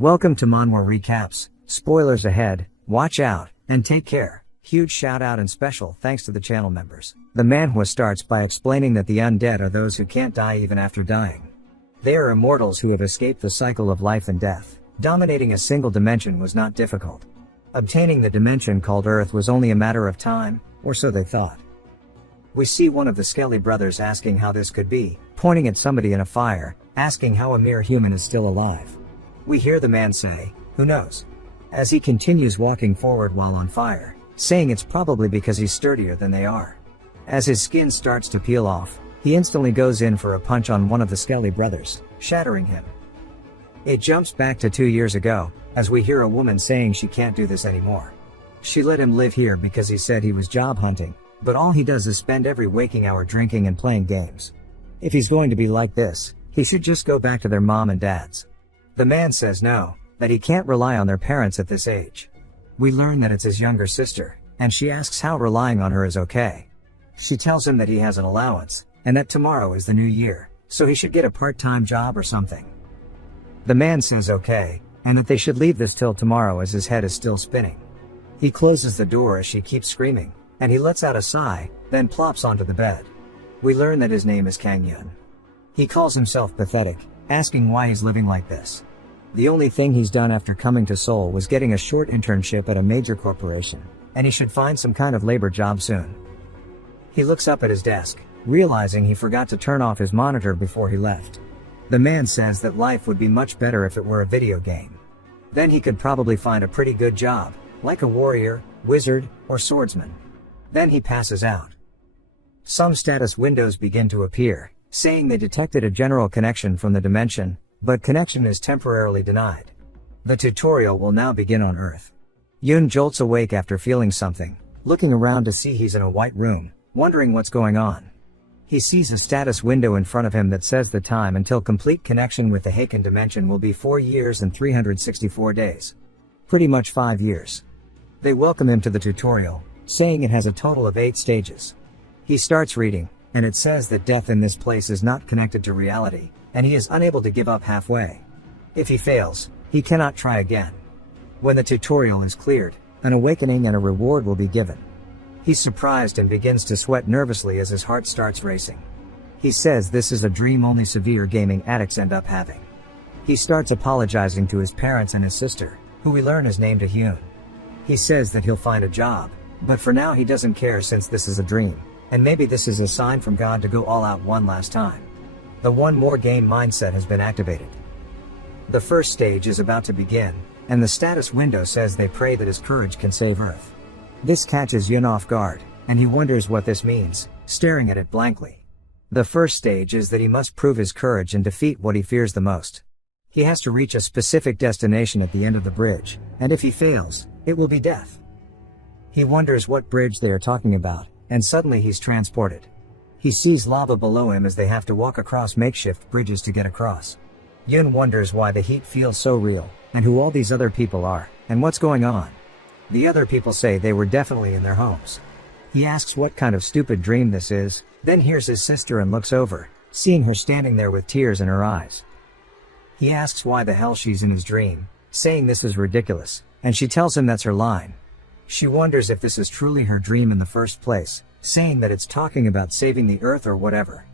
Welcome to Manhwa Recaps. Spoilers ahead, watch out, and take care. Huge shout out and special thanks to the channel members. The manhwa starts by explaining that the undead are those who can't die even after dying. They are immortals who have escaped the cycle of life and death. Dominating a single dimension was not difficult. Obtaining the dimension called Earth was only a matter of time, or so they thought. We see one of the Skelly brothers asking how this could be, pointing at somebody in a fire, asking how a mere human is still alive. We hear the man say, "Who knows?" as he continues walking forward while on fire, saying it's probably because he's sturdier than they are. As his skin starts to peel off, he instantly goes in for a punch on one of the Skelly brothers, shattering him. It jumps back to 2 years ago, as we hear a woman saying she can't do this anymore. She let him live here because he said he was job hunting, but all he does is spend every waking hour drinking and playing games. If he's going to be like this, he should just go back to their mom and dads. The man says no, that he can't rely on their parents at this age. We learn that it's his younger sister, and she asks how relying on her is okay. She tells him that he has an allowance, and that tomorrow is the new year, so he should get a part-time job or something. The man says okay, and that they should leave this till tomorrow as his head is still spinning. He closes the door as she keeps screaming, and he lets out a sigh, then plops onto the bed. We learn that his name is Kang Yun. He calls himself pathetic, asking why he's living like this. The only thing he's done after coming to Seoul was getting a short internship at a major corporation, and he should find some kind of labor job soon. He looks up at his desk, realizing he forgot to turn off his monitor before he left. The man says that life would be much better if it were a video game. Then he could probably find a pretty good job, like a warrior, wizard, or swordsman. Then he passes out. Some status windows begin to appear, saying they detected a general connection from the dimension, but connection is temporarily denied. The tutorial will now begin on Earth. Yun jolts awake after feeling something, looking around to see he's in a white room, wondering what's going on. He sees a status window in front of him that says the time until complete connection with the Haken dimension will be 4 years and 364 days. Pretty much 5 years. They welcome him to the tutorial, saying it has a total of 8 stages. He starts reading, and it says that death in this place is not connected to reality, and he is unable to give up halfway. If he fails, he cannot try again. When the tutorial is cleared, an awakening and a reward will be given. He's surprised and begins to sweat nervously as his heart starts racing. He says this is a dream only severe gaming addicts end up having. He starts apologizing to his parents and his sister, who we learn is named Hyun. He says that he'll find a job, but for now he doesn't care since this is a dream. And maybe this is a sign from God to go all out one last time. The one more game mindset has been activated. The first stage is about to begin, and the status window says they pray that his courage can save Earth. This catches Yun off guard, and he wonders what this means, staring at it blankly. The first stage is that he must prove his courage and defeat what he fears the most. He has to reach a specific destination at the end of the bridge, and if he fails, it will be death. He wonders what bridge they are talking about, and suddenly he's transported. He sees lava below him as they have to walk across makeshift bridges to get across. Yun wonders why the heat feels so real, and who all these other people are, and what's going on. The other people say they were definitely in their homes. He asks what kind of stupid dream this is, then hears his sister and looks over, seeing her standing there with tears in her eyes. He asks why the hell she's in his dream, saying this is ridiculous, and she tells him that's her line. She wonders if this is truly her dream in the first place, saying that it's talking about saving the Earth or whatever.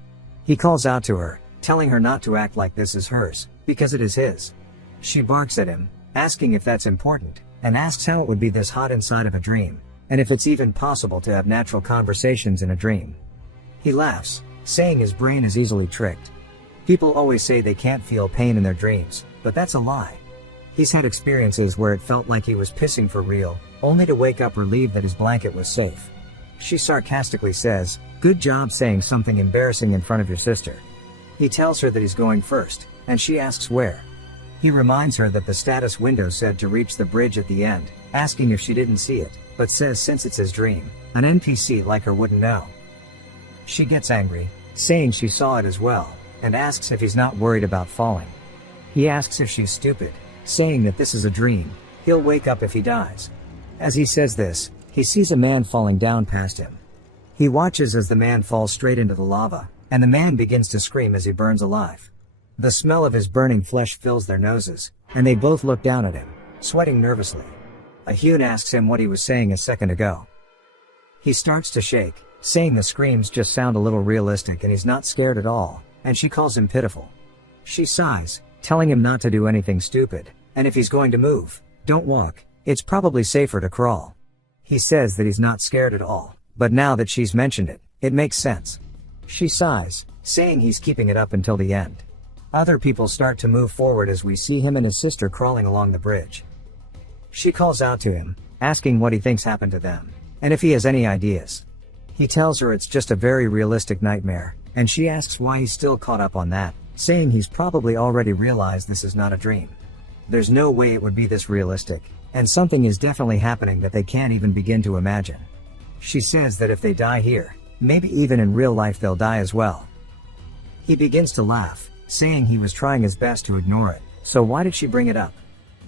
He calls out to her, telling her not to act like this is hers, because it is his. She barks at him, asking if that's important, and asks how it would be this hot inside of a dream, and if it's even possible to have natural conversations in a dream. He laughs, saying his brain is easily tricked. People always say they can't feel pain in their dreams, but that's a lie. He's had experiences where it felt like he was pissing for real, only to wake up relieved that his blanket was safe. She sarcastically says, "Good job saying something embarrassing in front of your sister." He tells her that he's going first, and she asks where. He reminds her that the status window said to reach the bridge at the end, asking if she didn't see it, but says since it's his dream, an NPC like her wouldn't know. She gets angry, saying she saw it as well, and asks if he's not worried about falling. He asks if she's stupid, saying that this is a dream, he'll wake up if he dies. As he says this, he sees a man falling down past him. He watches as the man falls straight into the lava, and the man begins to scream as he burns alive. The smell of his burning flesh fills their noses, and they both look down at him, sweating nervously. Hyun asks him what he was saying a second ago. He starts to shake, saying the screams just sound a little realistic and he's not scared at all, and she calls him pitiful. She sighs, telling him not to do anything stupid, and if he's going to move, don't walk, it's probably safer to crawl. He says that he's not scared at all, but now that she's mentioned it, it makes sense. She sighs, saying he's keeping it up until the end. Other people start to move forward as we see him and his sister crawling along the bridge. She calls out to him, asking what he thinks happened to them, and if he has any ideas. He tells her it's just a very realistic nightmare, and she asks why he's still caught up on that, saying he's probably already realized this is not a dream. There's no way it would be this realistic, and something is definitely happening that they can't even begin to imagine. She says that if they die here, maybe even in real life they'll die as well. He begins to laugh, saying he was trying his best to ignore it, so why did she bring it up?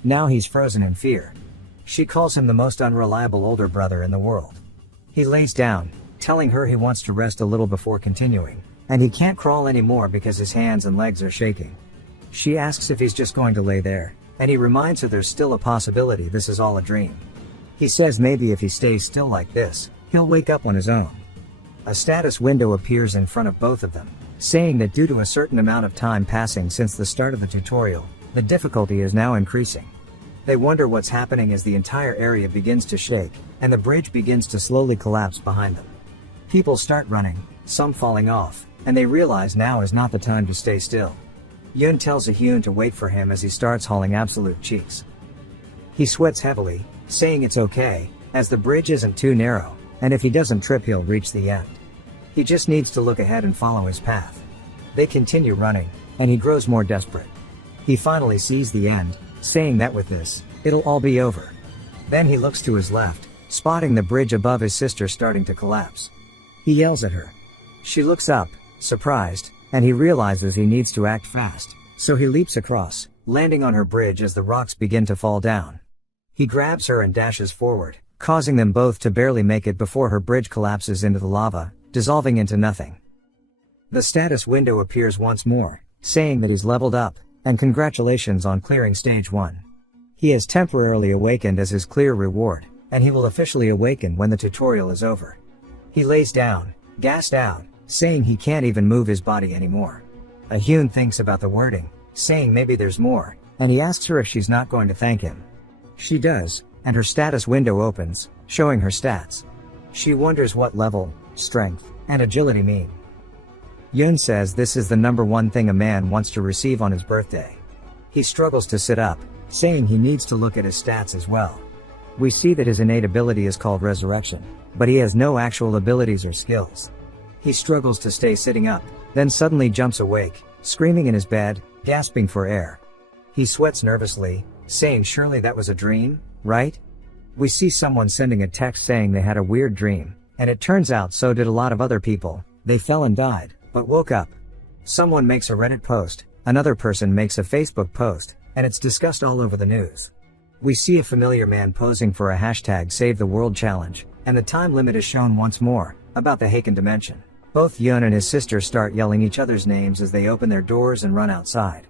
Now he's frozen in fear. She calls him the most unreliable older brother in the world. He lays down, telling her he wants to rest a little before continuing, and he can't crawl anymore because his hands and legs are shaking. She asks if he's just going to lay there, and he reminds her there's still a possibility this is all a dream. He says maybe if he stays still like this, he'll wake up on his own. A status window appears in front of both of them, saying that due to a certain amount of time passing since the start of the tutorial, the difficulty is now increasing. They wonder what's happening as the entire area begins to shake, and the bridge begins to slowly collapse behind them. People start running, some falling off, and they realize now is not the time to stay still. Hyun tells Hyun to wait for him as he starts hauling absolute cheeks. He sweats heavily, saying it's okay, as the bridge isn't too narrow, and if he doesn't trip he'll reach the end. He just needs to look ahead and follow his path. They continue running, and he grows more desperate. He finally sees the end, saying that with this, it'll all be over. Then he looks to his left, spotting the bridge above his sister starting to collapse. He yells at her. She looks up, surprised, and he realizes he needs to act fast, so he leaps across, landing on her bridge as the rocks begin to fall down. He grabs her and dashes forward, causing them both to barely make it before her bridge collapses into the lava, dissolving into nothing. The status window appears once more, saying that he's leveled up, and congratulations on clearing stage 1. He has temporarily awakened as his clear reward, and he will officially awaken when the tutorial is over. He lays down, gassed out, saying he can't even move his body anymore. Hyun thinks about the wording, saying maybe there's more, and he asks her if she's not going to thank him. She does, and her status window opens, showing her stats. She wonders what level, strength, and agility mean. Hyun says this is the number one thing a man wants to receive on his birthday. He struggles to sit up, saying he needs to look at his stats as well. We see that his innate ability is called resurrection, but he has no actual abilities or skills. He struggles to stay sitting up, then suddenly jumps awake, screaming in his bed, gasping for air. He sweats nervously, saying surely that was a dream, right? We see someone sending a text saying they had a weird dream, and it turns out so did a lot of other people. They fell and died, but woke up. Someone makes a Reddit post, another person makes a Facebook post, and it's discussed all over the news. We see a familiar man posing for a hashtag Save the World challenge, and the time limit is shown once more, about the Haken dimension. Both Hyun and his sister start yelling each other's names as they open their doors and run outside.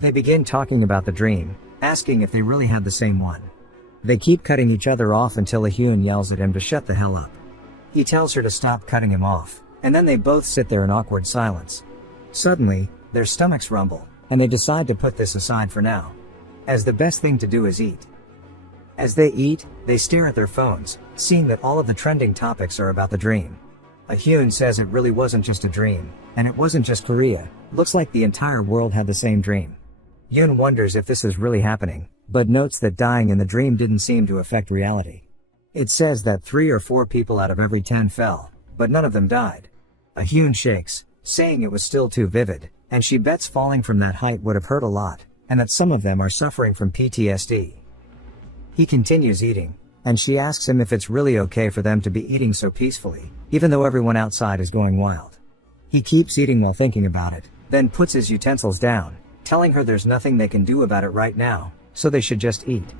They begin talking about the dream, asking if they really had the same one. They keep cutting each other off until Hyun yells at him to shut the hell up. He tells her to stop cutting him off, and then they both sit there in awkward silence. Suddenly, their stomachs rumble, and they decide to put this aside for now, as the best thing to do is eat. As they eat, they stare at their phones, seeing that all of the trending topics are about the dream. Hyun says it really wasn't just a dream, and it wasn't just Korea, looks like the entire world had the same dream. Hyun wonders if this is really happening, but notes that dying in the dream didn't seem to affect reality. It says that 3 or 4 people out of every 10 fell, but none of them died. Hyun shakes, saying it was still too vivid, and she bets falling from that height would have hurt a lot, and that some of them are suffering from PTSD. He continues eating, and she asks him if it's really okay for them to be eating so peacefully, even though everyone outside is going wild. He keeps eating while thinking about it, then puts his utensils down, telling her there's nothing they can do about it right now, so they should just eat.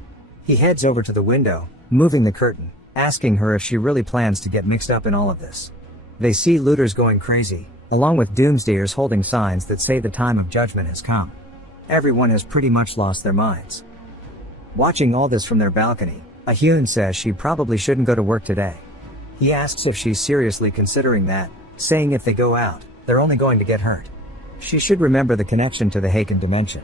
He heads over to the window, moving the curtain, asking her if she really plans to get mixed up in all of this. They see looters going crazy, along with doomsdayers holding signs that say the time of judgment has come. Everyone has pretty much lost their minds. Watching all this from their balcony, Hyun says she probably shouldn't go to work today. He asks if she's seriously considering that, saying if they go out, they're only going to get hurt. She should remember the connection to the Haken dimension.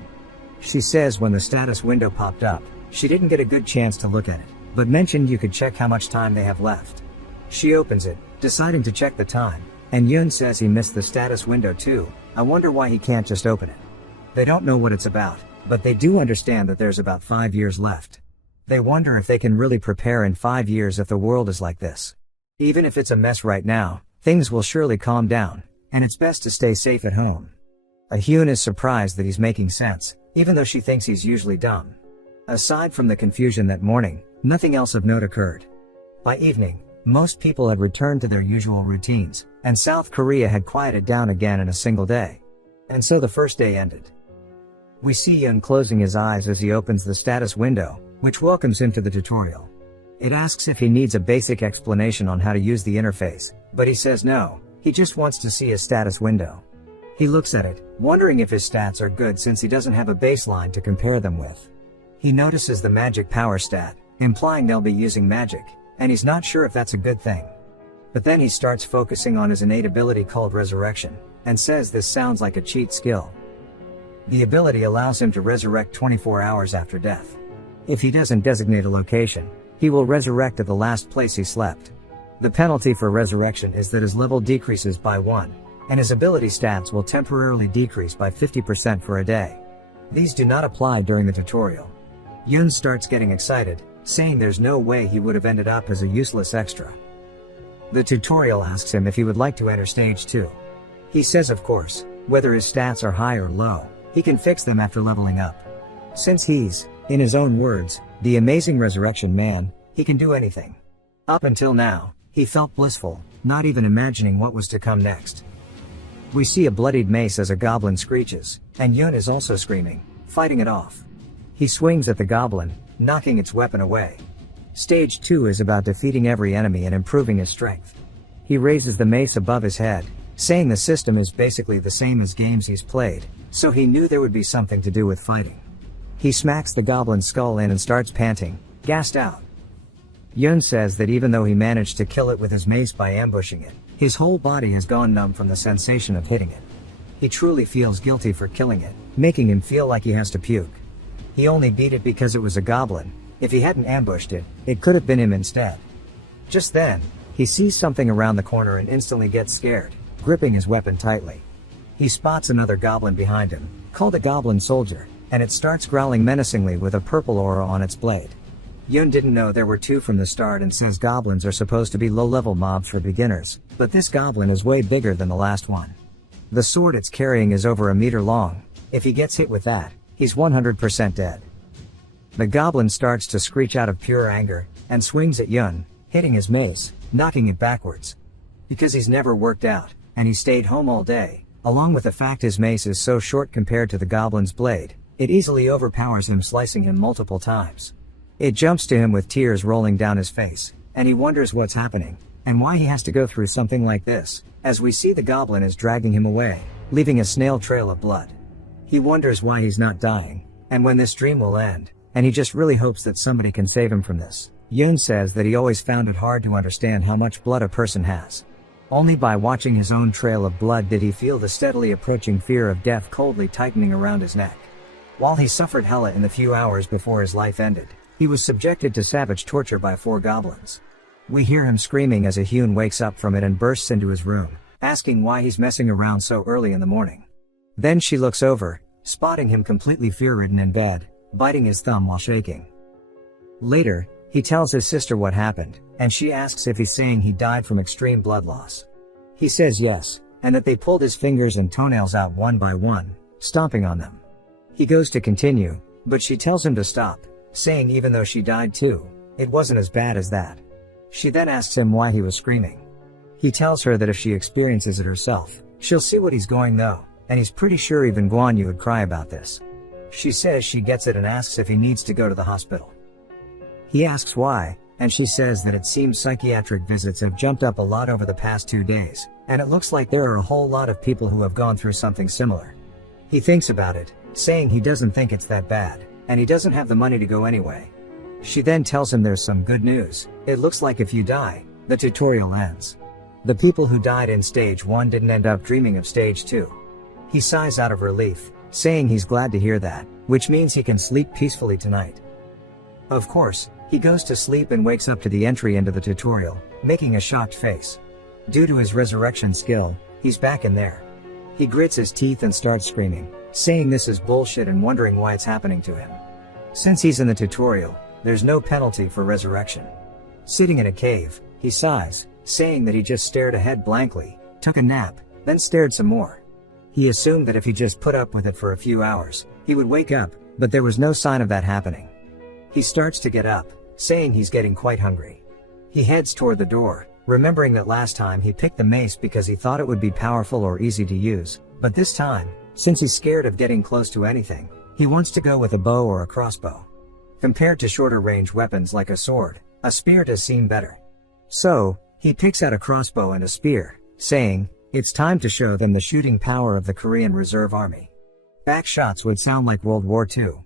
She says when the status window popped up, she didn't get a good chance to look at it, but mentioned you could check how much time they have left. She opens it, deciding to check the time, and Yun says he missed the status window too. I wonder why he can't just open it. They don't know what it's about, but they do understand that there's about 5 years left. They wonder if they can really prepare in 5 years if the world is like this. Even if it's a mess right now, things will surely calm down, and it's best to stay safe at home. Hyun is surprised that he's making sense, even though she thinks he's usually dumb. Aside from the confusion that morning, nothing else of note occurred. By evening, most people had returned to their usual routines, and South Korea had quieted down again in a single day. And so the first day ended. We see Yun closing his eyes as he opens the status window, which welcomes him to the tutorial. It asks if he needs a basic explanation on how to use the interface, but he says no, he just wants to see his status window. He looks at it, wondering if his stats are good since he doesn't have a baseline to compare them with. He notices the magic power stat, implying they'll be using magic, and he's not sure if that's a good thing. But then he starts focusing on his innate ability called Resurrection, and says this sounds like a cheat skill. The ability allows him to resurrect 24 hours after death. If he doesn't designate a location, he will resurrect at the last place he slept. The penalty for resurrection is that his level decreases by 1, and his ability stats will temporarily decrease by 50% for a day. These do not apply during the tutorial. Yun starts getting excited, saying there's no way he would have ended up as a useless extra. The tutorial asks him if he would like to enter stage 2. He says of course, whether his stats are high or low, he can fix them after leveling up. Since he's, in his own words, the amazing resurrection man, he can do anything. Up until now, he felt blissful, not even imagining what was to come next. We see a bloodied mace as a goblin screeches, and Yun is also screaming, fighting it off. He swings at the goblin, knocking its weapon away. Stage 2 is about defeating every enemy and improving his strength. He raises the mace above his head, saying the system is basically the same as games he's played, so he knew there would be something to do with fighting. He smacks the goblin's skull in and starts panting, gassed out. Yun says that even though he managed to kill it with his mace by ambushing it, his whole body has gone numb from the sensation of hitting it. He truly feels guilty for killing it, making him feel like he has to puke. He only beat it because it was a goblin. If he hadn't ambushed it, it could have been him instead. Just then, he sees something around the corner and instantly gets scared, gripping his weapon tightly. He spots another goblin behind him, called a goblin soldier, and it starts growling menacingly with a purple aura on its blade. Yun didn't know there were 2 from the start and says goblins are supposed to be low-level mobs for beginners, but this goblin is way bigger than the last one. The sword it's carrying is over a meter long. If he gets hit with that, he's 100% dead. The goblin starts to screech out of pure anger, and swings at Yun, hitting his mace, knocking it backwards. Because he's never worked out, and he stayed home all day, along with the fact his mace is so short compared to the goblin's blade, it easily overpowers him, slicing him multiple times. It jumps to him with tears rolling down his face, and he wonders what's happening, and why he has to go through something like this, as we see the goblin is dragging him away, leaving a snail trail of blood. He wonders why he's not dying, and when this dream will end, and he just really hopes that somebody can save him from this. Yun says that he always found it hard to understand how much blood a person has. Only by watching his own trail of blood did he feel the steadily approaching fear of death coldly tightening around his neck. While he suffered hella in the few hours before his life ended, he was subjected to savage torture by 4 goblins. We hear him screaming as Hyun wakes up from it and bursts into his room, asking why he's messing around so early in the morning. Then she looks over, spotting him completely fear-ridden in bed, biting his thumb while shaking. Later, he tells his sister what happened, and she asks if he's saying he died from extreme blood loss. He says yes, and that they pulled his fingers and toenails out one by one, stomping on them. He goes to continue, but she tells him to stop, saying even though she died too, it wasn't as bad as that. She then asks him why he was screaming. He tells her that if she experiences it herself, she'll see what he's going though, and he's pretty sure even Guan Yu would cry about this. She says she gets it and asks if he needs to go to the hospital. He asks why, and she says that it seems psychiatric visits have jumped up a lot over the past 2 days, and it looks like there are a whole lot of people who have gone through something similar. He thinks about it, saying he doesn't think it's that bad, and he doesn't have the money to go anyway. She then tells him there's some good news. It looks like if you die, the tutorial ends. The people who died in stage 1 didn't end up dreaming of stage 2. He sighs out of relief, saying he's glad to hear that, which means he can sleep peacefully tonight. Of course, he goes to sleep and wakes up to the entry into the tutorial, making a shocked face. Due to his resurrection skill, he's back in there. He grits his teeth and starts screaming, saying this is bullshit and wondering why it's happening to him. Since he's in the tutorial, there's no penalty for resurrection. Sitting in a cave, he sighs, saying that he just stared ahead blankly, took a nap, then stared some more. He assumed that if he just put up with it for a few hours, he would wake up, but there was no sign of that happening. He starts to get up, saying he's getting quite hungry. He heads toward the door, remembering that last time he picked the mace because he thought it would be powerful or easy to use, but this time, since he's scared of getting close to anything, he wants to go with a bow or a crossbow. Compared to shorter range weapons like a sword, a spear does seem better. So, he picks out a crossbow and a spear, saying, it's time to show them the shooting power of the Korean Reserve Army. Back shots would sound like World War II.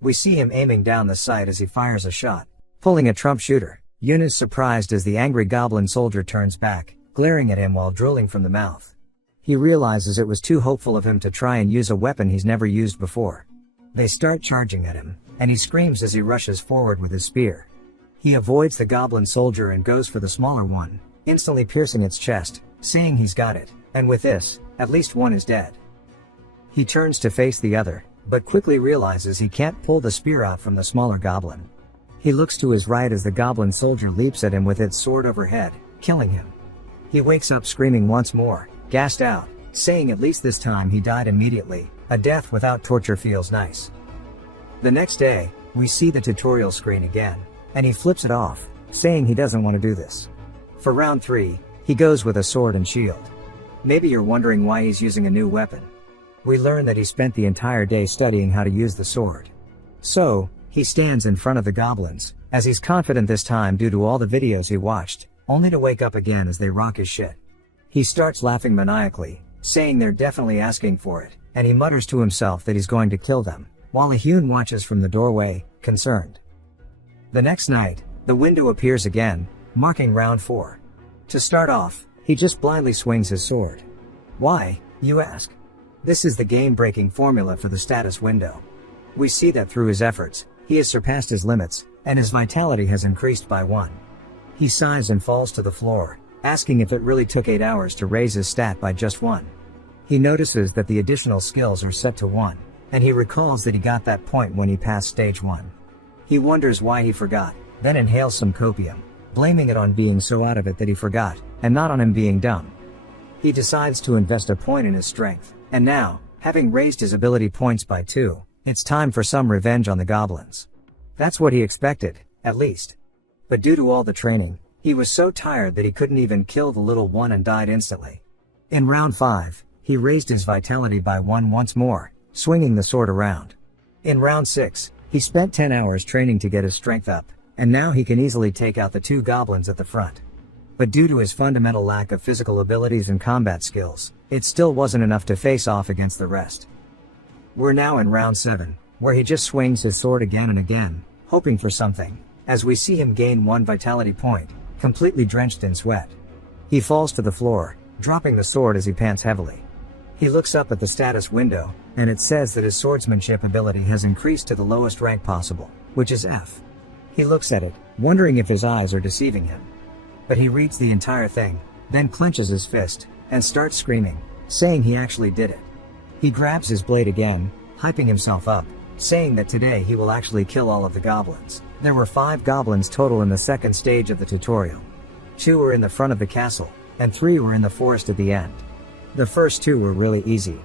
We see him aiming down the sight as he fires a shot, pulling a Trump shooter. Yun is surprised as the angry goblin soldier turns back, glaring at him while drooling from the mouth. He realizes it was too hopeful of him to try and use a weapon he's never used before. They start charging at him, and he screams as he rushes forward with his spear. He avoids the goblin soldier and goes for the smaller one, instantly piercing its chest, saying he's got it, and with this, at least one is dead. He turns to face the other, but quickly realizes he can't pull the spear out from the smaller goblin. He looks to his right as the goblin soldier leaps at him with its sword overhead, killing him. He wakes up screaming once more, gassed out, saying at least this time he died immediately. A death without torture feels nice. The next day, we see the tutorial screen again, and he flips it off, saying he doesn't want to do this. For round 3, he goes with a sword and shield. Maybe you're wondering why he's using a new weapon. We learn that he spent the entire day studying how to use the sword. So, he stands in front of the goblins, as he's confident this time due to all the videos he watched, only to wake up again as they rock his shit. He starts laughing maniacally, saying they're definitely asking for it, and he mutters to himself that he's going to kill them, while Hyun watches from the doorway, concerned. The next night, the window appears again, marking round 4. To start off, he just blindly swings his sword. Why, you ask? This is the game-breaking formula for the status window. We see that through his efforts, he has surpassed his limits, and his vitality has increased by 1. He sighs and falls to the floor, asking if it really took 8 hours to raise his stat by just 1. He notices that the additional skills are set to 1, and he recalls that he got that point when he passed stage 1. He wonders why he forgot, then inhales some copium, blaming it on being so out of it that he forgot, and not on him being dumb. He decides to invest a point in his strength, and now, having raised his ability points by 2, it's time for some revenge on the goblins. That's what he expected, at least. But due to all the training, he was so tired that he couldn't even kill the little one and died instantly. In round 5, he raised his vitality by 1 once more, swinging the sword around. In round 6, he spent 10 hours training to get his strength up, and now he can easily take out the 2 goblins at the front. But due to his fundamental lack of physical abilities and combat skills, it still wasn't enough to face off against the rest. We're now in round 7, where he just swings his sword again and again, hoping for something, as we see him gain 1 vitality point, completely drenched in sweat. He falls to the floor, dropping the sword as he pants heavily. He looks up at the status window, and it says that his swordsmanship ability has increased to the lowest rank possible, which is F. He looks at it, wondering if his eyes are deceiving him. But he reads the entire thing, then clenches his fist, and starts screaming, saying he actually did it. He grabs his blade again, hyping himself up, saying that today he will actually kill all of the goblins. There were 5 goblins total in the second stage of the tutorial. 2 were in the front of the castle, and 3 were in the forest at the end. The first 2 were really easy.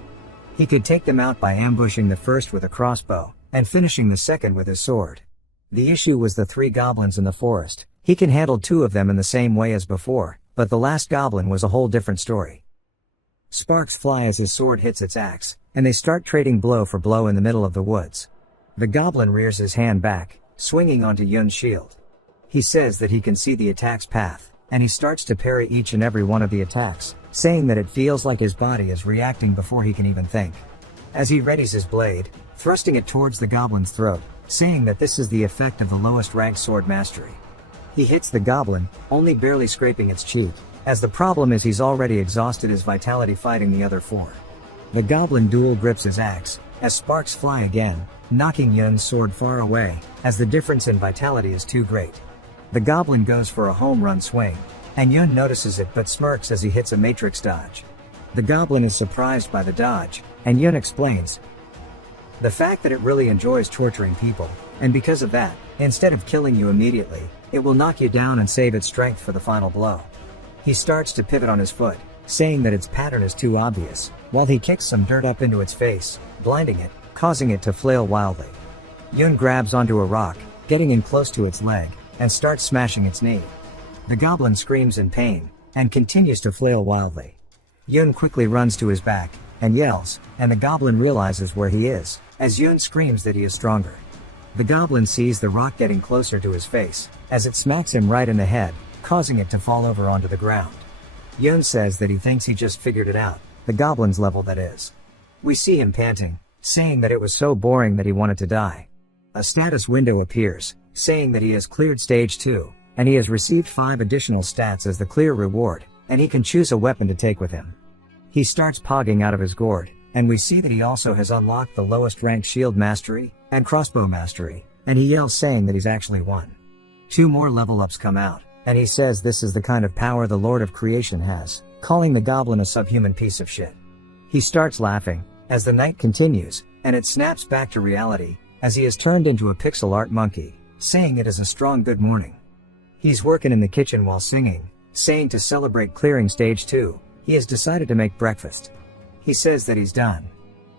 He could take them out by ambushing the first with a crossbow, and finishing the second with his sword. The issue was the 3 goblins in the forest. He can handle 2 of them in the same way as before, but the last goblin was a whole different story. Sparks fly as his sword hits its axe, and they start trading blow for blow in the middle of the woods. The goblin rears his hand back, swinging onto Yun's shield. He says that he can see the attack's path, and he starts to parry each and every one of the attacks, saying that it feels like his body is reacting before he can even think. as he readies his blade, thrusting it towards the goblin's throat, saying that this is the effect of the lowest ranked sword mastery. He hits the goblin, only barely scraping its cheek, as the problem is he's already exhausted his vitality fighting the other four. The goblin dual grips his axe, as sparks fly again, knocking Yun's sword far away, as the difference in vitality is too great. The goblin goes for a home run swing, and Yun notices it but smirks as he hits a matrix dodge. The goblin is surprised by the dodge, and Yun explains the fact that it really enjoys torturing people, and because of that, instead of killing you immediately, it will knock you down and save its strength for the final blow. He starts to pivot on his foot, saying that its pattern is too obvious, while he kicks some dirt up into its face, blinding it, causing it to flail wildly. Yun grabs onto a rock, getting in close to its leg, and starts smashing its knee. The goblin screams in pain, and continues to flail wildly. Yun quickly runs to his back, and yells, and the goblin realizes where he is, as Yun screams that he is stronger. The goblin sees the rock getting closer to his face, as it smacks him right in the head, causing it to fall over onto the ground. Yun says that he thinks he just figured it out, the goblin's level that is. We see him panting, saying that it was so boring that he wanted to die. A status window appears, saying that he has cleared stage 2, and he has received 5 additional stats as the clear reward, and he can choose a weapon to take with him. He starts pogging out of his gourd, and we see that he also has unlocked the lowest ranked shield mastery, and crossbow mastery, and he yells saying that he's actually won. 2 more level ups come out, and he says this is the kind of power the Lord of Creation has, calling the goblin a subhuman piece of shit. He starts laughing, as the night continues, and it snaps back to reality, as he is turned into a pixel art monkey, saying it is a strong good morning. He's working in the kitchen while singing, saying to celebrate clearing stage 2, he has decided to make breakfast. He says that he's done.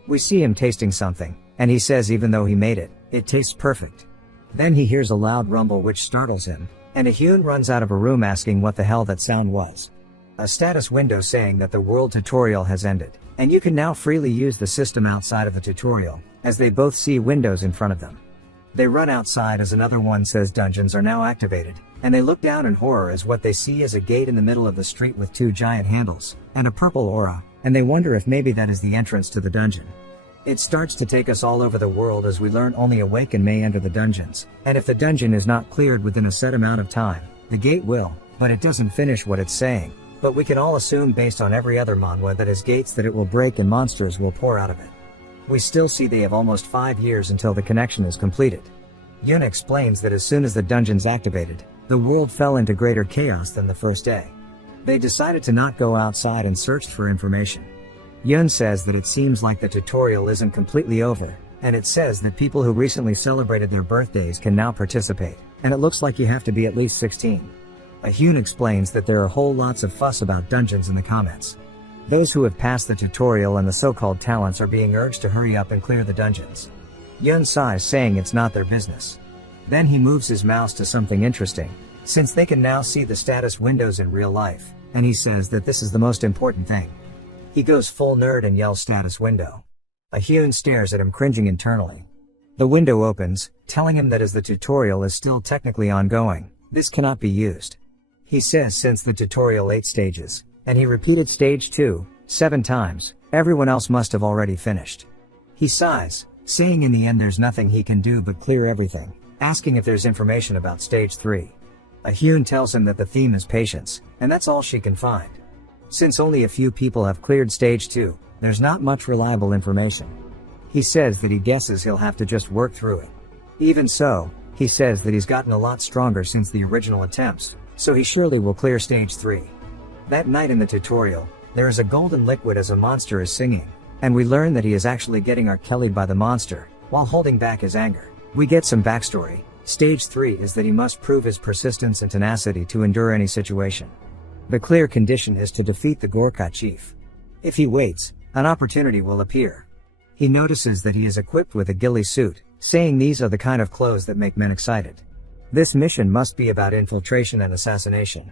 We see him tasting something, and he says even though he made it, it tastes perfect. Then he hears a loud rumble which startles him, and Hyun runs out of a room asking what the hell that sound was. A status window saying that the world tutorial has ended, and you can now freely use the system outside of the tutorial, as they both see windows in front of them. They run outside as another one says dungeons are now activated, and they look down in horror as what they see is a gate in the middle of the street with 2 giant handles, and a purple aura, and they wonder if maybe that is the entrance to the dungeon. It starts to take us all over the world as we learn only awakened may enter the dungeons, and if the dungeon is not cleared within a set amount of time, the gate will, but it doesn't finish what it's saying, but we can all assume based on every other manhwa that has gates that it will break and monsters will pour out of it. We still see they have almost 5 years until the connection is completed. Yun explains that as soon as the dungeon's activated, the world fell into greater chaos than the first day. They decided to not go outside and searched for information. Yun says that it seems like the tutorial isn't completely over, and it says that people who recently celebrated their birthdays can now participate, and it looks like you have to be at least 16. Hyun explains that there are whole lots of fuss about dungeons in the comments. Those who have passed the tutorial and the so-called talents are being urged to hurry up and clear the dungeons. Yun sighs saying it's not their business. Then he moves his mouse to something interesting, since they can now see the status windows in real life, and he says that this is the most important thing. He goes full nerd and yells status window. Hyun stares at him cringing internally. The window opens, telling him that as the tutorial is still technically ongoing, this cannot be used. He says since the tutorial 8 stages, and he repeated stage 2, 7 times, everyone else must have already finished. He sighs, saying in the end there's nothing he can do but clear everything, asking if there's information about stage 3. Hyun tells him that the theme is patience, and that's all she can find. Since only a few people have cleared stage 2, there's not much reliable information. He says that he guesses he'll have to just work through it. Even so, he says that he's gotten a lot stronger since the original attempts, so he surely will clear stage 3. That night in the tutorial, there is a golden liquid as a monster is singing, and we learn that he is actually getting R-Kelly'd by the monster, while holding back his anger. We get some backstory. Stage 3 is that he must prove his persistence and tenacity to endure any situation. The clear condition is to defeat the Gorka chief. If he waits, an opportunity will appear. He notices that he is equipped with a ghillie suit, saying these are the kind of clothes that make men excited. This mission must be about infiltration and assassination.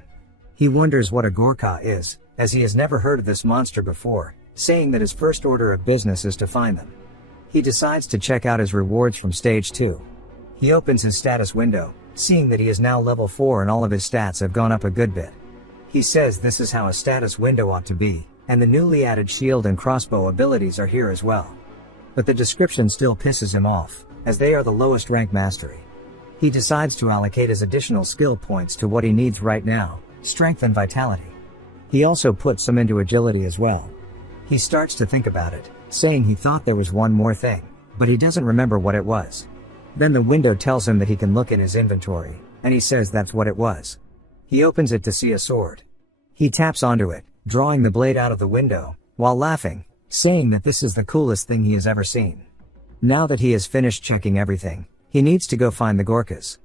He wonders what a Gorka is, as he has never heard of this monster before, saying that his first order of business is to find them. He decides to check out his rewards from stage 2. He opens his status window, seeing that he is now level 4 and all of his stats have gone up a good bit. He says this is how a status window ought to be, and the newly added shield and crossbow abilities are here as well. but the description still pisses him off, as they are the lowest rank mastery. He decides to allocate his additional skill points to what he needs right now, strength and vitality. He also puts some into agility as well. He starts to think about it, saying he thought there was one more thing, but he doesn't remember what it was. Then the window tells him that he can look in his inventory, and he says that's what it was. He opens it to see a sword. He taps onto it, drawing the blade out of the window, while laughing, saying that this is the coolest thing he has ever seen. Now that he has finished checking everything, he needs to go find the Gorkhas.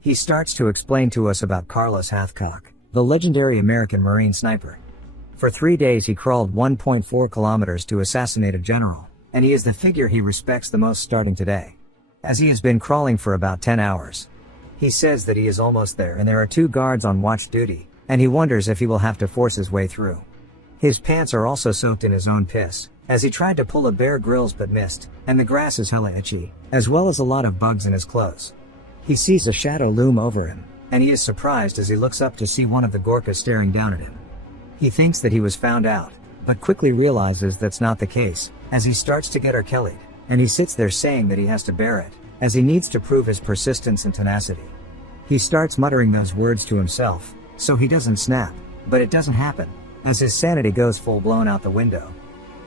He starts to explain to us about Carlos Hathcock, the legendary American Marine sniper. For 3 days he crawled 1.4 kilometers to assassinate a general, and he is the figure he respects the most starting today, as he has been crawling for about 10 hours. He says that he is almost there and there are 2 guards on watch duty, and he wonders if he will have to force his way through. His pants are also soaked in his own piss, as he tried to pull a Bear Grylls but missed, and the grass is hella itchy, as well as a lot of bugs in his clothes. He sees a shadow loom over him, and he is surprised as he looks up to see one of the Gorkhas staring down at him. He thinks that he was found out, but quickly realizes that's not the case, as he starts to get Kellied, and he sits there saying that he has to bear it, as he needs to prove his persistence and tenacity. He starts muttering those words to himself, so he doesn't snap, but it doesn't happen, as his sanity goes full blown out the window.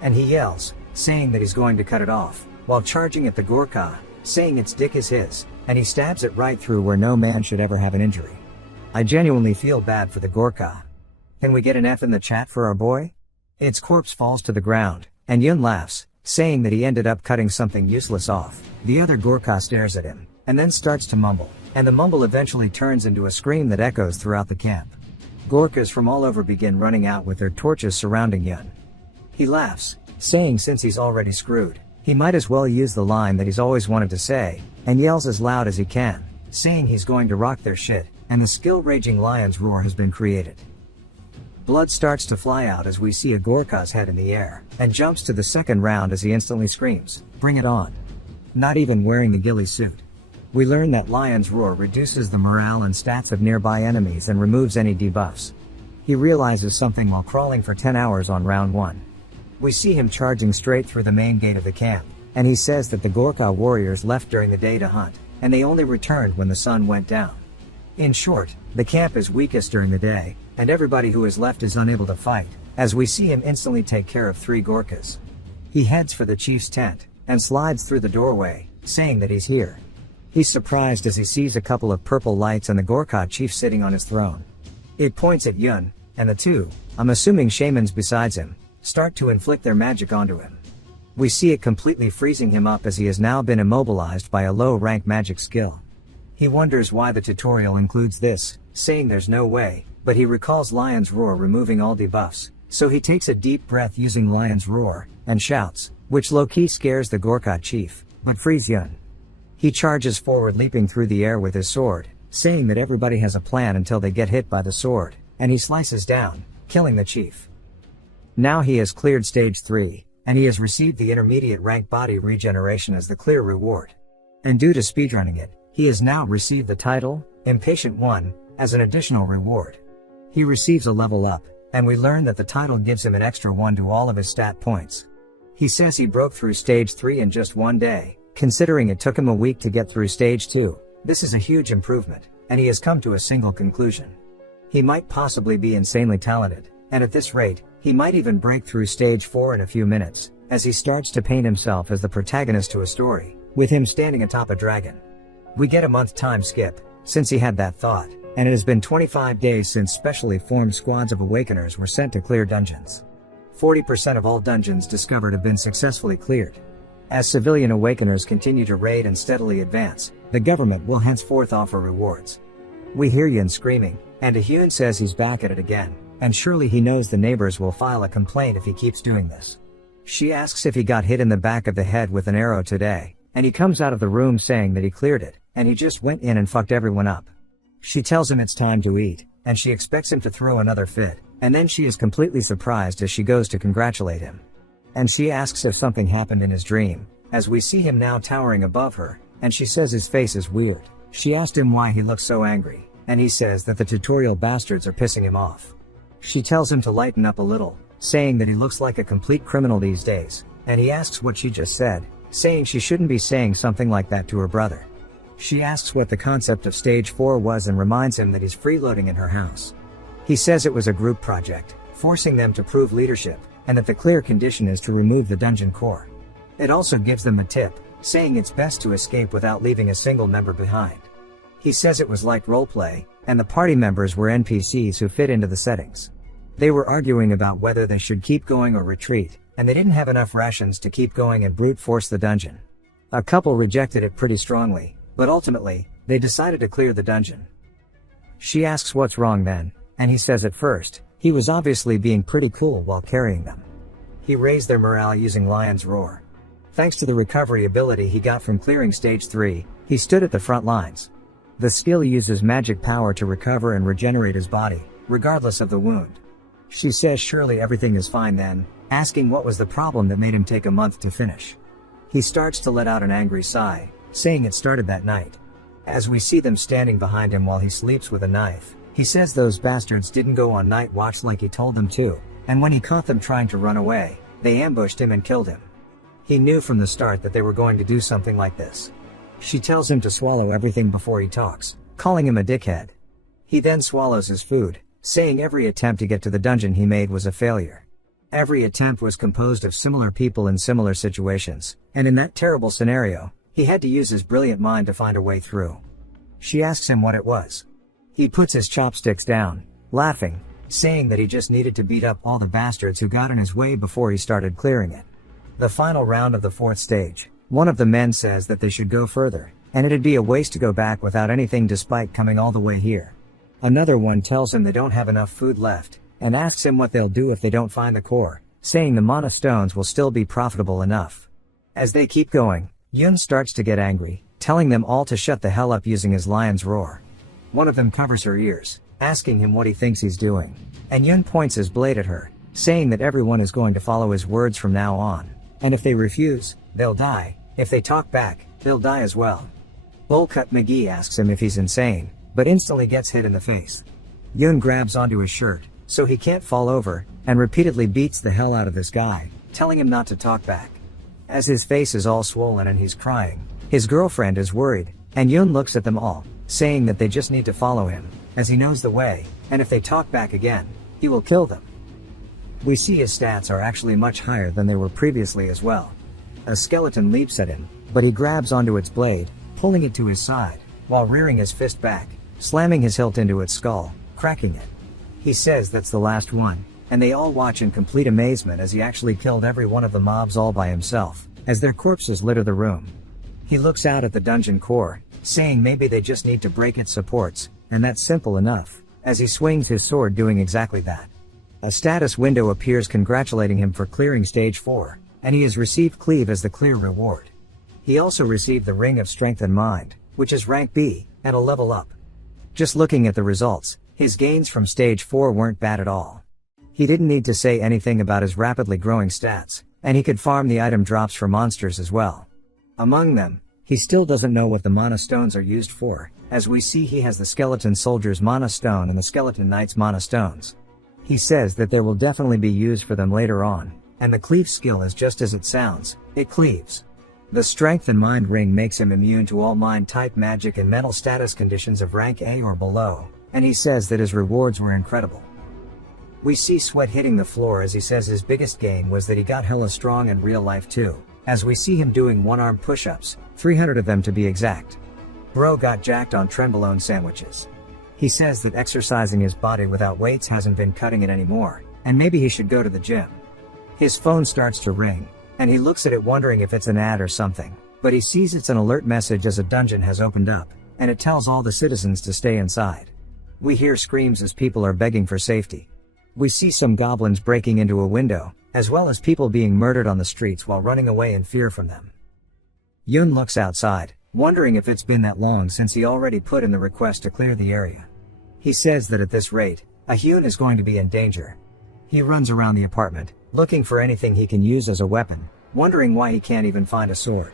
And he yells, saying that he's going to cut it off, while charging at the Gorkha, saying its dick is his, and he stabs it right through where no man should ever have an injury. I genuinely feel bad for the Gorkha. Can we get an F in the chat for our boy? Its corpse falls to the ground, and Yun laughs, saying that he ended up cutting something useless off. The other Gorkha stares at him, and then starts to mumble, and the mumble eventually turns into a scream that echoes throughout the camp. Gorkhas from all over begin running out with their torches surrounding Yun. He laughs, saying since he's already screwed, he might as well use the line that he's always wanted to say, and yells as loud as he can, saying he's going to rock their shit, and the skill-raging lion's roar has been created. Blood starts to fly out as we see a Gorkha's head in the air, and jumps to the second round as he instantly screams, "Bring it on!" Not even wearing the ghillie suit. We learn that Lion's Roar reduces the morale and stats of nearby enemies and removes any debuffs. He realizes something while crawling for 10 hours on round 1. We see him charging straight through the main gate of the camp, and he says that the Gorkha warriors left during the day to hunt, and they only returned when the sun went down. In short, the camp is weakest during the day, and everybody who is left is unable to fight, as we see him instantly take care of 3 Gorkhas. He heads for the chief's tent, and slides through the doorway, saying that he's here. He's surprised as he sees a couple of purple lights and the Gorkha chief sitting on his throne. It points at Yun, and the 2, I'm assuming shamans besides him, start to inflict their magic onto him. We see it completely freezing him up as he has now been immobilized by a low-rank magic skill. He wonders why the tutorial includes this, saying there's no way, but he recalls Lion's Roar removing all debuffs, so he takes a deep breath using Lion's Roar, and shouts, which low-key scares the Gorkha chief, but frees Yun. He charges forward, leaping through the air with his sword, saying that everybody has a plan until they get hit by the sword, and he slices down, killing the chief. Now he has cleared stage 3, and he has received the intermediate rank body regeneration as the clear reward. And due to speedrunning it, he has now received the title, Impatient 1, as an additional reward. He receives a level up, and we learn that the title gives him an extra 1 to all of his stat points. He says he broke through stage 3 in just 1 day, considering it took him a week to get through stage 2. This is a huge improvement, and he has come to a single conclusion. He might possibly be insanely talented, and at this rate, he might even break through stage 4 in a few minutes, as he starts to paint himself as the protagonist to a story, with him standing atop a dragon. We get a month time skip, since he had that thought, and it has been 25 days since specially formed squads of Awakeners were sent to clear dungeons. 40% of all dungeons discovered have been successfully cleared. As civilian Awakeners continue to raid and steadily advance, the government will henceforth offer rewards. We hear Yun screaming, and Hyun says he's back at it again, and surely he knows the neighbors will file a complaint if he keeps doing this. She asks if he got hit in the back of the head with an arrow today, and he comes out of the room saying that he cleared it, and he just went in and fucked everyone up. She tells him it's time to eat, and she expects him to throw another fit, and then she is completely surprised as she goes to congratulate him. And she asks if something happened in his dream, as we see him now towering above her, and she says his face is weird. She asked him why he looks so angry, and he says that the tutorial bastards are pissing him off. She tells him to lighten up a little, saying that he looks like a complete criminal these days, and he asks what she just said, saying she shouldn't be saying something like that to her brother. She asks what the concept of stage 4 was and reminds him that he's freeloading in her house. He says it was a group project, forcing them to prove leadership, and that the clear condition is to remove the dungeon core. It also gives them a tip, saying it's best to escape without leaving a single member behind. He says it was like roleplay, and the party members were NPCs who fit into the settings. They were arguing about whether they should keep going or retreat, and they didn't have enough rations to keep going and brute force the dungeon. A couple rejected it pretty strongly, but ultimately, they decided to clear the dungeon. She asks what's wrong then, and he says at first, he was obviously being pretty cool while carrying them. He raised their morale using Lion's Roar. Thanks to the recovery ability he got from clearing stage 3, he stood at the front lines. The skill uses magic power to recover and regenerate his body, regardless of the wound. She says surely everything is fine then, asking what was the problem that made him take a month to finish. He starts to let out an angry sigh, saying it started that night. As we see them standing behind him while he sleeps with a knife, he says those bastards didn't go on night watch like he told them to, and when he caught them trying to run away, they ambushed him and killed him. He knew from the start that they were going to do something like this. She tells him to swallow everything before he talks, calling him a dickhead. He then swallows his food, saying every attempt to get to the dungeon he made was a failure. Every attempt was composed of similar people in similar situations, and in that terrible scenario, he had to use his brilliant mind to find a way through. She asks him what it was. He puts his chopsticks down, laughing, saying that he just needed to beat up all the bastards who got in his way before he started clearing it. The final round of the 4th stage, one of the men says that they should go further, and it'd be a waste to go back without anything despite coming all the way here. Another one tells him they don't have enough food left, and asks him what they'll do if they don't find the core, saying the mana stones will still be profitable enough. As they keep going, Yun starts to get angry, telling them all to shut the hell up using his lion's roar. One of them covers her ears, asking him what he thinks he's doing, and Yun points his blade at her, saying that everyone is going to follow his words from now on, and if they refuse, they'll die. If they talk back, they'll die as well. Bullcut McGee asks him if he's insane, but instantly gets hit in the face. Yun grabs onto his shirt, so he can't fall over, and repeatedly beats the hell out of this guy, telling him not to talk back. As his face is all swollen and he's crying, his girlfriend is worried, and Yun looks at them all, saying that they just need to follow him, as he knows the way, and if they talk back again, he will kill them. We see his stats are actually much higher than they were previously as well. A skeleton leaps at him, but he grabs onto its blade, pulling it to his side, while rearing his fist back, slamming his hilt into its skull, cracking it. He says that's the last one, and they all watch in complete amazement as he actually killed every one of the mobs all by himself, as their corpses litter the room. He looks out at the dungeon core, saying maybe they just need to break its supports, and that's simple enough, as he swings his sword doing exactly that. A status window appears congratulating him for clearing stage 4, and he has received Cleave as the clear reward. He also received the Ring of Strength and Mind, which is rank B, and a level up. Just looking at the results, his gains from stage 4 weren't bad at all. He didn't need to say anything about his rapidly growing stats, and he could farm the item drops for monsters as well. Among them, he still doesn't know what the mana stones are used for, as we see he has the Skeleton Soldier's mana stone and the Skeleton Knight's mana stones. He says that there will definitely be used for them later on, and the cleave skill is just as it sounds, it cleaves. The Strength and Mind ring makes him immune to all mind-type magic and mental status conditions of rank A or below, and he says that his rewards were incredible. We see Sweat hitting the floor as he says his biggest gain was that he got hella strong in real life too, as we see him doing one-arm push-ups, 300 of them to be exact. Bro got jacked on trenbolone sandwiches. He says that exercising his body without weights hasn't been cutting it anymore, and maybe he should go to the gym. His phone starts to ring, and he looks at it wondering if it's an ad or something, but he sees it's an alert message as a dungeon has opened up, and it tells all the citizens to stay inside. We hear screams as people are begging for safety. We see some goblins breaking into a window, as well as people being murdered on the streets while running away in fear from them. Yun looks outside, wondering if it's been that long since he already put in the request to clear the area. He says that at this rate, Hyun is going to be in danger. He runs around the apartment, looking for anything he can use as a weapon, wondering why he can't even find a sword.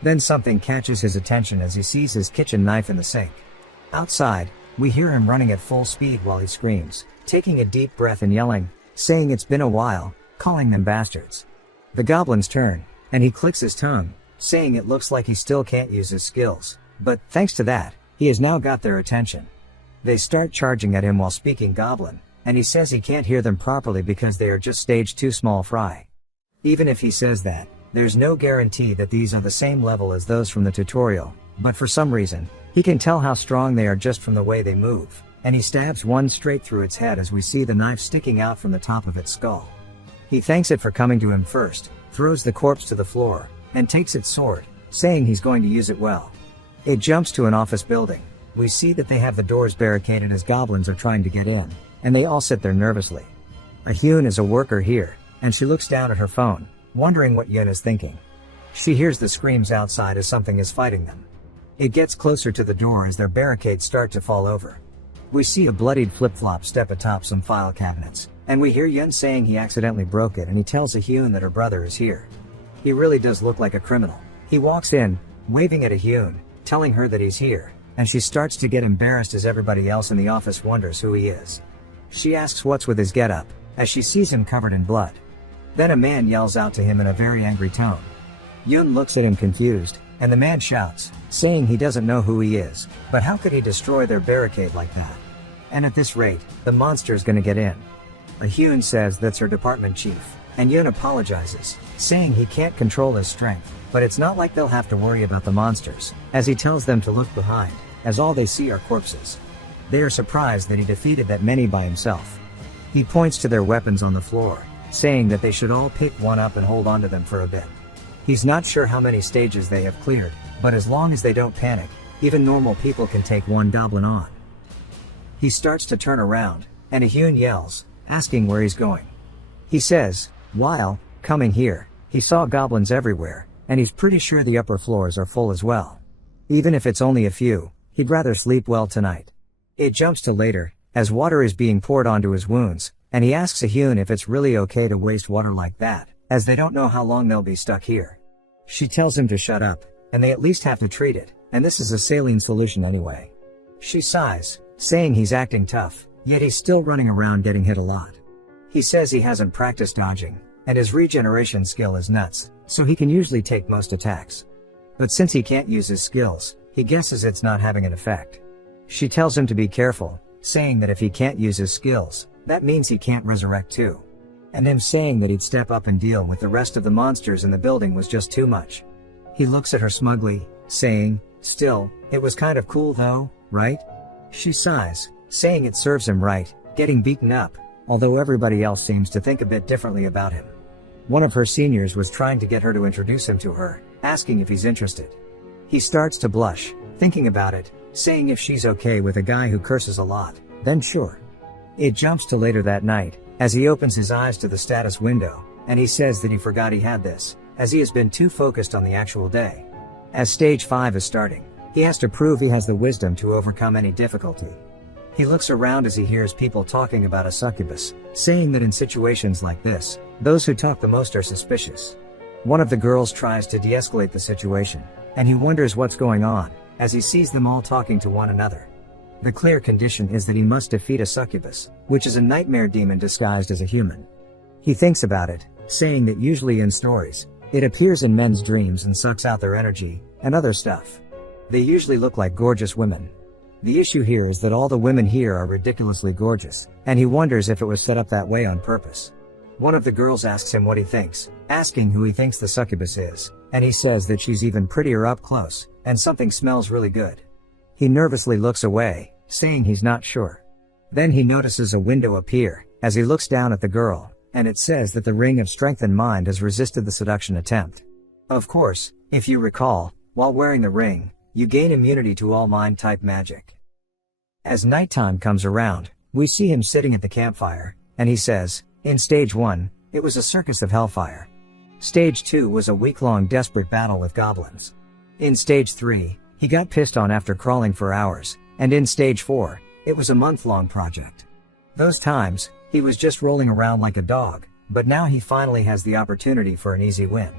Then something catches his attention as he sees his kitchen knife in the sink. Outside, we hear him running at full speed while he screams, taking a deep breath and yelling, saying it's been a while, calling them bastards. The goblin's turn, and he clicks his tongue, saying it looks like he still can't use his skills, but thanks to that, he has now got their attention. They start charging at him while speaking goblin, and he says he can't hear them properly because they are just stage 2 small fry. Even if he says that, there's no guarantee that these are the same level as those from the tutorial, but for some reason, he can tell how strong they are just from the way they move, and he stabs one straight through its head as we see the knife sticking out from the top of its skull. He thanks it for coming to him first, throws the corpse to the floor, and takes its sword, saying he's going to use it well. It jumps to an office building. We see that they have the doors barricaded as goblins are trying to get in, and they all sit there nervously. Hyun is a worker here, and she looks down at her phone, wondering what Yun is thinking. She hears the screams outside as something is fighting them. It gets closer to the door as their barricades start to fall over. We see a bloodied flip-flop step atop some file cabinets, and we hear Yun saying he accidentally broke it, and he tells Hyun that her brother is here. He really does look like a criminal. He walks in, waving at Hyun, telling her that he's here, and she starts to get embarrassed as everybody else in the office wonders who he is. She asks what's with his getup, as she sees him covered in blood. Then a man yells out to him in a very angry tone. Yun looks at him confused, and the man shouts, saying he doesn't know who he is, but how could he destroy their barricade like that? And at this rate, the monster's gonna get in. Hyun says that's her department chief, and Yun apologizes, saying he can't control his strength, but it's not like they'll have to worry about the monsters, as he tells them to look behind, as all they see are corpses. They are surprised that he defeated that many by himself. He points to their weapons on the floor, saying that they should all pick one up and hold onto them for a bit. He's not sure how many stages they have cleared, but as long as they don't panic, even normal people can take one goblin on. He starts to turn around, and Hyun yells, asking where he's going. He says, while coming here, he saw goblins everywhere, and he's pretty sure the upper floors are full as well. Even if it's only a few, he'd rather sleep well tonight. It jumps to later, as water is being poured onto his wounds, and he asks Hyun if it's really okay to waste water like that, as they don't know how long they'll be stuck here. She tells him to shut up, and they at least have to treat it, and this is a saline solution anyway. She sighs, saying he's acting tough, yet he's still running around getting hit a lot. He says he hasn't practiced dodging, and his regeneration skill is nuts, so he can usually take most attacks. But since he can't use his skills, he guesses it's not having an effect. She tells him to be careful, saying that if he can't use his skills, that means he can't resurrect too. And him saying that he'd step up and deal with the rest of the monsters in the building was just too much. He looks at her smugly, saying, still, it was kind of cool though, right? She sighs, saying it serves him right, getting beaten up, although everybody else seems to think a bit differently about him. One of her seniors was trying to get her to introduce him to her, asking if he's interested. He starts to blush, thinking about it, saying if she's okay with a guy who curses a lot, then sure. It jumps to later that night, as he opens his eyes to the status window, and he says that he forgot he had this, as he has been too focused on the actual day. As stage 5 is starting, he has to prove he has the wisdom to overcome any difficulty. He looks around as he hears people talking about a succubus, saying that in situations like this, those who talk the most are suspicious. One of the girls tries to de-escalate the situation, and he wonders what's going on, as he sees them all talking to one another. The clear condition is that he must defeat a succubus, which is a nightmare demon disguised as a human. He thinks about it, saying that usually in stories, it appears in men's dreams and sucks out their energy, and other stuff. They usually look like gorgeous women. The issue here is that all the women here are ridiculously gorgeous, and he wonders if it was set up that way on purpose. One of the girls asks him what he thinks, asking who he thinks the succubus is, and he says that she's even prettier up close, and something smells really good. He nervously looks away, saying he's not sure. Then he notices a window appear, as he looks down at the girl, and it says that the ring of strength and mind has resisted the seduction attempt. Of course, if you recall, while wearing the ring, you gain immunity to all mind-type magic. As nighttime comes around, we see him sitting at the campfire, and he says, in stage 1, it was a circus of hellfire. Stage 2 was a week-long desperate battle with goblins. In stage 3, he got pissed on after crawling for hours, and in stage 4, it was a month-long project. Those times, he was just rolling around like a dog, but now he finally has the opportunity for an easy win.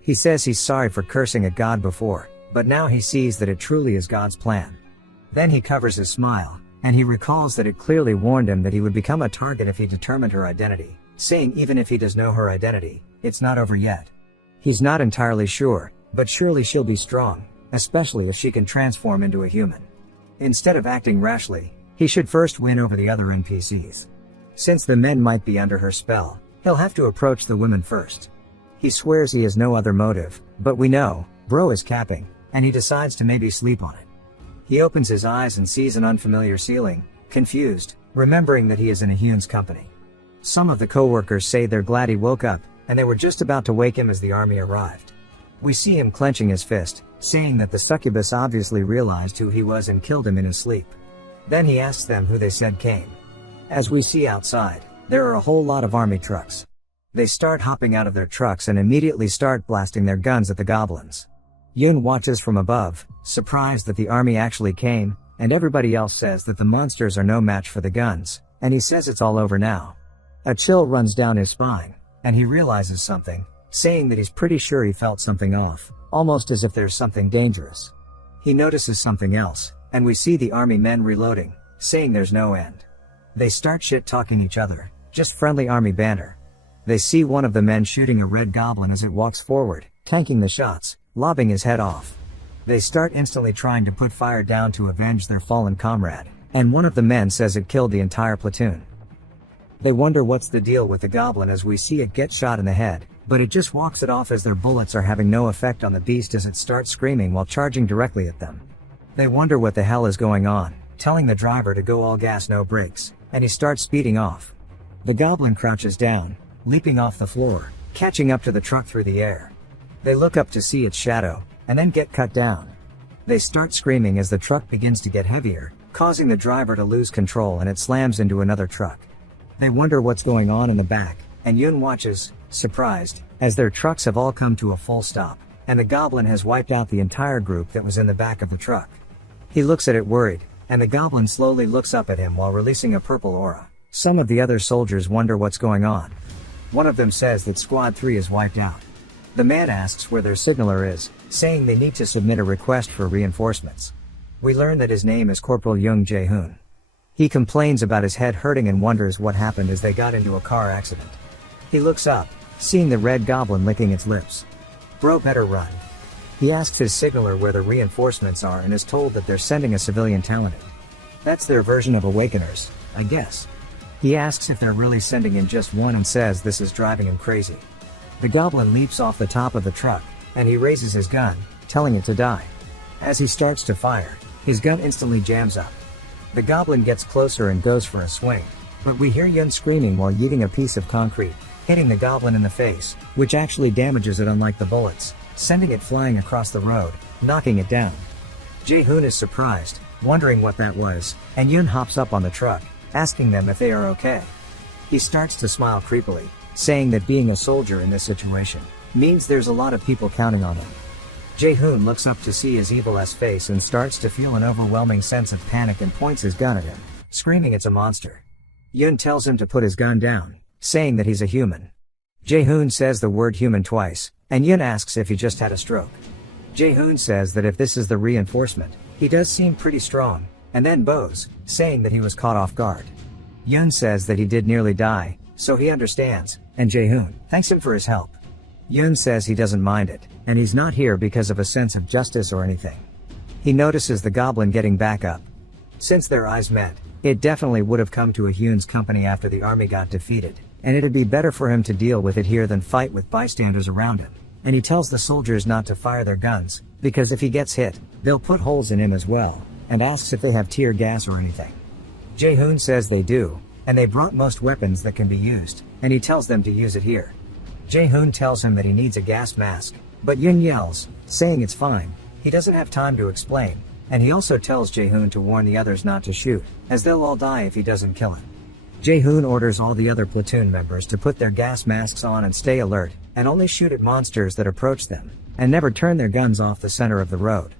He says he's sorry for cursing at God before, but now he sees that it truly is God's plan. Then he covers his smile, and he recalls that it clearly warned him that he would become a target if he determined her identity, saying even if he does know her identity, it's not over yet. He's not entirely sure, but surely she'll be strong, especially if she can transform into a human. Instead of acting rashly, he should first win over the other NPCs. Since the men might be under her spell, he'll have to approach the women first. He swears he has no other motive, but we know, bro is capping, and he decides to maybe sleep on it. He opens his eyes and sees an unfamiliar ceiling, confused, remembering that he is in a Hyun's company. Some of the co-workers say they're glad he woke up, and they were just about to wake him as the army arrived. We see him clenching his fist, saying that the succubus obviously realized who he was and killed him in his sleep. Then he asks them who they said came. As we see outside, there are a whole lot of army trucks. They start hopping out of their trucks and immediately start blasting their guns at the goblins. Yun watches from above, surprised that the army actually came, and everybody else says that the monsters are no match for the guns, and he says it's all over now. A chill runs down his spine, and he realizes something, saying that he's pretty sure he felt something off, almost as if there's something dangerous. He notices something else, and we see the army men reloading, saying there's no end. They start shit-talking each other, just friendly army banter. They see one of the men shooting a red goblin as it walks forward, tanking the shots, lobbing his head off. They start instantly trying to put fire down to avenge their fallen comrade, and one of the men says it killed the entire platoon. They wonder what's the deal with the goblin as we see it get shot in the head, but it just walks it off as their bullets are having no effect on the beast as it starts screaming while charging directly at them. They wonder what the hell is going on, telling the driver to go all gas no brakes, and he starts speeding off. The goblin crouches down, leaping off the floor, catching up to the truck through the air. They look up to see its shadow, and then get cut down. They start screaming as the truck begins to get heavier, causing the driver to lose control and it slams into another truck. They wonder what's going on in the back, and Yun watches, surprised, as their trucks have all come to a full stop, and the goblin has wiped out the entire group that was in the back of the truck. He looks at it worried, and the goblin slowly looks up at him while releasing a purple aura. Some of the other soldiers wonder what's going on. One of them says that Squad 3 is wiped out. The man asks where their signaler is, saying they need to submit a request for reinforcements. We learn that his name is Corporal Young Jae-hoon. He complains about his head hurting and wonders what happened as they got into a car accident. He looks up, seeing the red goblin licking its lips. Bro better run. He asks his signaler where the reinforcements are and is told that they're sending a civilian talented. That's their version of Awakeners, I guess. He asks if they're really sending in just one and says this is driving him crazy. The goblin leaps off the top of the truck, and he raises his gun, telling it to die. As he starts to fire, his gun instantly jams up. The goblin gets closer and goes for a swing, but we hear Yun screaming while yeeting a piece of concrete, hitting the goblin in the face, which actually damages it unlike the bullets, sending it flying across the road, knocking it down. Jae-hoon is surprised, wondering what that was, and Yun hops up on the truck, asking them if they are okay. He starts to smile creepily, saying that being a soldier in this situation means there's a lot of people counting on them. Jae-hoon looks up to see his evil-ass face and starts to feel an overwhelming sense of panic and points his gun at him, screaming it's a monster. Yun tells him to put his gun down, saying that he's a human. Jae-hoon says the word human twice, and Yun asks if he just had a stroke. Jae-hoon says that if this is the reinforcement, he does seem pretty strong, and then bows, saying that he was caught off guard. Yun says that he did nearly die, so he understands, and Jae-hoon thanks him for his help. Yun says he doesn't mind it, and he's not here because of a sense of justice or anything. He notices the goblin getting back up. Since their eyes met, it definitely would have come to a Hyun's company after the army got defeated, and it'd be better for him to deal with it here than fight with bystanders around him. And he tells the soldiers not to fire their guns, because if he gets hit, they'll put holes in him as well, and asks if they have tear gas or anything. Jae-hoon says they do, and they brought most weapons that can be used, and he tells them to use it here. Jae-hoon tells him that he needs a gas mask, but Yun yells, saying it's fine. He doesn't have time to explain, and he also tells Jae-hoon to warn the others not to shoot, as they'll all die if he doesn't kill him. Jae-hoon orders all the other platoon members to put their gas masks on and stay alert, and only shoot at monsters that approach them, and never turn their guns off the center of the road.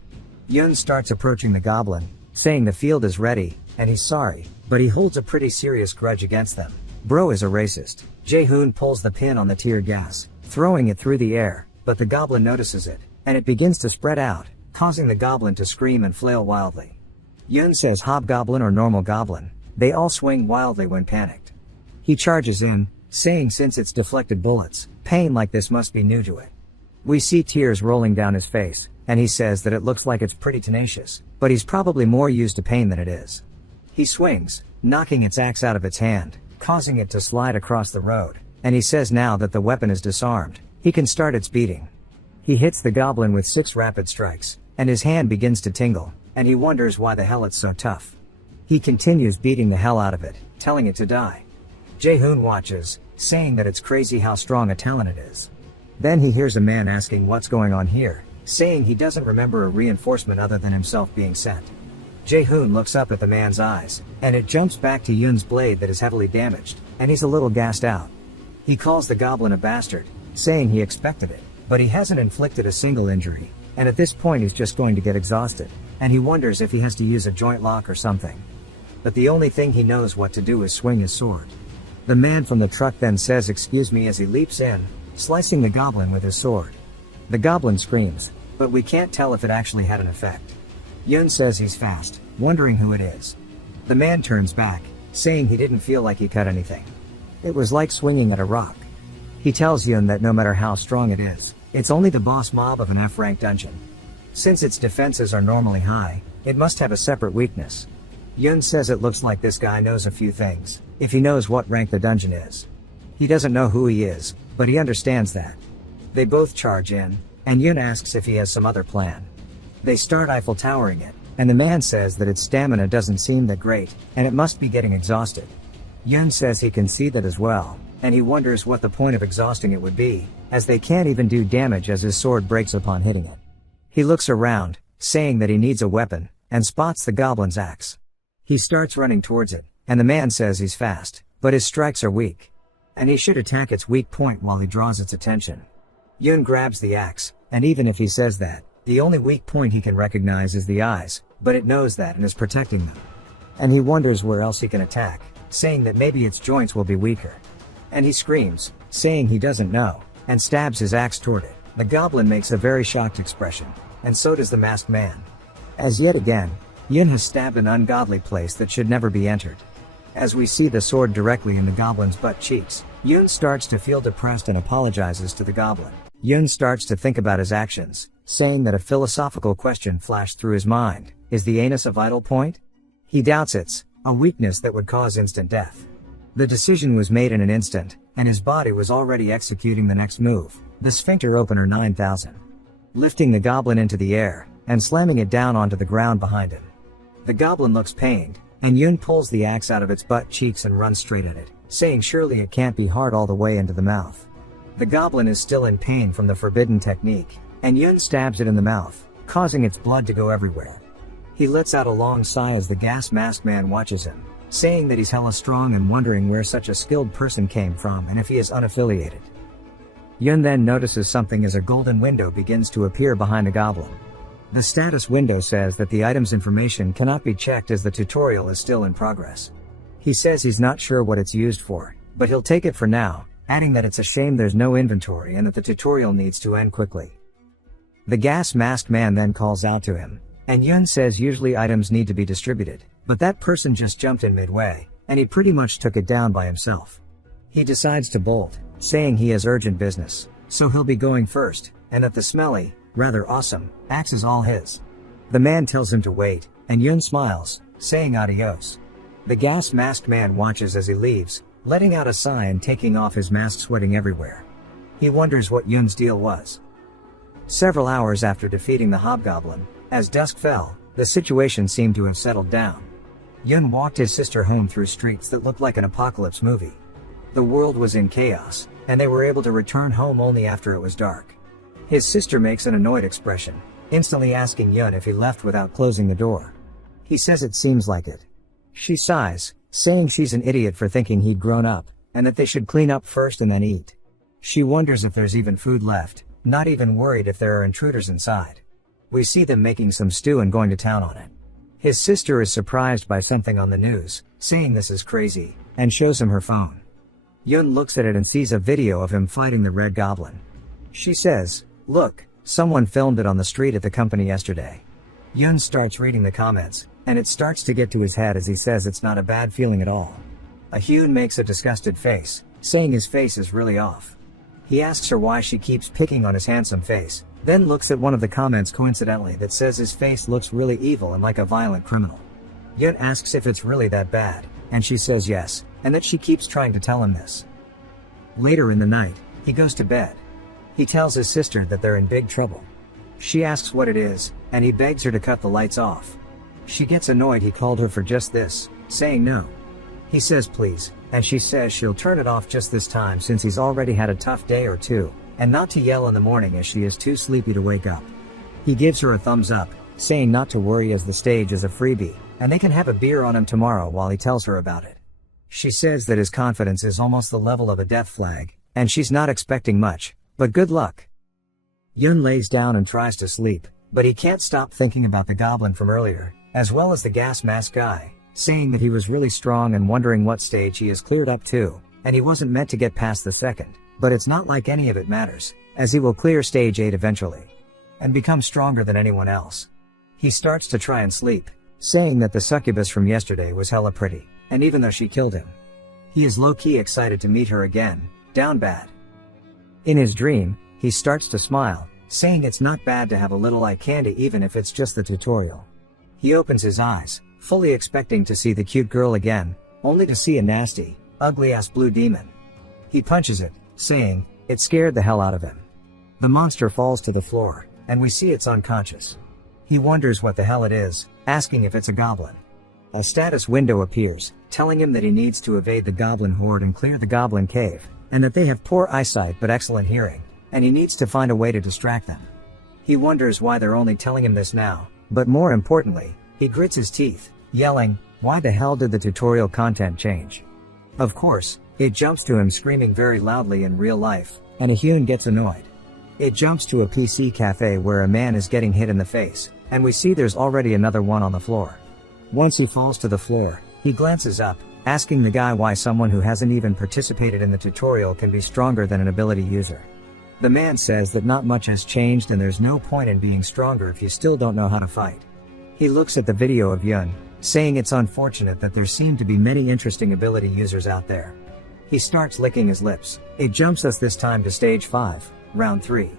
Yun starts approaching the goblin, saying the field is ready, and he's sorry, but he holds a pretty serious grudge against them. Bro is a racist. Jae-hoon pulls the pin on the tear gas, throwing it through the air, but the goblin notices it, and it begins to spread out, causing the goblin to scream and flail wildly. Yun says hobgoblin or normal goblin, they all swing wildly when panicked. He charges in, saying since it's deflected bullets, pain like this must be new to it. We see tears rolling down his face, and he says that it looks like it's pretty tenacious, but he's probably more used to pain than it is. He swings, knocking its axe out of its hand, causing it to slide across the road, and he says now that the weapon is disarmed, he can start its beating. He hits the goblin with 6 rapid strikes, and his hand begins to tingle, and he wonders why the hell it's so tough. He continues beating the hell out of it, telling it to die. Jae-hoon watches, saying that it's crazy how strong a talent it is. Then he hears a man asking what's going on here, saying he doesn't remember a reinforcement other than himself being sent. Jae-hoon looks up at the man's eyes, and it jumps back to Yun's blade that is heavily damaged, and he's a little gassed out. He calls the goblin a bastard, saying he expected it, but he hasn't inflicted a single injury, and at this point he's just going to get exhausted, and he wonders if he has to use a joint lock or something. But the only thing he knows what to do is swing his sword. The man from the truck then says excuse me as he leaps in, slicing the goblin with his sword. The goblin screams, but we can't tell if it actually had an effect. Yun says he's fast, wondering who it is. The man turns back, saying he didn't feel like he cut anything. It was like swinging at a rock. He tells Yun that no matter how strong it is, it's only the boss mob of an F-rank dungeon. Since its defenses are normally high, it must have a separate weakness. Yun says it looks like this guy knows a few things, if he knows what rank the dungeon is. He doesn't know who he is, but he understands that. They both charge in, and Yun asks if he has some other plan. They start Eiffel Towering it, and the man says that its stamina doesn't seem that great, and it must be getting exhausted. Yun says he can see that as well, and he wonders what the point of exhausting it would be, as they can't even do damage as his sword breaks upon hitting it. He looks around, saying that he needs a weapon, and spots the goblin's axe. He starts running towards it, and the man says he's fast, but his strikes are weak, and he should attack its weak point while he draws its attention. Yun grabs the axe, and even if he says that, the only weak point he can recognize is the eyes, but it knows that and is protecting them. And he wonders where else he can attack, saying that maybe its joints will be weaker. And he screams, saying he doesn't know, and stabs his axe toward it. The goblin makes a very shocked expression, and so does the masked man. As yet again, Yun has stabbed an ungodly place that should never be entered. As we see the sword directly in the goblin's butt cheeks, Yun starts to feel depressed and apologizes to the goblin. Yun starts to think about his actions, saying that a philosophical question flashed through his mind: is the anus a vital point? He doubts it's a weakness that would cause instant death. The decision was made in an instant, and his body was already executing the next move, the sphincter opener 9000. Lifting the goblin into the air, and slamming it down onto the ground behind him. The goblin looks pained, and Yun pulls the axe out of its butt cheeks and runs straight at it, saying surely it can't be hard all the way into the mouth. The goblin is still in pain from the forbidden technique, and Yun stabs it in the mouth, causing its blood to go everywhere. He lets out a long sigh as the gas masked man watches him, saying that he's hella strong and wondering where such a skilled person came from and if he is unaffiliated. Yun then notices something as a golden window begins to appear behind the goblin. The status window says that the item's information cannot be checked as the tutorial is still in progress. He says he's not sure what it's used for, but he'll take it for now, adding that it's a shame there's no inventory and that the tutorial needs to end quickly. The gas masked man then calls out to him, and Yun says usually items need to be distributed, but that person just jumped in midway, and he pretty much took it down by himself. He decides to bolt, saying he has urgent business, so he'll be going first, and that the smelly, rather awesome, axe is all his. The man tells him to wait, and Yun smiles, saying adios. The gas masked man watches as he leaves, letting out a sigh and taking off his mask, sweating everywhere. He wonders what Yun's deal was. Several hours after defeating the hobgoblin, as dusk fell, the situation seemed to have settled down. Yun walked his sister home through streets that looked like an apocalypse movie. The world was in chaos, and they were able to return home only after it was dark. His sister makes an annoyed expression, instantly asking Yun if he left without closing the door. He says it seems like it. She sighs, saying she's an idiot for thinking he'd grown up, and that they should clean up first and then eat. She wonders if there's even food left, not even worried if there are intruders inside. We see them making some stew and going to town on it. His sister is surprised by something on the news, saying this is crazy, and shows him her phone. Yun looks at it and sees a video of him fighting the Red Goblin. She says, "Look, someone filmed it on the street at the company yesterday." Yun starts reading the comments, and it starts to get to his head as he says it's not a bad feeling at all. Hyun makes a disgusted face, saying his face is really off. He asks her why she keeps picking on his handsome face, then looks at one of the comments coincidentally that says his face looks really evil and like a violent criminal. Yun asks if it's really that bad, and she says yes, and that she keeps trying to tell him this. Later in the night, he goes to bed. He tells his sister that they're in big trouble. She asks what it is, and he begs her to cut the lights off. She gets annoyed he called her for just this, saying no. He says please, and she says she'll turn it off just this time since he's already had a tough day or two, and not to yell in the morning as she is too sleepy to wake up. He gives her a thumbs up, saying not to worry as the stage is a freebie, and they can have a beer on him tomorrow while he tells her about it. She says that his confidence is almost the level of a death flag, and she's not expecting much, but good luck. Yun lays down and tries to sleep, but he can't stop thinking about the goblin from earlier, as well as the gas mask guy, saying that he was really strong and wondering what stage he is cleared up to, and he wasn't meant to get past the second, but it's not like any of it matters, as he will clear stage 8 eventually, and become stronger than anyone else. He starts to try and sleep, saying that the succubus from yesterday was hella pretty, and even though she killed him, he is low-key excited to meet her again, down bad. In his dream, he starts to smile, saying it's not bad to have a little eye candy even if it's just the tutorial. He opens his eyes, fully expecting to see the cute girl again, only to see a nasty, ugly-ass blue demon. He punches it, saying, it scared the hell out of him. The monster falls to the floor, and we see it's unconscious. He wonders what the hell it is, asking if it's a goblin. A status window appears, telling him that he needs to evade the goblin horde and clear the goblin cave, and that they have poor eyesight but excellent hearing, and he needs to find a way to distract them. He wonders why they're only telling him this now, but more importantly, he grits his teeth, yelling, why the hell did the tutorial content change? Of course, it jumps to him screaming very loudly in real life, and Hyun gets annoyed. It jumps to a PC cafe where a man is getting hit in the face, and we see there's already another one on the floor. Once he falls to the floor, he glances up, asking the guy why someone who hasn't even participated in the tutorial can be stronger than an ability user. The man says that not much has changed and there's no point in being stronger if you still don't know how to fight. He looks at the video of Yun, saying it's unfortunate that there seem to be many interesting ability users out there. He starts licking his lips. It jumps us this time to stage 5, round 3.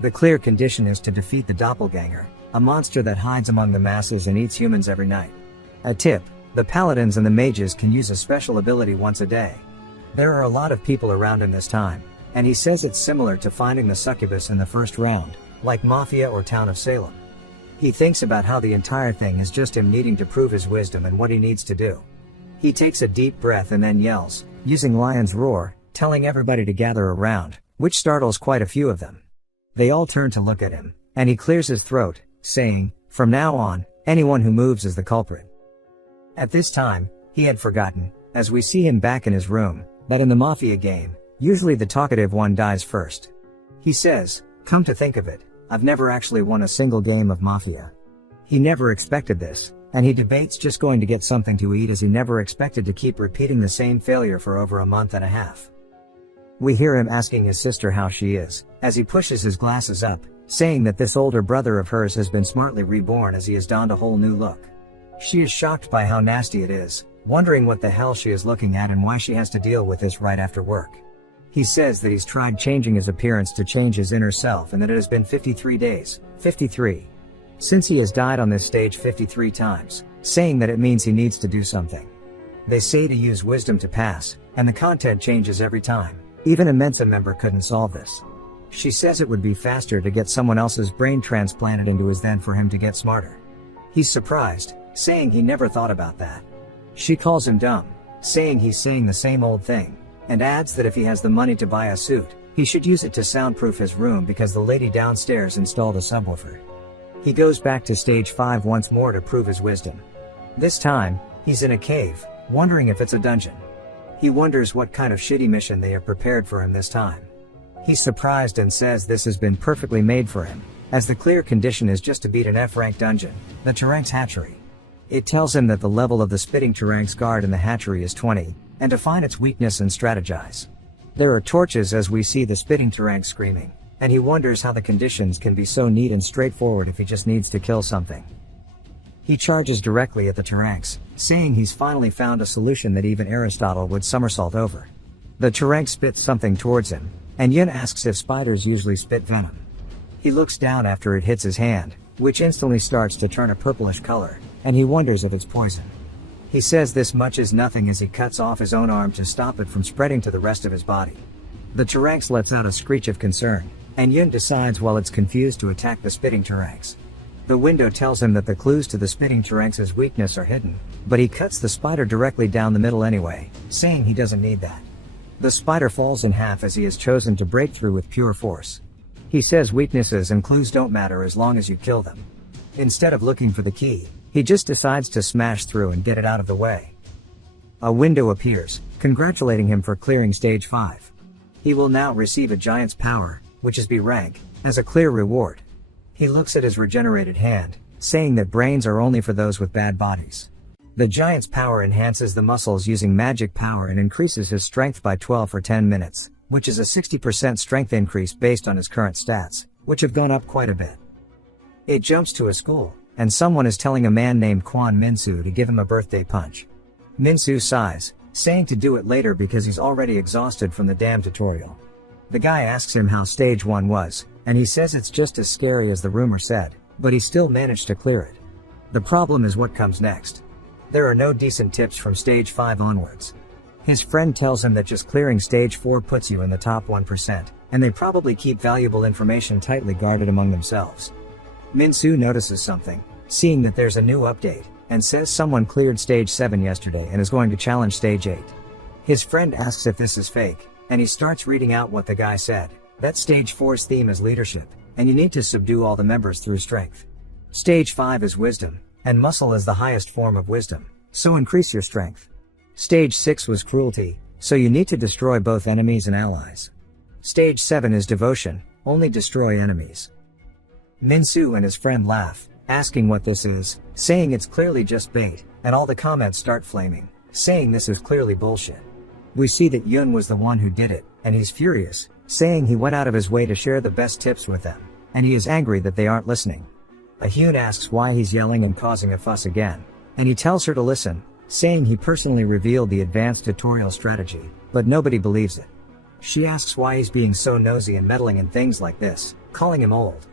The clear condition is to defeat the doppelganger, a monster that hides among the masses and eats humans every night. A tip, the paladins and the mages can use a special ability once a day. There are a lot of people around him this time, and he says it's similar to finding the succubus in the first round, like Mafia or Town of Salem. He thinks about how the entire thing is just him needing to prove his wisdom and what he needs to do. He takes a deep breath and then yells, using Lion's Roar, telling everybody to gather around, which startles quite a few of them. They all turn to look at him, and he clears his throat, saying, from now on, anyone who moves is the culprit. At this time, he had forgotten, as we see him back in his room, that in the Mafia game, usually the talkative one dies first. He says, come to think of it, I've never actually won a single game of Mafia. He never expected this, and he debates just going to get something to eat as he never expected to keep repeating the same failure for over a month and a half. We hear him asking his sister how she is, as he pushes his glasses up, saying that this older brother of hers has been smartly reborn as he has donned a whole new look. She is shocked by how nasty it is, wondering what the hell she is looking at and why she has to deal with this right after work. He says that he's tried changing his appearance to change his inner self and that it has been 53 days, 53, since he has died on this stage 53 times, saying that it means he needs to do something. They say to use wisdom to pass, and the content changes every time. Even a Mensa member couldn't solve this. She says it would be faster to get someone else's brain transplanted into his than for him to get smarter. He's surprised, saying he never thought about that. She calls him dumb, saying he's saying the same old thing, and adds that if he has the money to buy a suit, he should use it to soundproof his room because the lady downstairs installed a subwoofer. He goes back to stage 5 once more to prove his wisdom. This time, he's in a cave, wondering if it's a dungeon. He wonders what kind of shitty mission they have prepared for him this time. He's surprised and says this has been perfectly made for him, as the clear condition is just to beat an F-rank dungeon, the Tarank's hatchery. It tells him that the level of the spitting Tarank's guard in the hatchery is 20, and to find its weakness and strategize. There are torches as we see the spitting Tarank screaming, and he wonders how the conditions can be so neat and straightforward if he just needs to kill something. He charges directly at the Taranks, saying he's finally found a solution that even Aristotle would somersault over. The Turank spits something towards him, and Yun asks if spiders usually spit venom. He looks down after it hits his hand, which instantly starts to turn a purplish color, and he wonders if it's poison. He says this much is nothing as he cuts off his own arm to stop it from spreading to the rest of his body. The Turanks lets out a screech of concern, and Yun decides while it's confused to attack the spitting Turanks. The window tells him that the clues to the spitting Turanks' weakness are hidden, but he cuts the spider directly down the middle anyway, saying he doesn't need that. The spider falls in half as he has chosen to break through with pure force. He says weaknesses and clues don't matter as long as you kill them. Instead of looking for the key, he just decides to smash through and get it out of the way. A window appears, congratulating him for clearing stage 5. He will now receive a giant's power, which is B rank, as a clear reward. He looks at his regenerated hand, saying that brains are only for those with bad bodies. The giant's power enhances the muscles using magic power and increases his strength by 12 for 10 minutes, which is a 60% strength increase based on his current stats, which have gone up quite a bit. It jumps to a school, and someone is telling a man named Kwon Minsu to give him a birthday punch. Minsu sighs, saying to do it later because he's already exhausted from the damn tutorial. The guy asks him how stage 1 was, and he says it's just as scary as the rumor said, but he still managed to clear it. The problem is what comes next. There are no decent tips from stage 5 onwards. His friend tells him that just clearing stage 4 puts you in the top 1%, and they probably keep valuable information tightly guarded among themselves. Minsu notices something, seeing that there's a new update, and says someone cleared stage 7 yesterday and is going to challenge stage 8. His friend asks if this is fake, and he starts reading out what the guy said. That stage 4's theme is leadership, and you need to subdue all the members through strength. Stage 5 is wisdom, and muscle is the highest form of wisdom, so increase your strength. Stage 6 was cruelty, so you need to destroy both enemies and allies. Stage 7 is devotion, only destroy enemies. Minsu and his friend laugh, asking what this is, saying it's clearly just bait, and all the comments start flaming, saying this is clearly bullshit. We see that Yun was the one who did it, and he's furious, saying he went out of his way to share the best tips with them, and he is angry that they aren't listening. Hyun asks why he's yelling and causing a fuss again, and he tells her to listen, saying he personally revealed the advanced tutorial strategy, but nobody believes it. She asks why he's being so nosy and meddling in things like this, calling him old.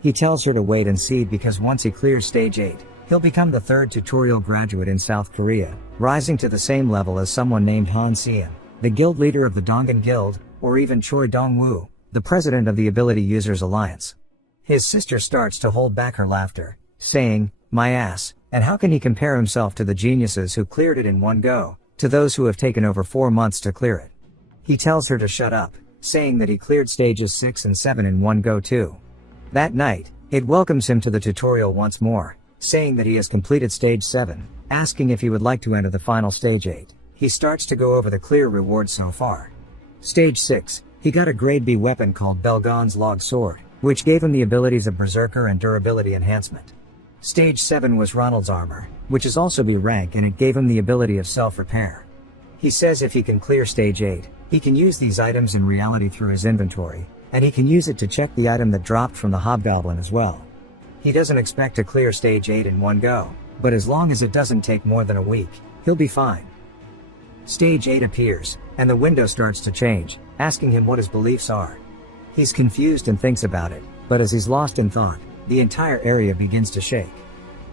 He tells her to wait and see because once he clears stage 8, he'll become the 3rd tutorial graduate in South Korea, rising to the same level as someone named Han Seon, the guild leader of the Dongan Guild, or even Choi Dong-woo, the president of the Ability Users Alliance. His sister starts to hold back her laughter, saying, "My ass, and how can he compare himself to the geniuses who cleared it in one go, to those who have taken over 4 months to clear it?" He tells her to shut up, saying that he cleared stages 6 and 7 in one go too. That night, it welcomes him to the tutorial once more, saying that he has completed stage 7, asking if he would like to enter the final stage 8. He starts to go over the clear rewards so far. Stage 6, he got a grade B weapon called Belgon's Log Sword, which gave him the abilities of Berserker and Durability Enhancement. Stage 7 was Ronald's armor, which is also B rank, and it gave him the ability of self-repair. He says if he can clear stage 8, he can use these items in reality through his inventory, and he can use it to check the item that dropped from the Hobgoblin as well. He doesn't expect to clear stage 8 in one go, but as long as it doesn't take more than a week, he'll be fine. Stage 8 appears, and the window starts to change, asking him what his beliefs are. He's confused and thinks about it, but as he's lost in thought, the entire area begins to shake.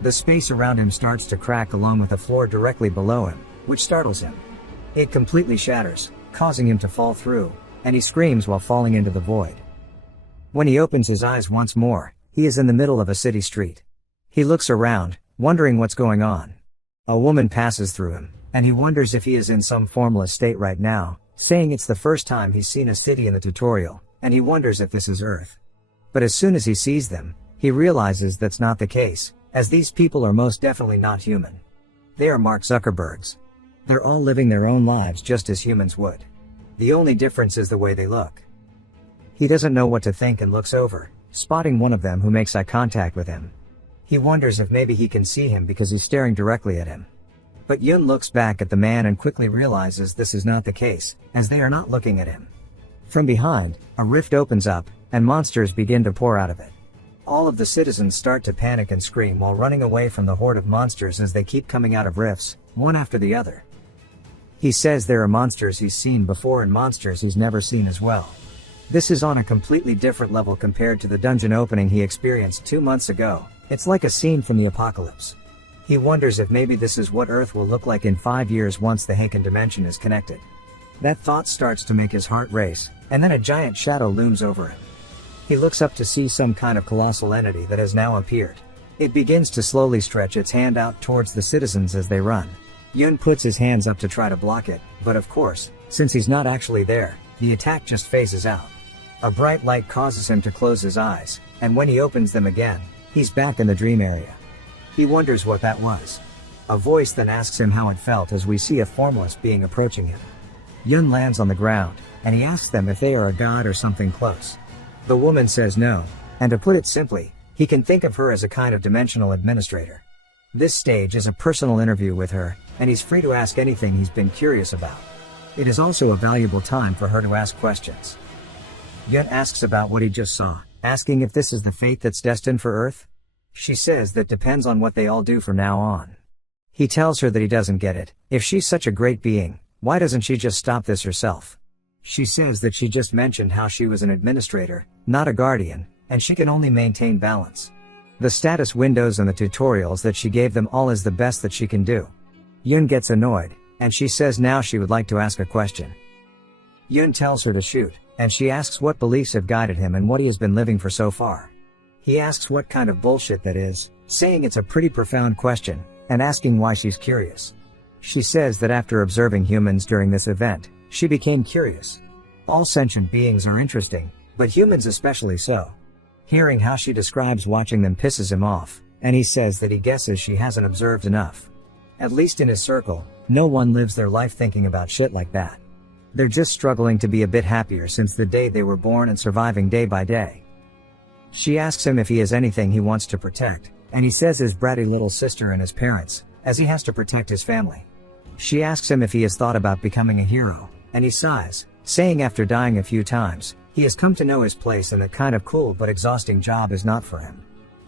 The space around him starts to crack along with the floor directly below him, which startles him. It completely shatters, causing him to fall through, and he screams while falling into the void. When he opens his eyes once more, he is in the middle of a city street. He looks around, wondering what's going on. A woman passes through him, and he wonders if he is in some formless state right now, saying it's the first time he's seen a city in the tutorial, and he wonders if this is Earth. But as soon as he sees them, he realizes that's not the case, as these people are most definitely not human. They are Mark Zuckerberg's. They're all living their own lives just as humans would. The only difference is the way they look. He doesn't know what to think and looks over, spotting one of them who makes eye contact with him. He wonders if maybe he can see him because he's staring directly at him. But Yun looks back at the man and quickly realizes this is not the case, as they are not looking at him. From behind, a rift opens up, and monsters begin to pour out of it. All of the citizens start to panic and scream while running away from the horde of monsters as they keep coming out of rifts, one after the other. He says there are monsters he's seen before and monsters he's never seen as well. This is on a completely different level compared to the dungeon opening he experienced 2 months ago. It's like a scene from the apocalypse. He wonders if maybe this is what Earth will look like in 5 years once the Haken dimension is connected. That thought starts to make his heart race, and then a giant shadow looms over him. He looks up to see some kind of colossal entity that has now appeared. It begins to slowly stretch its hand out towards the citizens as they run. Yun puts his hands up to try to block it, but of course, since he's not actually there, the attack just phases out. A bright light causes him to close his eyes, and when he opens them again, he's back in the dream area. He wonders what that was. A voice then asks him how it felt as we see a formless being approaching him. Yun lands on the ground, and he asks them if they are a god or something close. The woman says no, and to put it simply, he can think of her as a kind of dimensional administrator. This stage is a personal interview with her, and he's free to ask anything he's been curious about. It is also a valuable time for her to ask questions. Yun asks about what he just saw, asking if this is the fate that's destined for Earth. She says that depends on what they all do from now on. He tells her that he doesn't get it. If she's such a great being, why doesn't she just stop this herself? She says that she just mentioned how she was an administrator, not a guardian, and she can only maintain balance. The status windows and the tutorials that she gave them all is the best that she can do. Yun gets annoyed, and she says now she would like to ask a question. Yun tells her to shoot, and she asks what beliefs have guided him and what he has been living for so far. He asks what kind of bullshit that is, saying it's a pretty profound question, and asking why she's curious. She says that after observing humans during this event, she became curious. All sentient beings are interesting, but humans especially so. Hearing how she describes watching them pisses him off, and he says that he guesses she hasn't observed enough. At least in his circle, no one lives their life thinking about shit like that. They're just struggling to be a bit happier since the day they were born and surviving day by day. She asks him if he has anything he wants to protect, and he says his bratty little sister and his parents, as he has to protect his family. She asks him if he has thought about becoming a hero, and he sighs, saying after dying a few times, he has come to know his place and that kind of cool but exhausting job is not for him.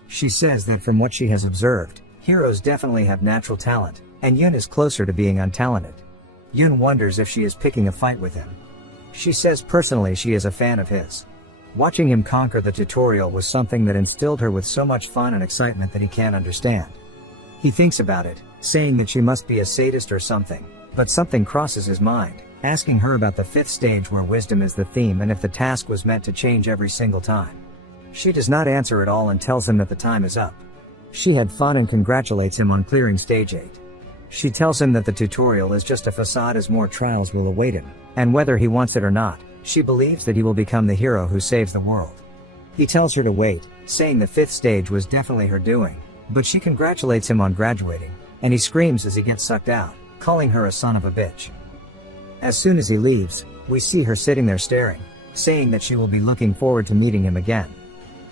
She says that from what she has observed, heroes definitely have natural talent, and Yun is closer to being untalented. Yun wonders if she is picking a fight with him. She says personally she is a fan of his. Watching him conquer the tutorial was something that instilled her with so much fun and excitement that he can't understand. He thinks about it, saying that she must be a sadist or something, but something crosses his mind, asking her about the 5th stage where wisdom is the theme and if the task was meant to change every single time. She does not answer at all and tells him that the time is up. She had fun and congratulates him on clearing stage 8. She tells him that the tutorial is just a facade as more trials will await him, and whether he wants it or not, she believes that he will become the hero who saves the world. He tells her to wait, saying the 5th stage was definitely her doing, but she congratulates him on graduating, and he screams as he gets sucked out, calling her a son of a bitch. As soon as he leaves, we see her sitting there staring, saying that she will be looking forward to meeting him again.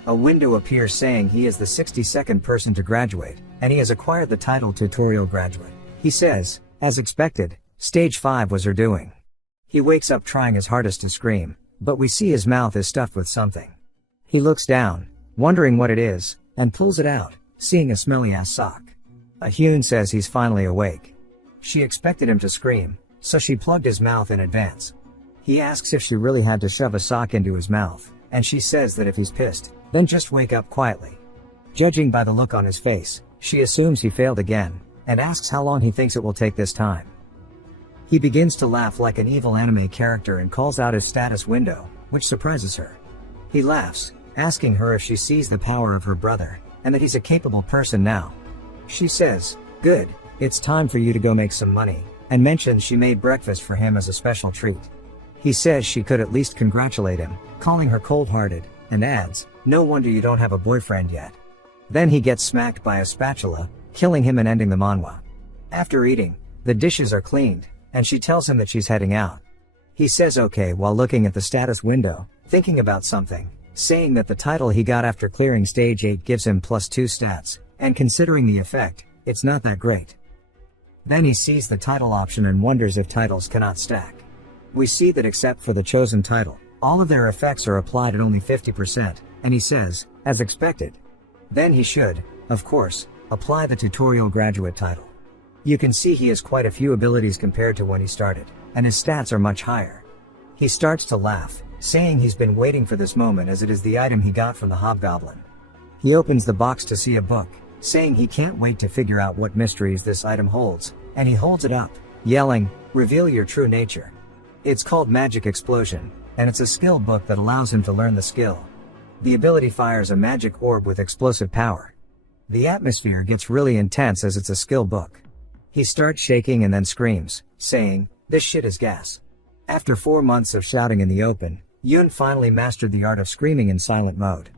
A window appears saying he is the 62nd person to graduate, and he has acquired the title Tutorial Graduate. He says, as expected, stage 5 was her doing. He wakes up trying his hardest to scream, but we see his mouth is stuffed with something. He looks down, wondering what it is, and pulls it out, seeing a smelly ass sock. Hyun says he's finally awake. She expected him to scream, so she plugged his mouth in advance. He asks if she really had to shove a sock into his mouth, and she says that if he's pissed, then just wake up quietly. Judging by the look on his face, she assumes he failed again, and asks how long he thinks it will take this time. He begins to laugh like an evil anime character and calls out his status window, which surprises her. He laughs, asking her if she sees the power of her brother, and that he's a capable person now. She says, "Good, it's time for you to go make some money," and mentions she made breakfast for him as a special treat. He says she could at least congratulate him, calling her cold-hearted, and adds, "No wonder you don't have a boyfriend yet." Then he gets smacked by a spatula, killing him and ending the manhwa. After eating, the dishes are cleaned, and she tells him that she's heading out. He says okay while looking at the status window, thinking about something, saying that the title he got after clearing stage 8 gives him +2 stats, and considering the effect, it's not that great. Then he sees the title option and wonders if titles cannot stack. We see that except for the chosen title, all of their effects are applied at only 50%, and he says, as expected. Then he should, of course, apply the tutorial graduate title. You can see he has quite a few abilities compared to when he started, and his stats are much higher. He starts to laugh, saying he's been waiting for this moment as it is the item he got from the hobgoblin. He opens the box to see a book, saying he can't wait to figure out what mysteries this item holds, and he holds it up, yelling, "Reveal your true nature." It's called Magic Explosion, and it's a skill book that allows him to learn the skill. The ability fires a magic orb with explosive power. The atmosphere gets really intense as it's a skill book. He starts shaking and then screams, saying, "This shit is gas." After 4 months of shouting in the open, Yun finally mastered the art of screaming in silent mode.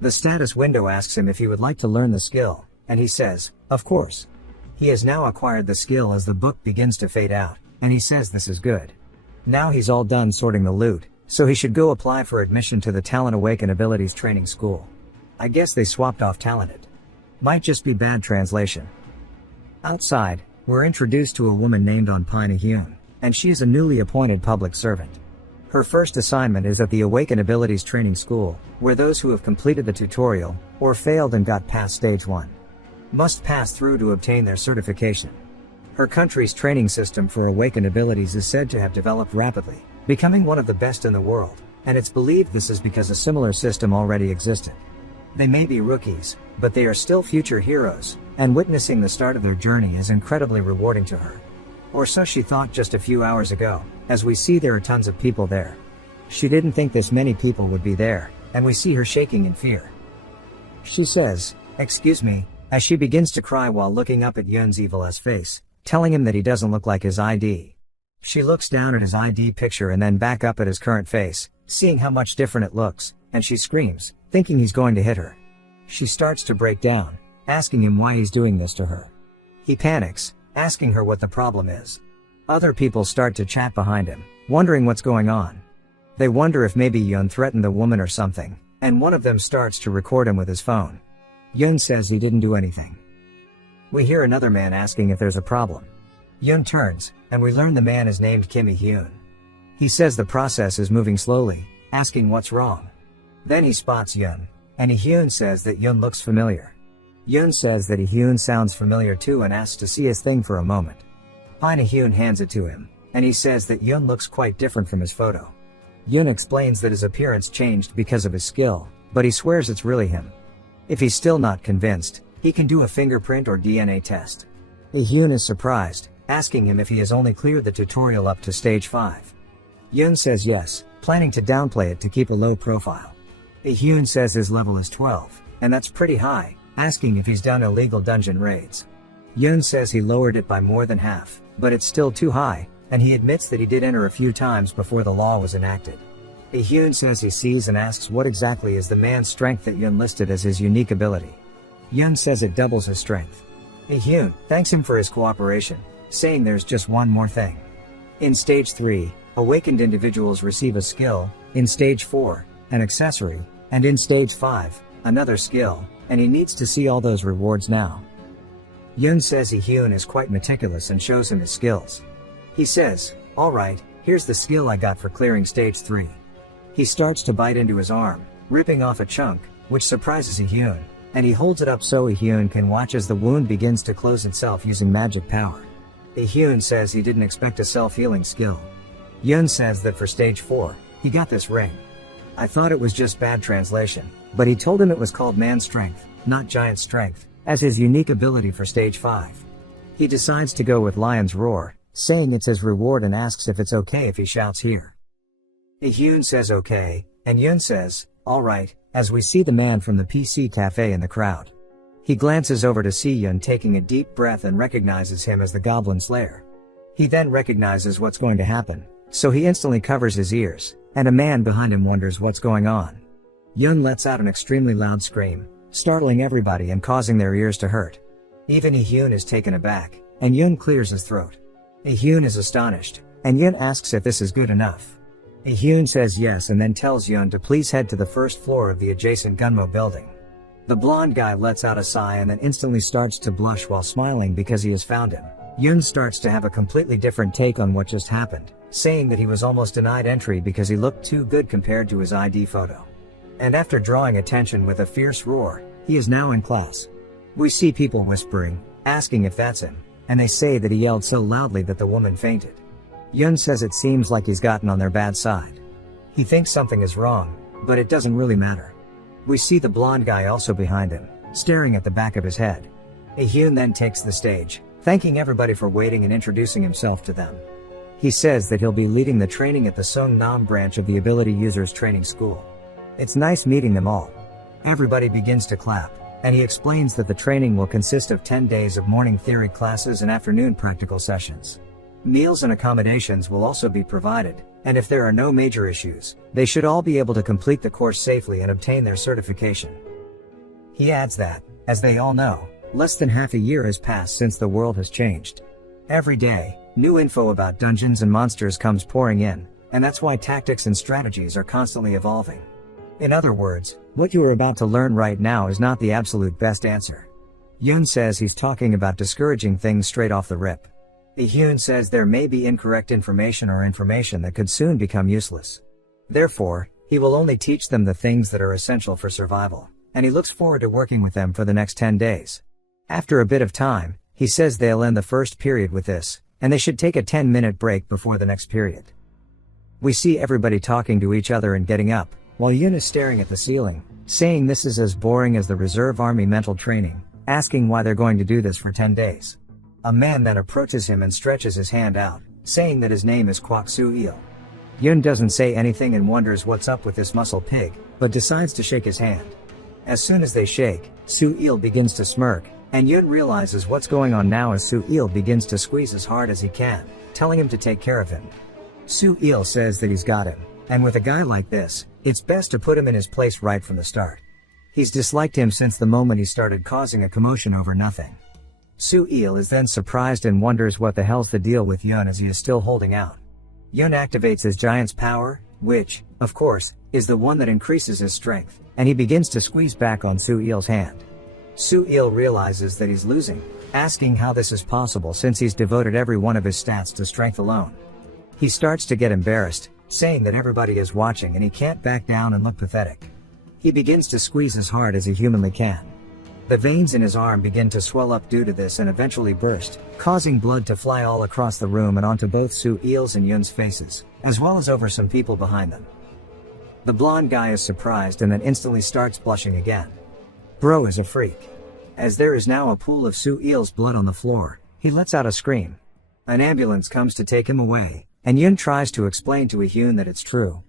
The status window asks him if he would like to learn the skill, and he says, "Of course." He has now acquired the skill as the book begins to fade out, and he says this is good. Now he's all done sorting the loot, so he should go apply for admission to the Talent Awaken Abilities Training School. I guess they swapped off talented. Might just be bad translation. Outside, we're introduced to a woman named Onpina Hyun, and she is a newly appointed public servant. Her first assignment is at the Awaken Abilities Training School, where those who have completed the tutorial, or failed and got past stage 1, must pass through to obtain their certification. Her country's training system for Awaken abilities is said to have developed rapidly, becoming one of the best in the world, and it's believed this is because a similar system already existed. They may be rookies, but they are still future heroes, and witnessing the start of their journey is incredibly rewarding to her. Or so she thought just a few hours ago, as we see there are tons of people there. She didn't think this many people would be there, and we see her shaking in fear. She says, "Excuse me," as she begins to cry while looking up at Yun's evil-ass face, telling him that he doesn't look like his ID. She looks down at his ID picture and then back up at his current face, seeing how much different it looks, and she screams, thinking he's going to hit her. She starts to break down, asking him why he's doing this to her. He panics, asking her what the problem is. Other people start to chat behind him, wondering what's going on. They wonder if maybe Yun threatened the woman or something, and one of them starts to record him with his phone. Yun says he didn't do anything. We hear another man asking if there's a problem. Yun turns, and we learn the man is named Kim Hyun. He says the process is moving slowly, asking what's wrong. Then he spots Yun, and Hyun says that Yun looks familiar. Yun says that Hyun sounds familiar too and asks to see his thing for a moment. Hyun hands it to him, and he says that Yun looks quite different from his photo. Yun explains that his appearance changed because of his skill, but he swears it's really him. If he's still not convinced, he can do a fingerprint or DNA test. Hyun is surprised, asking him if he has only cleared the tutorial up to stage 5. Yun says yes, planning to downplay it to keep a low profile. Hyun says his level is 12, and that's pretty high, asking if he's done illegal dungeon raids. Yun says he lowered it by more than half, but it's still too high, and he admits that he did enter a few times before the law was enacted. Hyun says he sees and asks what exactly is the man's strength that Yun listed as his unique ability. Yun says it doubles his strength. Hyun thanks him for his cooperation, saying there's just one more thing. In stage 3, awakened individuals receive a skill, in stage 4, an accessory, and in stage 5, another skill, and he needs to see all those rewards now. Yun says Hyun is quite meticulous and shows him his skills. He says, "Alright, here's the skill I got for clearing stage 3. He starts to bite into his arm, ripping off a chunk, which surprises Hyun, and he holds it up so Hyun can watch as the wound begins to close itself using magic power. Hyun says he didn't expect a self-healing skill. Yun says that for stage 4, he got this ring. I thought it was just bad translation, but he told him it was called man strength, not giant strength, as his unique ability for stage 5. He decides to go with Lion's Roar, saying it's his reward and asks if it's okay if he shouts here. Hyun says okay, and Yun says, "Alright," as we see the man from the PC cafe in the crowd. He glances over to see Yun taking a deep breath and recognizes him as the Goblin Slayer. He then recognizes what's going to happen, so he instantly covers his ears, and a man behind him wonders what's going on. Yun lets out an extremely loud scream, startling everybody and causing their ears to hurt. Even Hyun is taken aback, and Yun clears his throat. Hyun is astonished, and Yun asks if this is good enough. Hyun says yes and then tells Yun to please head to the first floor of the adjacent Gunmo building. The blonde guy lets out a sigh and then instantly starts to blush while smiling because he has found him. Yun starts to have a completely different take on what just happened, saying that he was almost denied entry because he looked too good compared to his ID photo. And after drawing attention with a fierce roar, he is now in class. We see people whispering, asking if that's him. and they say that he yelled so loudly that the woman fainted. Yun says it seems like he's gotten on their bad side. He thinks something is wrong, but it doesn't really matter. We see the blonde guy also behind him, staring at the back of his head. Hyun then takes the stage, thanking everybody for waiting and introducing himself to them. He says that he'll be leading the training at the Sungnam branch of the Ability Users Training School. It's nice meeting them all. Everybody begins to clap, and he explains that the training will consist of 10 days of morning theory classes and afternoon practical sessions. Meals and accommodations will also be provided, and if there are no major issues, they should all be able to complete the course safely and obtain their certification. He adds that, as they all know, less than half a year has passed since the world has changed. Every day, new info about dungeons and monsters comes pouring in, and that's why tactics and strategies are constantly evolving. In other words, what you are about to learn right now is not the absolute best answer. Yun says he's talking about discouraging things straight off the rip. Hyun says there may be incorrect information or information that could soon become useless. Therefore, he will only teach them the things that are essential for survival, and he looks forward to working with them for the next 10 days. After a bit of time, he says they'll end the first period with this, and they should take a 10-minute break before the next period. We see everybody talking to each other and getting up, while Yun is staring at the ceiling, saying this is as boring as the Reserve Army mental training, asking why they're going to do this for 10 days. A man then approaches him and stretches his hand out, saying that his name is Kwak Soo-il. Yun doesn't say anything and wonders what's up with this muscle pig, but decides to shake his hand. As soon as they shake, Soo-il begins to smirk, and Yun realizes what's going on now as Soo-il begins to squeeze as hard as he can, telling him to take care of him. Soo-il says that he's got him, and with a guy like this, it's best to put him in his place right from the start. He's disliked him since the moment he started causing a commotion over nothing. Soo-il is then surprised and wonders what the hell's the deal with Yun as he is still holding out. Yun activates his giant's power, which, of course, is the one that increases his strength, and he begins to squeeze back on Soo-il's hand. Soo-il realizes that he's losing, asking how this is possible since he's devoted every one of his stats to strength alone. He starts to get embarrassed, saying that everybody is watching and he can't back down and look pathetic. He begins to squeeze as hard as he humanly can. The veins in his arm begin to swell up due to this and eventually burst, causing blood to fly all across the room and onto both Soo-il's and Yun's faces, as well as over some people behind them. The blonde guy is surprised and then instantly starts blushing again. Bro is a freak. As there is now a pool of Soo-il's blood on the floor, he lets out a scream. An ambulance comes to take him away, and Yun tries to explain to Hyun that it's true.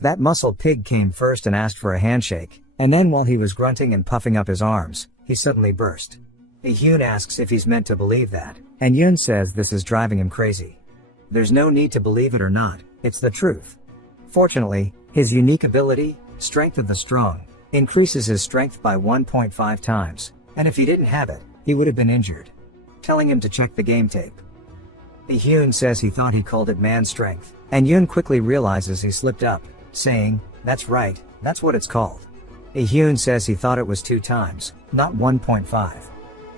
That muscle pig came first and asked for a handshake, and then while he was grunting and puffing up his arms, he suddenly burst. Hyun asks if he's meant to believe that, and Yun says this is driving him crazy. There's no need to believe it or not, it's the truth. Fortunately, his unique ability, Strength of the Strong, increases his strength by 1.5 times, and if he didn't have it, he would have been injured. Telling him to check the game tape. Hyun says he thought he called it man strength, and Yun quickly realizes he slipped up, saying, "That's right, that's what it's called." Hyun says he thought it was 2 times, not 1.5.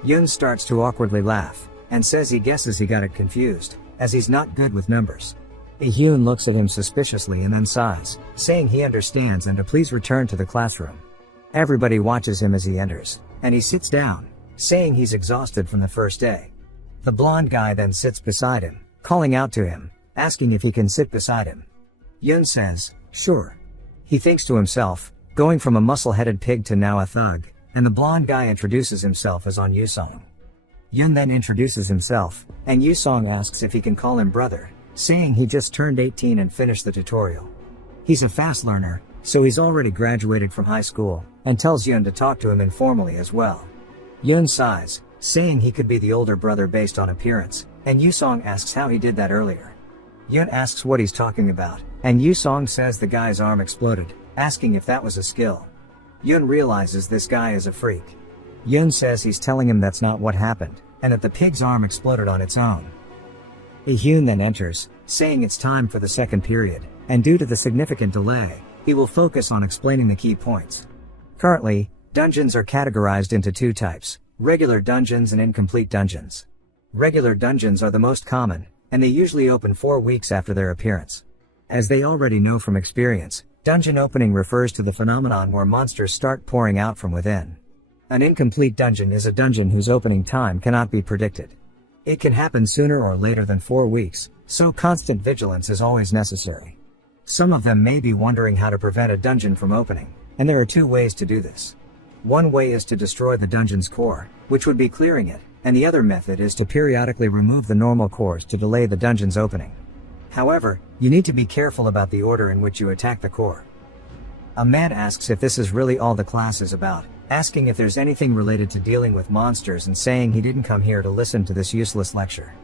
Yun starts to awkwardly laugh, and says he guesses he got it confused, as he's not good with numbers. Hyun looks at him suspiciously and then sighs, saying he understands and to please return to the classroom. Everybody watches him as he enters, and he sits down, saying he's exhausted from the first day. The blonde guy then sits beside him, calling out to him, asking if he can sit beside him. Yun says, "Sure." He thinks to himself, going from a muscle-headed pig to now a thug, and the blonde guy introduces himself as On Yusong. Yun then introduces himself, and Yusong asks if he can call him brother, saying he just turned 18 and finished the tutorial. He's a fast learner, so he's already graduated from high school, and tells Yun to talk to him informally as well. Yun sighs, saying he could be the older brother based on appearance, and Yusong asks how he did that earlier. Yun asks what he's talking about, and Yusong says the guy's arm exploded, asking if that was a skill. Yun realizes this guy is a freak. Yun says he's telling him that's not what happened, and that the pig's arm exploded on its own. Hyun then enters, saying it's time for the second period, and due to the significant delay, he will focus on explaining the key points. Currently, dungeons are categorized into 2 types, regular dungeons and incomplete dungeons. Regular dungeons are the most common, and they usually open 4 weeks after their appearance. As they already know from experience, dungeon opening refers to the phenomenon where monsters start pouring out from within. An incomplete dungeon is a dungeon whose opening time cannot be predicted. It can happen sooner or later than 4 weeks, so constant vigilance is always necessary. Some of them may be wondering how to prevent a dungeon from opening, and there are 2 ways to do this. One way is to destroy the dungeon's core, which would be clearing it, and the other method is to periodically remove the normal cores to delay the dungeon's opening. However, you need to be careful about the order in which you attack the core. A man asks if this is really all the class is about, asking if there's anything related to dealing with monsters and saying he didn't come here to listen to this useless lecture.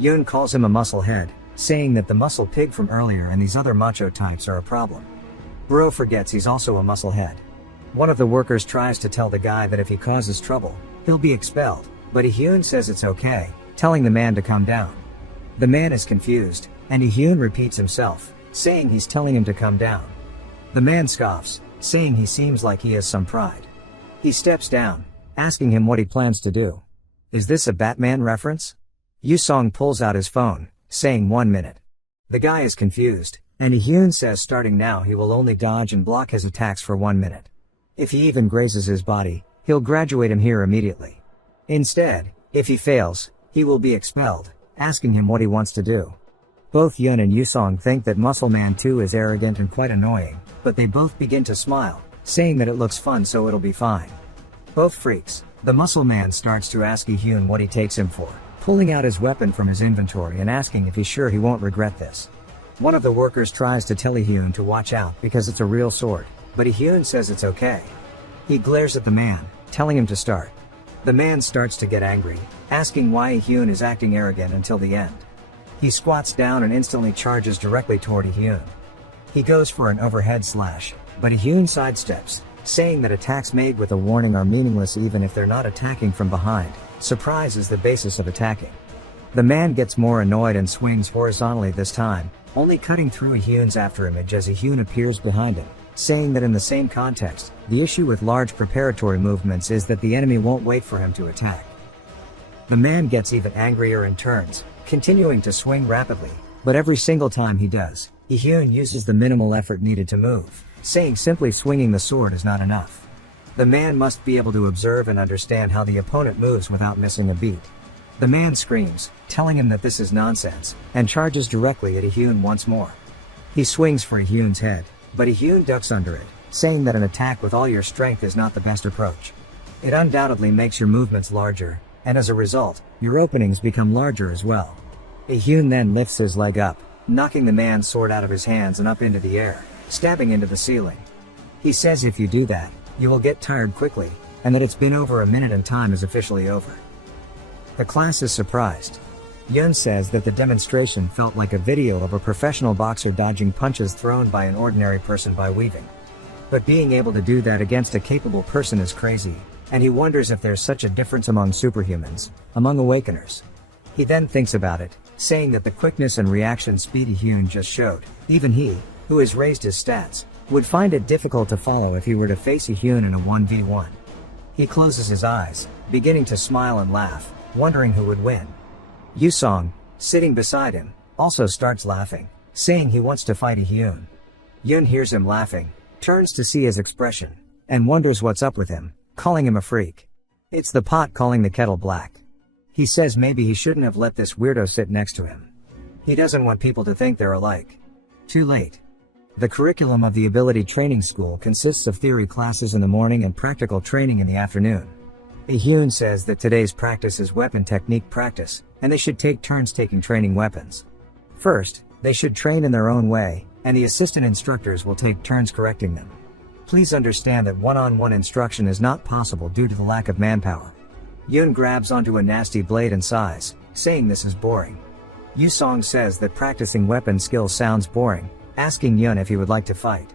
Yoon calls him a muscle head, saying that the muscle pig from earlier and these other macho types are a problem. Bro forgets he's also a muscle head. One of the workers tries to tell the guy that if he causes trouble, he'll be expelled, but Hyun says it's okay, telling the man to calm down. The man is confused, and Hyun repeats himself, saying he's telling him to calm down. The man scoffs, saying he seems like he has some pride. He steps down, asking him what he plans to do. Is this a Batman reference? Yusong pulls out his phone, saying 1 minute. The guy is confused, and Hyun says starting now he will only dodge and block his attacks for 1 minute. If he even grazes his body, he'll graduate him here immediately. Instead, if he fails, he will be expelled, asking him what he wants to do. Both Yun and Yusong think that Muscle Man 2 is arrogant and quite annoying, but they both begin to smile, saying that it looks fun so it'll be fine. Both freaks. The Muscle Man starts to ask Hyun what he takes him for, pulling out his weapon from his inventory and asking if he's sure he won't regret this. One of the workers tries to tell Hyun to watch out because it's a real sword, but Hyun says it's okay. He glares at the man, telling him to start. The man starts to get angry, asking why Hyun is acting arrogant until the end. He squats down and instantly charges directly toward Hyun. He goes for an overhead slash, but Hyun sidesteps, saying that attacks made with a warning are meaningless even if they're not attacking from behind. Surprise is the basis of attacking. The man gets more annoyed and swings horizontally this time, only cutting through Hyun's afterimage as Hyun appears behind him, saying that in the same context, the issue with large preparatory movements is that the enemy won't wait for him to attack. The man gets even angrier and turns, continuing to swing rapidly, but every single time he does, Hyun uses the minimal effort needed to move, saying simply swinging the sword is not enough. The man must be able to observe and understand how the opponent moves without missing a beat. The man screams, telling him that this is nonsense, and charges directly at Hyun once more. He swings for Hyun's head, but Hyun ducks under it, saying that an attack with all your strength is not the best approach. It undoubtedly makes your movements larger, and as a result, your openings become larger as well. Hyun then lifts his leg up, knocking the man's sword out of his hands and up into the air, stabbing into the ceiling. He says if you do that, you will get tired quickly, and that it's been over a minute and time is officially over. The class is surprised. Yun says that the demonstration felt like a video of a professional boxer dodging punches thrown by an ordinary person by weaving. But being able to do that against a capable person is crazy, and he wonders if there's such a difference among superhumans, among awakeners. He then thinks about it, saying that the quickness and reaction speed Hyun just showed, even he, who has raised his stats, would find it difficult to follow if he were to face Hyun in a 1v1. He closes his eyes, beginning to smile and laugh, wondering who would win. Yusong, sitting beside him, also starts laughing, saying he wants to fight Hyun. Yun hears him laughing, turns to see his expression, and wonders what's up with him, calling him a freak. It's the pot calling the kettle black. He says maybe he shouldn't have let this weirdo sit next to him. He doesn't want people to think they're alike. Too late. The curriculum of the Ability Training School consists of theory classes in the morning and practical training in the afternoon. Hyun says that today's practice is weapon technique practice, and they should take turns taking training weapons. First, they should train in their own way, and the assistant instructors will take turns correcting them. Please understand that one-on-one instruction is not possible due to the lack of manpower. Yun grabs onto a nasty blade and sighs, saying this is boring. Yusong says that practicing weapon skills sounds boring, asking Yun if he would like to fight.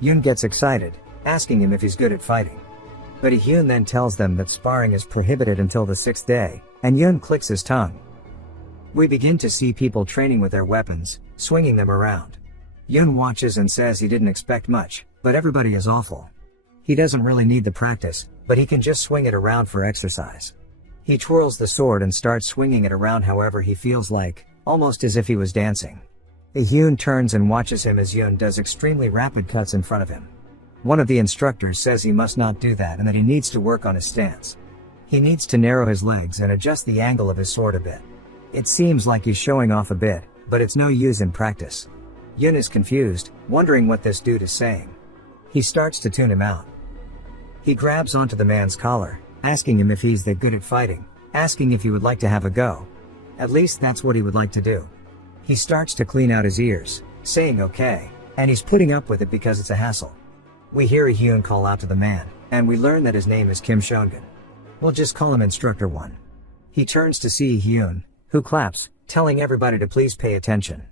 Yun gets excited, asking him if he's good at fighting. But Hyun then tells them that sparring is prohibited until the 6th day, and Yun clicks his tongue. We begin to see people training with their weapons, swinging them around. Yun watches and says he didn't expect much, but everybody is awful. He doesn't really need the practice, but he can just swing it around for exercise. He twirls the sword and starts swinging it around however he feels like, almost as if he was dancing. Hyun turns and watches him as Yun does extremely rapid cuts in front of him. One of the instructors says he must not do that and that he needs to work on his stance. He needs to narrow his legs and adjust the angle of his sword a bit. It seems like he's showing off a bit, but it's no use in practice. Yun is confused, wondering what this dude is saying. He starts to tune him out. He grabs onto the man's collar, asking him if he's that good at fighting, asking if he would like to have a go. At least that's what he would like to do. He starts to clean out his ears, saying okay, and he's putting up with it because it's a hassle. We hear Hyun call out to the man, and we learn that his name is Kim Shongun. We'll just call him Instructor 1. He turns to see Hyun, who claps, telling everybody to please pay attention.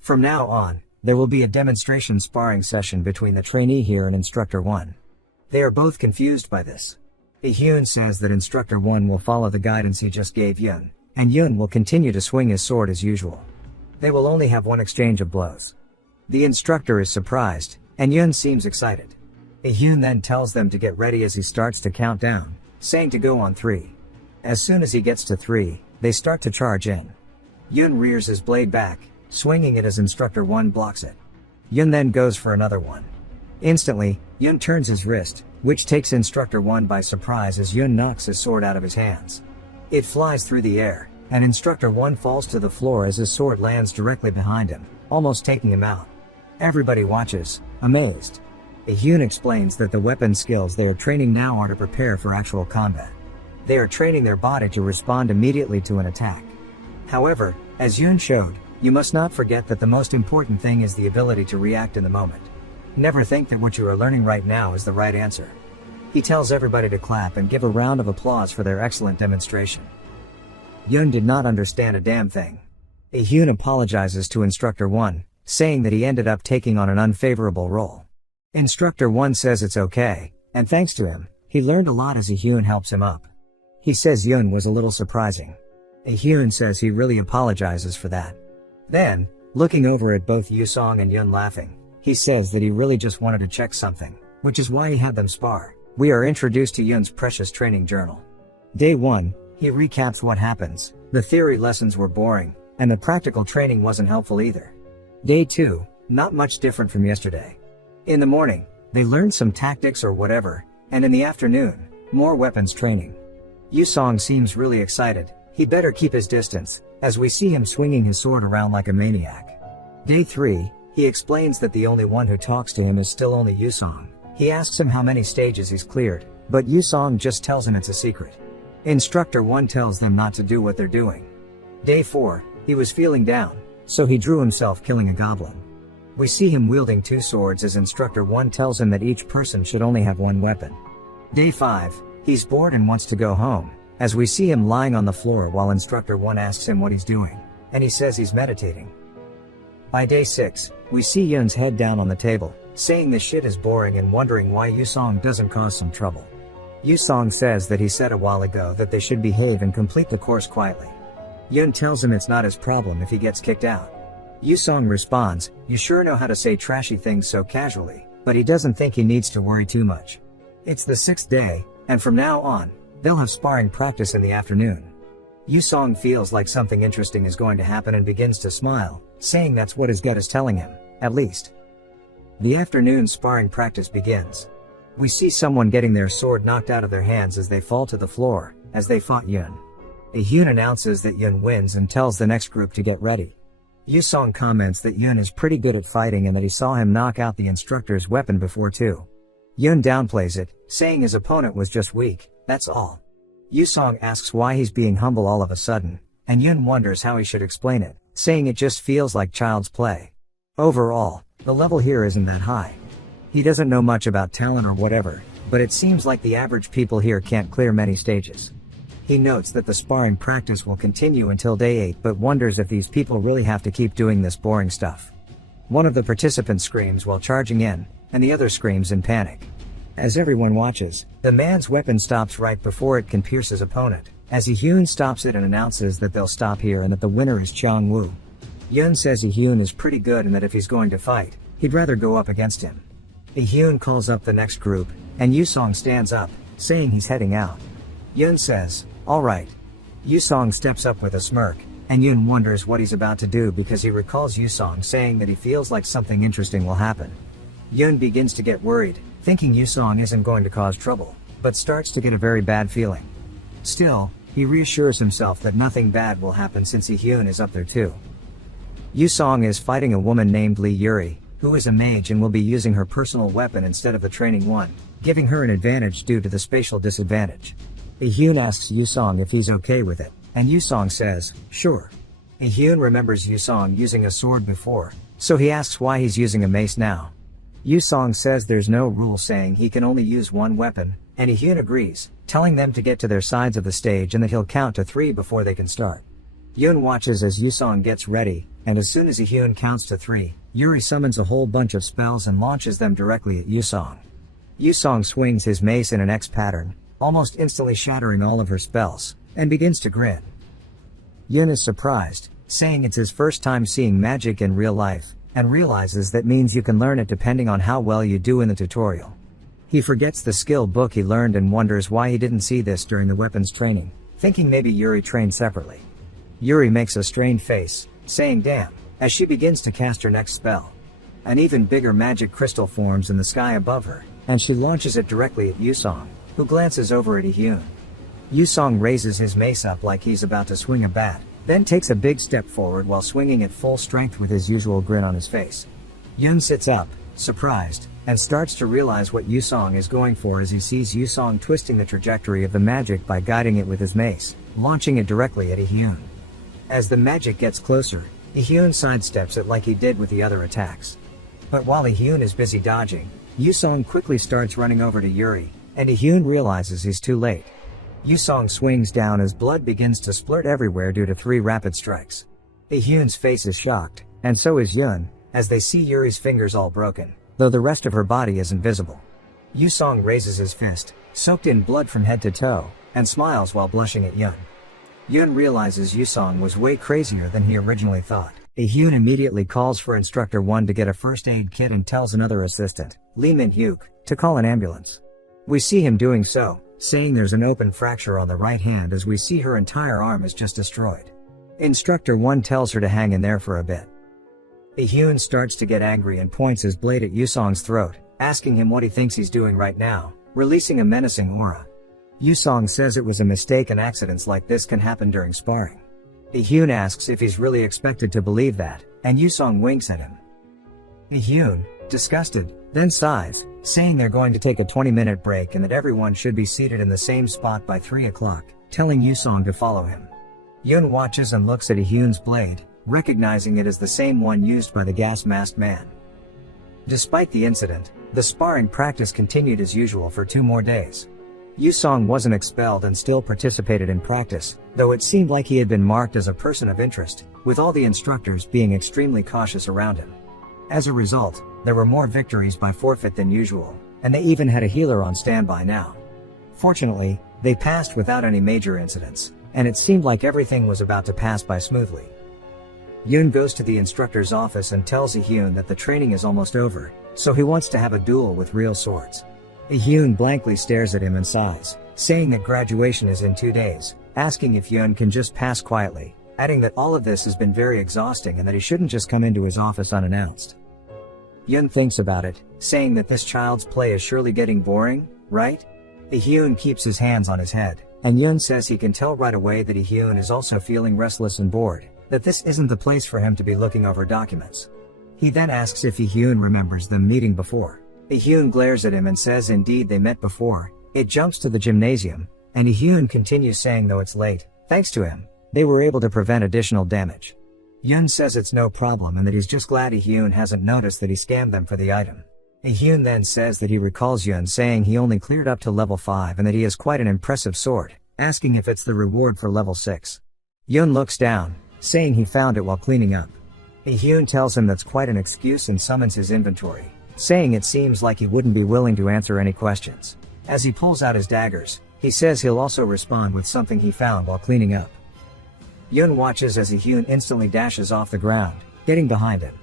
From now on, there will be a demonstration sparring session between the trainee here and Instructor 1. They are both confused by this. Hyun says that Instructor 1 will follow the guidance he just gave Yun, and Yun will continue to swing his sword as usual. They will only have one exchange of blows. The instructor is surprised, and Yun seems excited. Hyun then tells them to get ready as he starts to count down, saying to go on 3. As soon as he gets to 3, they start to charge in. Yun rears his blade back, swinging it as Instructor 1 blocks it. Yun then goes for another one. Instantly, Yun turns his wrist, which takes Instructor 1 by surprise as Yun knocks his sword out of his hands. It flies through the air, and Instructor 1 falls to the floor as his sword lands directly behind him, almost taking him out. Everybody watches, amazed. Hyun explains that the weapon skills they are training now are to prepare for actual combat. They are training their body to respond immediately to an attack. However, as Yun showed, you must not forget that the most important thing is the ability to react in the moment. Never think that what you are learning right now is the right answer. He tells everybody to clap and give a round of applause for their excellent demonstration. Yun did not understand a damn thing. Hyun apologizes to Instructor 1, saying that he ended up taking on an unfavorable role. Instructor 1 says it's okay, and thanks to him, he learned a lot as Hyun helps him up. He says Yun was a little surprising. Hyun says he really apologizes for that. Then, looking over at both Yusong and Yun laughing, he says that he really just wanted to check something, which is why he had them spar. We are introduced to Yun's precious training journal. Day 1, he recaps what happens. The theory lessons were boring, and the practical training wasn't helpful either. Day 2, not much different from yesterday. In the morning, they learned some tactics or whatever, and in the afternoon, more weapons training. Yusong seems really excited. He better keep his distance, as we see him swinging his sword around like a maniac. Day 3, he explains that the only one who talks to him is still only Yusong. He asks him how many stages he's cleared, but Yusong just tells him it's a secret. Instructor 1 tells them not to do what they're doing. Day 4, he was feeling down, so he drew himself killing a goblin. We see him wielding 2 swords as Instructor 1 tells him that each person should only have 1 weapon. Day 5, he's bored and wants to go home, as we see him lying on the floor while Instructor 1 asks him what he's doing, and he says he's meditating. By day 6, we see Yun's head down on the table, saying this shit is boring and wondering why Yusong doesn't cause some trouble. Yusong says that he said a while ago that they should behave and complete the course quietly. Yun tells him it's not his problem if he gets kicked out. Yusong responds, "You sure know how to say trashy things so casually," but he doesn't think he needs to worry too much. It's the 6th day, and from now on, they'll have sparring practice in the afternoon. Yusong feels like something interesting is going to happen and begins to smile, saying that's what his gut is telling him, at least. The afternoon sparring practice begins. We see someone getting their sword knocked out of their hands as they fall to the floor, as they fought Yun. Hyun announces that Yun wins and tells the next group to get ready. Yusong comments that Yun is pretty good at fighting and that he saw him knock out the instructor's weapon before too. Yun downplays it, saying his opponent was just weak, that's all. Yusong asks why he's being humble all of a sudden, and Yun wonders how he should explain it, saying it just feels like child's play. Overall, the level here isn't that high. He doesn't know much about talent or whatever, but it seems like the average people here can't clear many stages. He notes that the sparring practice will continue until day 8 but wonders if these people really have to keep doing this boring stuff. One of the participants screams while charging in, and the other screams in panic. As everyone watches, the man's weapon stops right before it can pierce his opponent, as Hyun stops it and announces that they'll stop here and that the winner is Chang Woo. Yun says Hyun is pretty good and that if he's going to fight, he'd rather go up against him. Hyun calls up the next group, and Yusong stands up, saying he's heading out. Yun says, "Alright." Yusong steps up with a smirk, and Yun wonders what he's about to do because he recalls Yusong saying that he feels like something interesting will happen. Yun begins to get worried, thinking Yusong isn't going to cause trouble, but starts to get a very bad feeling. Still, He reassures himself that nothing bad will happen since Hyun is up there too. Yusong is fighting a woman named Lee Yuri, who is a mage and will be using her personal weapon instead of the training one, giving her an advantage due to the spatial disadvantage. Hyun asks Yusong if he's okay with it, and Yusong says, sure. Hyun remembers Yusong using a sword before, so he asks why he's using a mace now. Yusong says there's no rule saying he can only use one weapon, and Hyun agrees, telling them to get to their sides of the stage and that he'll count to 3 before they can start. Hyun watches as Yusong gets ready, and as soon as Hyun counts to 3, Yuri summons a whole bunch of spells and launches them directly at Yusong. Yusong swings his mace in an X pattern, almost instantly shattering all of her spells, and begins to grin. Hyun is surprised, saying it's his first time seeing magic in real life, and realizes that means you can learn it depending on how well you do in the tutorial. He forgets the skill book he learned and wonders why he didn't see this during the weapons training, thinking maybe Yuri trained separately. Yuri makes a strained face, saying damn, as she begins to cast her next spell. An even bigger magic crystal forms in the sky above her, and she launches it directly at Yusong, who glances over at Hyun. Yusong raises his mace up like he's about to swing a bat, then takes a big step forward while swinging at full strength with his usual grin on his face. Hyun sits up, surprised, and starts to realize what Yusong is going for as he sees Yusong twisting the trajectory of the magic by guiding it with his mace, launching it directly at Hyun. As the magic gets closer, Hyun sidesteps it like he did with the other attacks. But while Hyun is busy dodging, Yusong quickly starts running over to Yuri, and Hyun realizes he's too late. Yusong swings down as blood begins to splurt everywhere due to 3 rapid strikes. Hyun's face is shocked, and so is Hyun, as they see Yuri's fingers all broken, though the rest of her body isn't visible. Yusong raises his fist, soaked in blood from head to toe, and smiles while blushing at Hyun. Hyun realizes Yusong was way crazier than he originally thought. Hyun immediately calls for Instructor 1 to get a first aid kit and tells another assistant, Lee Min-hyuk, to call an ambulance. We see him doing so, saying there's an open fracture on the right hand as we see her entire arm is just destroyed. Instructor 1 tells her to hang in there for a bit. Hyun starts to get angry and points his blade at Yusong's throat, asking him what he thinks he's doing right now, releasing a menacing aura. Yusong says it was a mistake and accidents like this can happen during sparring. Hyun asks if he's really expected to believe that, and Yusong winks at him. Hyun, disgusted, then sighs, saying they're going to take a 20-minute break and that everyone should be seated in the same spot by 3 o'clock, telling Yusong to follow him. Hyun watches and looks at Hyun's blade, recognizing it as the same one used by the gas-masked man. Despite the incident, the sparring practice continued as usual for 2 more days. Yusong wasn't expelled and still participated in practice, though it seemed like he had been marked as a person of interest, with all the instructors being extremely cautious around him. As a result, there were more victories by forfeit than usual, and they even had a healer on standby now. Fortunately, they passed without any major incidents, and it seemed like everything was about to pass by smoothly. Hyun goes to the instructor's office and tells Hyun that the training is almost over, so he wants to have a duel with real swords. Hyun blankly stares at him and sighs, saying that graduation is in 2 days, asking if Hyun can just pass quietly, adding that all of this has been very exhausting and that he shouldn't just come into his office unannounced. Hyun thinks about it, saying that this child's play is surely getting boring, right? Hyun keeps his hands on his head, and Hyun says he can tell right away that Hyun is also feeling restless and bored, that this isn't the place for him to be looking over documents. He then asks if Hyun remembers them meeting before. Hyun glares at him and says indeed they met before. It jumps to the gymnasium, and Hyun continues saying though it's late, thanks to him, they were able to prevent additional damage. Hyun says it's no problem and that he's just glad Hyun hasn't noticed that he scammed them for the item. Hyun then says that he recalls Hyun saying he only cleared up to level 5 and that he has quite an impressive sword, asking if it's the reward for level 6. Hyun looks down, saying he found it while cleaning up. Hyun tells him that's quite an excuse and summons his inventory, saying it seems like he wouldn't be willing to answer any questions. As he pulls out his daggers, he says he'll also respond with something he found while cleaning up. Hyun watches as Hyun instantly dashes off the ground, getting behind him.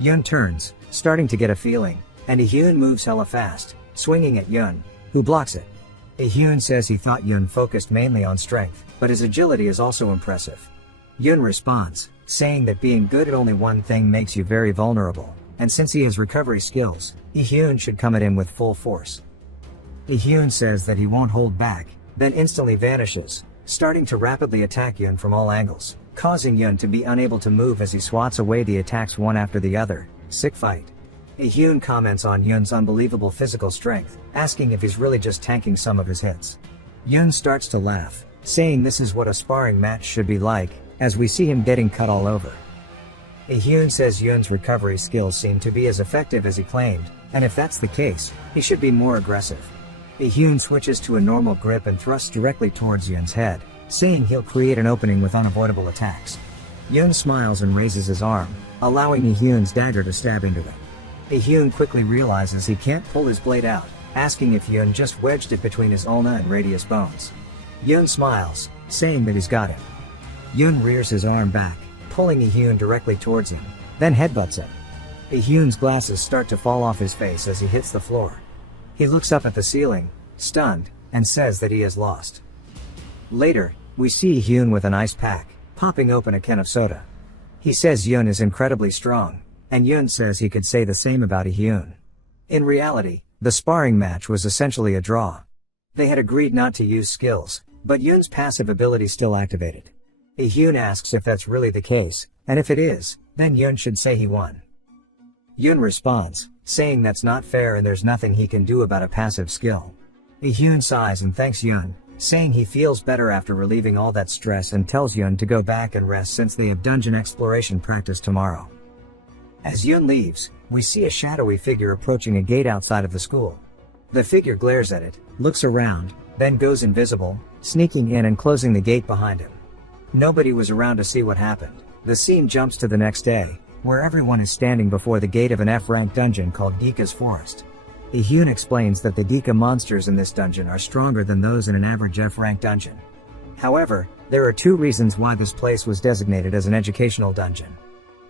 Hyun turns, starting to get a feeling, and Hyun moves hella fast, swinging at Hyun, who blocks it. Hyun says he thought Hyun focused mainly on strength, but his agility is also impressive. Hyun responds, saying that being good at only one thing makes you very vulnerable, and since he has recovery skills, Hyun should come at him with full force. Hyun says that he won't hold back, then instantly vanishes, starting to rapidly attack Yun from all angles, causing Yun to be unable to move as he swats away the attacks one after the other. Sick fight. Hyun comments on Yun's unbelievable physical strength, asking if he's really just tanking some of his hits. Yun starts to laugh, saying this is what a sparring match should be like, as we see him getting cut all over. Hyun says Yun's recovery skills seem to be as effective as he claimed, and if that's the case, he should be more aggressive. Hyun switches to a normal grip and thrusts directly towards Yun's head, saying he'll create an opening with unavoidable attacks. Yun smiles and raises his arm, allowing Hyun's dagger to stab into him. Hyun quickly realizes he can't pull his blade out, asking if Yun just wedged it between his ulna and radius bones. Yun smiles, saying that he's got him. Yun rears his arm back, pulling Hyun directly towards him, then headbutts him. Hyun's glasses start to fall off his face as he hits the floor. He looks up at the ceiling, stunned, and says that he has lost. Later, we see Hyun with an ice pack, popping open a can of soda. He says Yun is incredibly strong, and Yun says he could say the same about Hyun. In reality, the sparring match was essentially a draw. They had agreed not to use skills, but Yun's passive ability still activated. Hyun asks if that's really the case, and if it is, then Yun should say he won. Yun responds, saying that's not fair and there's nothing he can do about a passive skill. Hyun sighs and thanks Yun, saying he feels better after relieving all that stress, and tells Yun to go back and rest since they have dungeon exploration practice tomorrow. As Yun leaves, we see a shadowy figure approaching a gate outside of the school. The figure glares at it, looks around, then goes invisible, sneaking in and closing the gate behind him. Nobody was around to see what happened. The scene jumps to the next day, where everyone is standing before the gate of an F-rank dungeon called Geeka's Forest. Hyun explains that the Geeka monsters in this dungeon are stronger than those in an average F-rank dungeon. However, there are two reasons why this place was designated as an educational dungeon.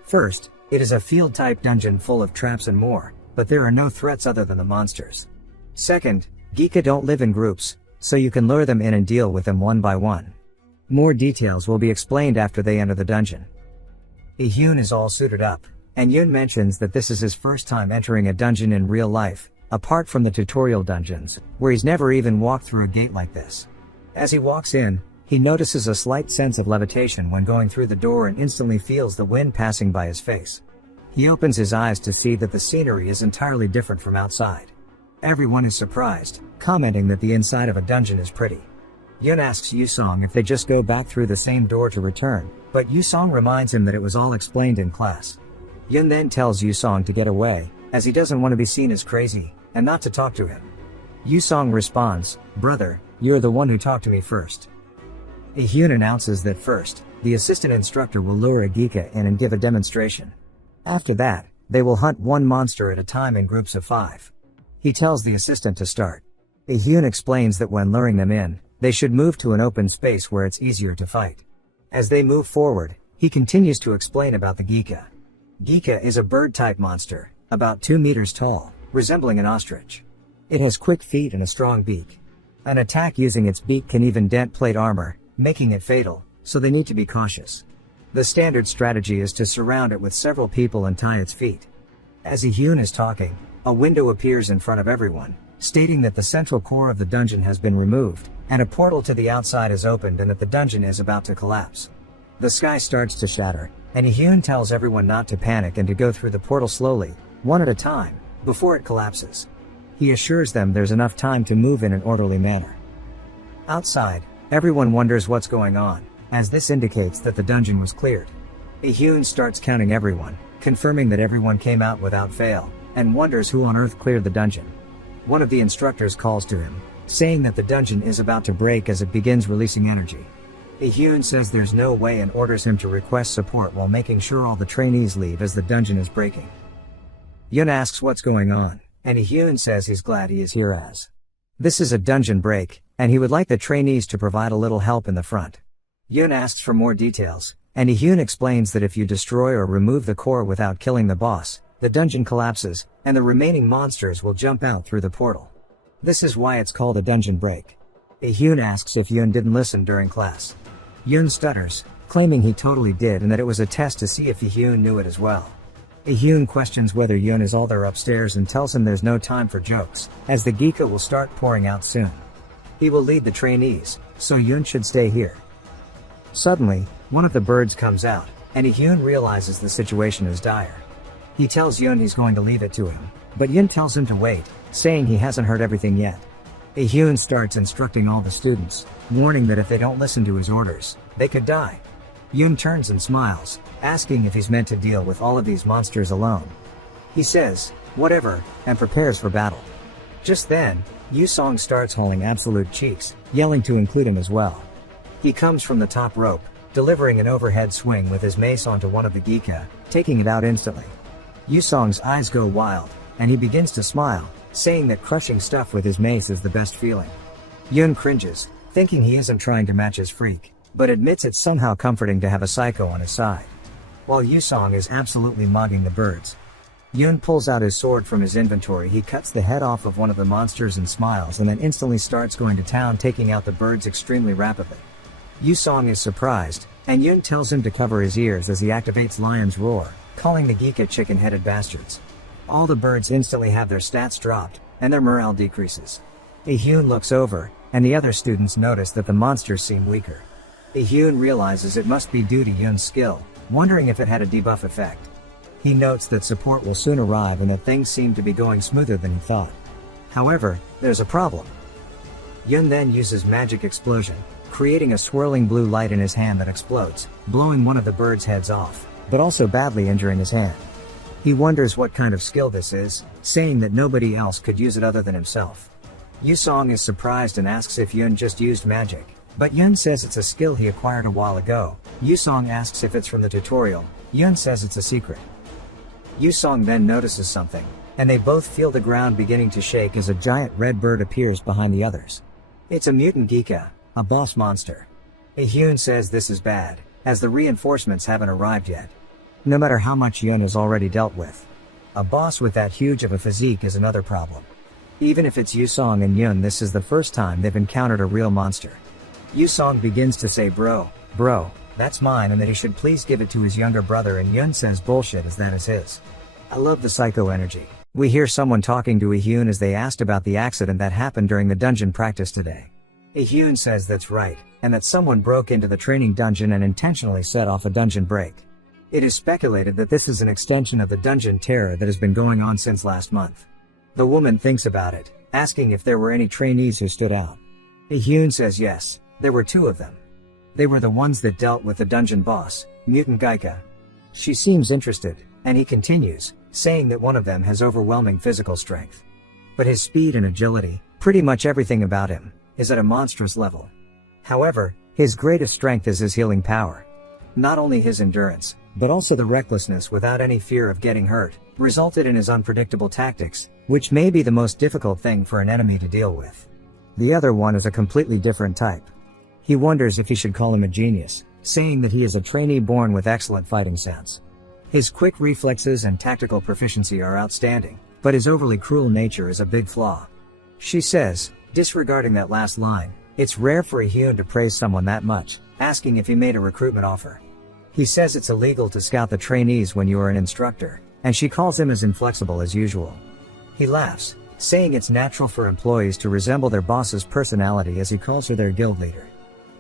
First, it is a field-type dungeon full of traps and more, but there are no threats other than the monsters. Second, Geeka don't live in groups, so you can lure them in and deal with them one by one. More details will be explained after they enter the dungeon. Hyun is all suited up, and Yun mentions that this is his first time entering a dungeon in real life, apart from the tutorial dungeons, where he's never even walked through a gate like this. As he walks in, he notices a slight sense of levitation when going through the door and instantly feels the wind passing by his face. He opens his eyes to see that the scenery is entirely different from outside. Everyone is surprised, commenting that the inside of a dungeon is pretty. Yun asks Yusong if they just go back through the same door to return, but Yusong reminds him that it was all explained in class. Yun then tells Yusong to get away, as he doesn't want to be seen as crazy, and not to talk to him. Yusong responds, "Brother, you're the one who talked to me first." Hyun announces that first, the assistant instructor will lure a Geeka in and give a demonstration. After that, they will hunt one monster at a time in groups of 5. He tells the assistant to start. Hyun explains that when luring them in, they should move to an open space where it's easier to fight. As they move forward, he continues to explain about the Geeka. Geeka is a bird-type monster, about 2 meters tall, resembling an ostrich. It has quick feet and a strong beak. An attack using its beak can even dent plate armor, making it fatal, so they need to be cautious. The standard strategy is to surround it with several people and tie its feet. As Hyun is talking, a window appears in front of everyone, stating that the central core of the dungeon has been removed, and a portal to the outside is opened and that the dungeon is about to collapse. The sky starts to shatter, and Hyun tells everyone not to panic and to go through the portal slowly, one at a time, before it collapses. He assures them there's enough time to move in an orderly manner. Outside, everyone wonders what's going on, as this indicates that the dungeon was cleared. Hyun starts counting everyone, confirming that everyone came out without fail, and wonders who on earth cleared the dungeon. One of the instructors calls to him, saying that the dungeon is about to break as it begins releasing energy. Hyun says there's no way and orders him to request support while making sure all the trainees leave as the dungeon is breaking. Yun asks what's going on, and Hyun says he's glad he is here as this is a dungeon break, and he would like the trainees to provide a little help in the front. Yun asks for more details, and Hyun explains that if you destroy or remove the core without killing the boss, the dungeon collapses, and the remaining monsters will jump out through the portal. This is why it's called a dungeon break. Hyun asks if Yun didn't listen during class. Yun stutters, claiming he totally did and that it was a test to see if Hyun knew it as well. Hyun questions whether Yun is all there upstairs and tells him there's no time for jokes, as the Geeka will start pouring out soon. He will lead the trainees, so Yoon should stay here. Suddenly, one of the birds comes out, and Hyun realizes the situation is dire. He tells Yoon he's going to leave it to him, but Yoon tells him to wait, saying he hasn't heard everything yet. Hyun starts instructing all the students, warning that if they don't listen to his orders, they could die. Yoon turns and smiles, asking if he's meant to deal with all of these monsters alone. He says, whatever, and prepares for battle. Just then, Yusong starts hauling absolute cheeks, yelling to include him as well. He comes from the top rope, delivering an overhead swing with his mace onto one of the geeka, taking it out instantly. Yusong's eyes go wild, and he begins to smile, saying that crushing stuff with his mace is the best feeling. Yoon cringes, thinking he isn't trying to match his freak, but admits it's somehow comforting to have a psycho on his side. While Yusong is absolutely mugging the birds, Yoon pulls out his sword from his inventory. He cuts the head off of one of the monsters and smiles, and then instantly starts going to town, taking out the birds extremely rapidly. Yusong is surprised, and Yoon tells him to cover his ears as he activates Lion's Roar, calling the geeka chicken-headed bastards. All the birds instantly have their stats dropped, and their morale decreases. Hyun looks over, and the other students notice that the monsters seem weaker. Hyun realizes it must be due to Yoon's skill, wondering if it had a debuff effect. He notes that support will soon arrive and that things seem to be going smoother than he thought. However, there's a problem. Yoon then uses Magic Explosion, creating a swirling blue light in his hand that explodes, blowing one of the birds' heads off, but also badly injuring his hand. He wonders what kind of skill this is, saying that nobody else could use it other than himself. Yusong is surprised and asks if Yoon just used magic, but Yoon says it's a skill he acquired a while ago. Yusong asks if it's from the tutorial. Yoon says it's a secret. Yusong then notices something, and they both feel the ground beginning to shake as a giant red bird appears behind the others. It's a mutant geeka, a boss monster. Hyun says this is bad, as the reinforcements haven't arrived yet. No matter how much Yoon has already dealt with, a boss with that huge of a physique is another problem. Even if it's Yusong and Yoon, this is the first time they've encountered a real monster. Yusong begins to say bro, that's mine, and that he should please give it to his younger brother, and Yoon says bullshit, as that is his. I love the psycho energy. We hear someone talking to Hyun as they asked about the accident that happened during the dungeon practice today. Hyun says that's right, and that someone broke into the training dungeon and intentionally set off a dungeon break. It is speculated that this is an extension of the dungeon terror that has been going on since last month. The woman thinks about it, asking if there were any trainees who stood out. Hyun says yes, there were 2 of them. They were the ones that dealt with the dungeon boss, Mutant Geika. She seems interested, and he continues, saying that one of them has overwhelming physical strength. But his speed and agility, pretty much everything about him, is at a monstrous level. However, his greatest strength is his healing power. Not only his endurance, but also the recklessness without any fear of getting hurt, resulted in his unpredictable tactics, which may be the most difficult thing for an enemy to deal with. The other one is a completely different type. He wonders if he should call him a genius, saying that he is a trainee born with excellent fighting sense. His quick reflexes and tactical proficiency are outstanding, but his overly cruel nature is a big flaw. She says, disregarding that last line, it's rare for Hyun to praise someone that much, asking if he made a recruitment offer. He says it's illegal to scout the trainees when you are an instructor, and she calls him as inflexible as usual. He laughs, saying it's natural for employees to resemble their boss's personality, as he calls her their guild leader.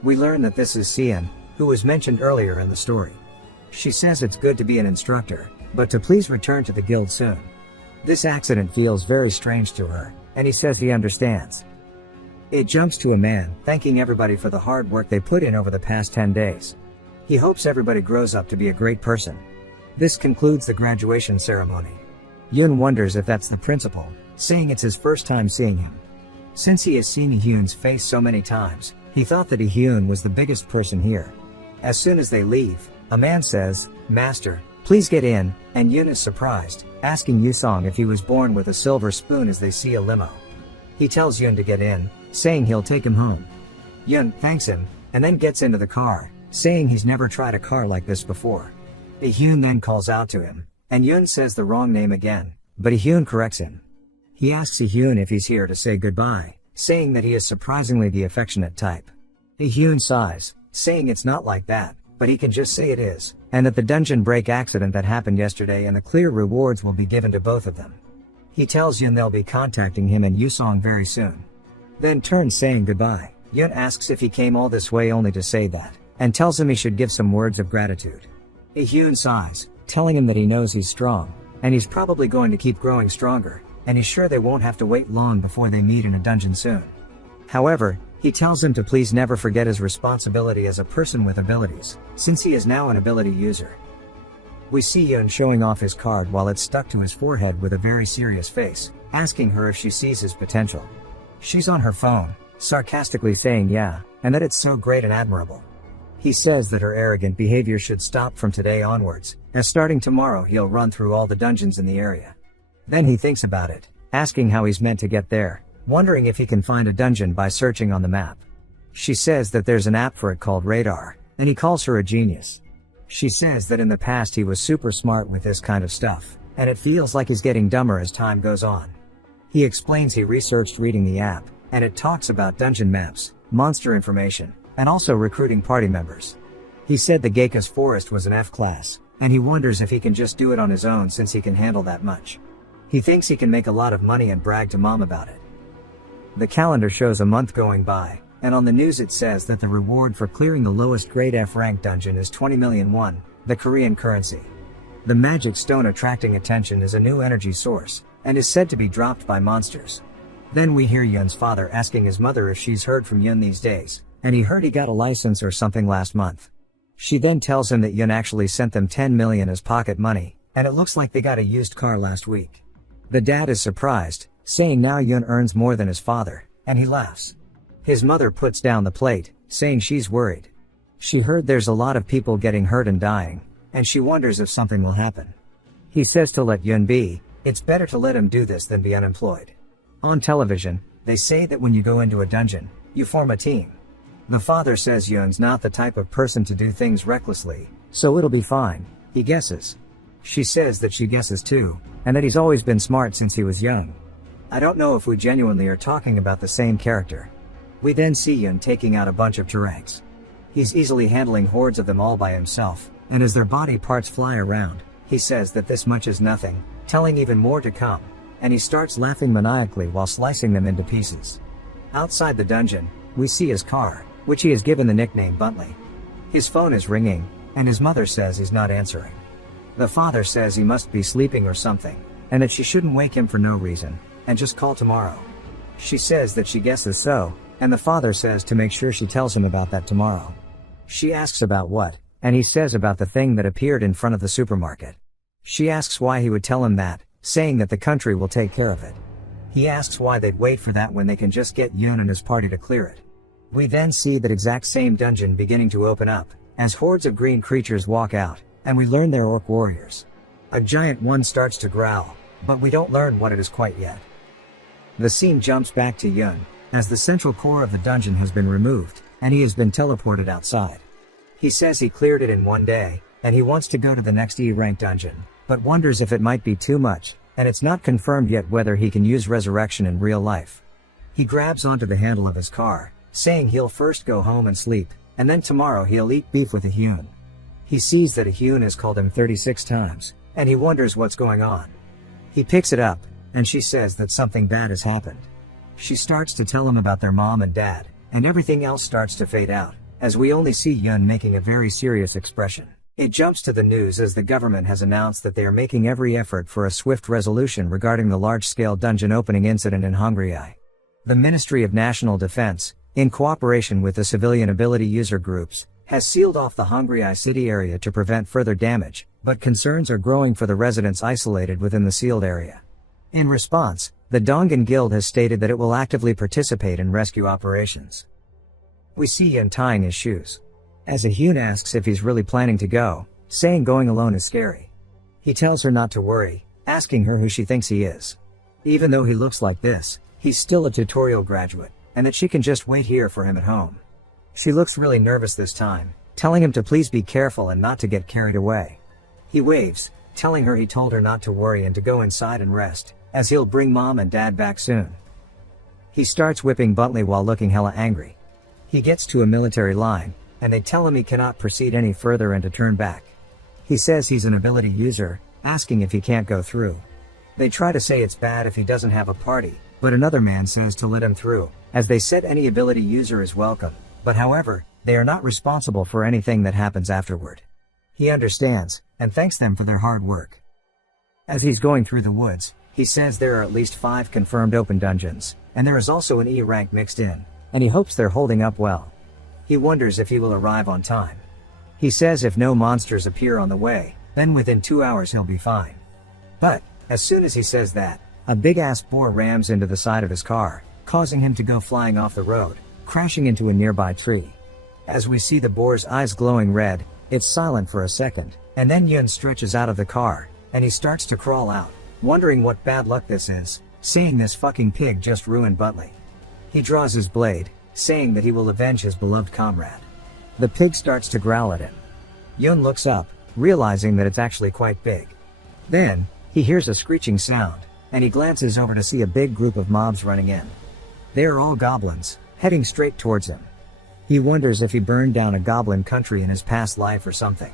We learn that this is Sian, who was mentioned earlier in the story. She says it's good to be an instructor, but to please return to the guild soon. This accident feels very strange to her, and he says he understands. It jumps to a man, thanking everybody for the hard work they put in over the past 10 days. He hopes everybody grows up to be a great person. This concludes the graduation ceremony. Yoon wonders if that's the principal, saying it's his first time seeing him. Since he has seen Hyun's face so many times, he thought that Hyun was the biggest person here. As soon as they leave, a man says, "Master, please get in," and Yoon is surprised, asking Yusong if he was born with a silver spoon as they see a limo. He tells Yoon to get in, saying he'll take him home. Yoon thanks him, and then gets into the car, saying he's never tried a car like this before. Hyun then calls out to him, and Yoon says the wrong name again, but Hyun corrects him. He asks Hyun if he's here to say goodbye, saying that he is surprisingly the affectionate type. Hyun sighs, saying it's not like that, but he can just say it is, and that the dungeon break accident that happened yesterday and the clear rewards will be given to both of them. He tells Yoon they'll be contacting him and Yusong very soon. Then turns, saying goodbye. Yun asks if he came all this way only to say that, and tells him he should give some words of gratitude. Hyun sighs, telling him that he knows he's strong, and he's probably going to keep growing stronger, and he's sure they won't have to wait long before they meet in a dungeon soon. However, he tells him to please never forget his responsibility as a person with abilities, since he is now an ability user. We see Yun showing off his card while it's stuck to his forehead with a very serious face, asking her if she sees his potential. She's on her phone, sarcastically saying yeah, and that it's so great and admirable. He says that her arrogant behavior should stop from today onwards, as starting tomorrow he'll run through all the dungeons in the area. Then he thinks about it, asking how he's meant to get there, wondering if he can find a dungeon by searching on the map. She says that there's an app for it called Radar, and he calls her a genius. She says that in the past he was super smart with this kind of stuff, and it feels like he's getting dumber as time goes on. He explains he researched reading the app, and it talks about dungeon maps, monster information, and also recruiting party members. He said the Geika's Forest was an F class, and he wonders if he can just do it on his own since he can handle that much. He thinks he can make a lot of money and brag to mom about it. The calendar shows a month going by, and on the news it says that the reward for clearing the lowest grade F rank dungeon is 20 million won, the Korean currency. The magic stone attracting attention is a new energy source, and is said to be dropped by monsters. Then we hear Yun's father asking his mother if she's heard from Yun these days, and he heard he got a license or something last month. She then tells him that Yun actually sent them 10 million as pocket money, and it looks like they got a used car last week. The dad is surprised, saying now Yun earns more than his father, and he laughs. His mother puts down the plate, saying she's worried. She heard there's a lot of people getting hurt and dying, and she wonders if something will happen. He says to let Yun be, it's better to let him do this than be unemployed. On television, they say that when you go into a dungeon, you form a team. The father says Yun's not the type of person to do things recklessly, so it'll be fine, he guesses. She says that she guesses too, and that he's always been smart since he was young. I don't know if we genuinely are talking about the same character. We then see Yun taking out a bunch of Turangs. He's easily handling hordes of them all by himself, and as their body parts fly around, he says that this much is nothing, telling even more to come, and he starts laughing maniacally while slicing them into pieces. Outside the dungeon, we see his car, which he has given the nickname Buntley. His phone is ringing, and his mother says he's not answering. The father says he must be sleeping or something, and that she shouldn't wake him for no reason, and just call tomorrow. She says that she guesses so, and the father says to make sure she tells him about that tomorrow. She asks about what, and he says about the thing that appeared in front of the supermarket. She asks why he would tell him that, saying that the country will take care of it. He asks why they'd wait for that when they can just get Yun and his party to clear it. We then see that exact same dungeon beginning to open up, as hordes of green creatures walk out, and we learn they're orc warriors. A giant one starts to growl, but we don't learn what it is quite yet. The scene jumps back to Yun, as the central core of the dungeon has been removed, and he has been teleported outside. He says he cleared it in one day, and he wants to go to the next E-rank dungeon, but wonders if it might be too much, and it's not confirmed yet whether he can use resurrection in real life. He grabs onto the handle of his car, saying he'll first go home and sleep, and then tomorrow he'll eat beef with Hyun. He sees that Hyun has called him 36 times, and he wonders what's going on. He picks it up, and she says that something bad has happened. She starts to tell him about their mom and dad, and everything else starts to fade out, as we only see Yun making a very serious expression. It jumps to the news as the government has announced that they are making every effort for a swift resolution regarding the large-scale dungeon opening incident in Hongriai. The Ministry of National Defense, in cooperation with the civilian ability user groups, has sealed off the Hongriai city area to prevent further damage, but concerns are growing for the residents isolated within the sealed area. In response, the Dongan Guild has stated that it will actively participate in rescue operations. We see Yun tying his shoes. As Hyun asks if he's really planning to go, saying going alone is scary. He tells her not to worry, asking her who she thinks he is. Even though he looks like this, he's still a tutorial graduate, and that she can just wait here for him at home. She looks really nervous this time, telling him to please be careful and not to get carried away. He waves, telling her he told her not to worry and to go inside and rest, as he'll bring mom and dad back soon. He starts whipping Buntley while looking hella angry. He gets to a military line, and they tell him he cannot proceed any further and to turn back. He says he's an ability user, asking if he can't go through. They try to say it's bad if he doesn't have a party, but another man says to let him through, as they said any ability user is welcome, but however, they are not responsible for anything that happens afterward. He understands, and thanks them for their hard work. As he's going through the woods, he says there are at least 5 confirmed open dungeons, and there is also an E rank mixed in, and he hopes they're holding up well. He wonders if he will arrive on time. He says if no monsters appear on the way, then within 2 hours he'll be fine. But, as soon as he says that, a big-ass boar rams into the side of his car, causing him to go flying off the road, crashing into a nearby tree. As we see the boar's eyes glowing red, it's silent for a second, and then Yun stretches out of the car, and he starts to crawl out, wondering what bad luck this is, saying this fucking pig just ruined Butley. He draws his blade, saying that he will avenge his beloved comrade. The pig starts to growl at him. Yun looks up, realizing that it's actually quite big. Then, he hears a screeching sound, and he glances over to see a big group of mobs running in. They are all goblins, heading straight towards him. He wonders if he burned down a goblin country in his past life or something.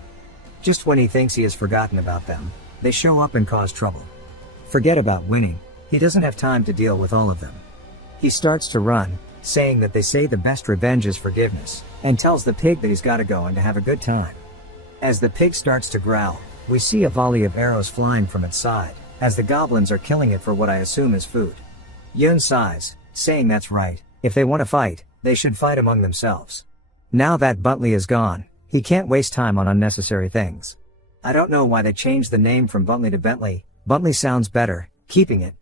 Just when he thinks he has forgotten about them, they show up and cause trouble. Forget about winning, he doesn't have time to deal with all of them. He starts to run, saying that they say the best revenge is forgiveness, and tells the pig that he's gotta go and to have a good time. As the pig starts to growl, we see a volley of arrows flying from its side, as the goblins are killing it for what I assume is food. Yun sighs, saying that's right, if they want to fight, they should fight among themselves. Now that Butley is gone, he can't waste time on unnecessary things. I don't know why they changed the name from Butley to Bentley. Butley sounds better, keeping it.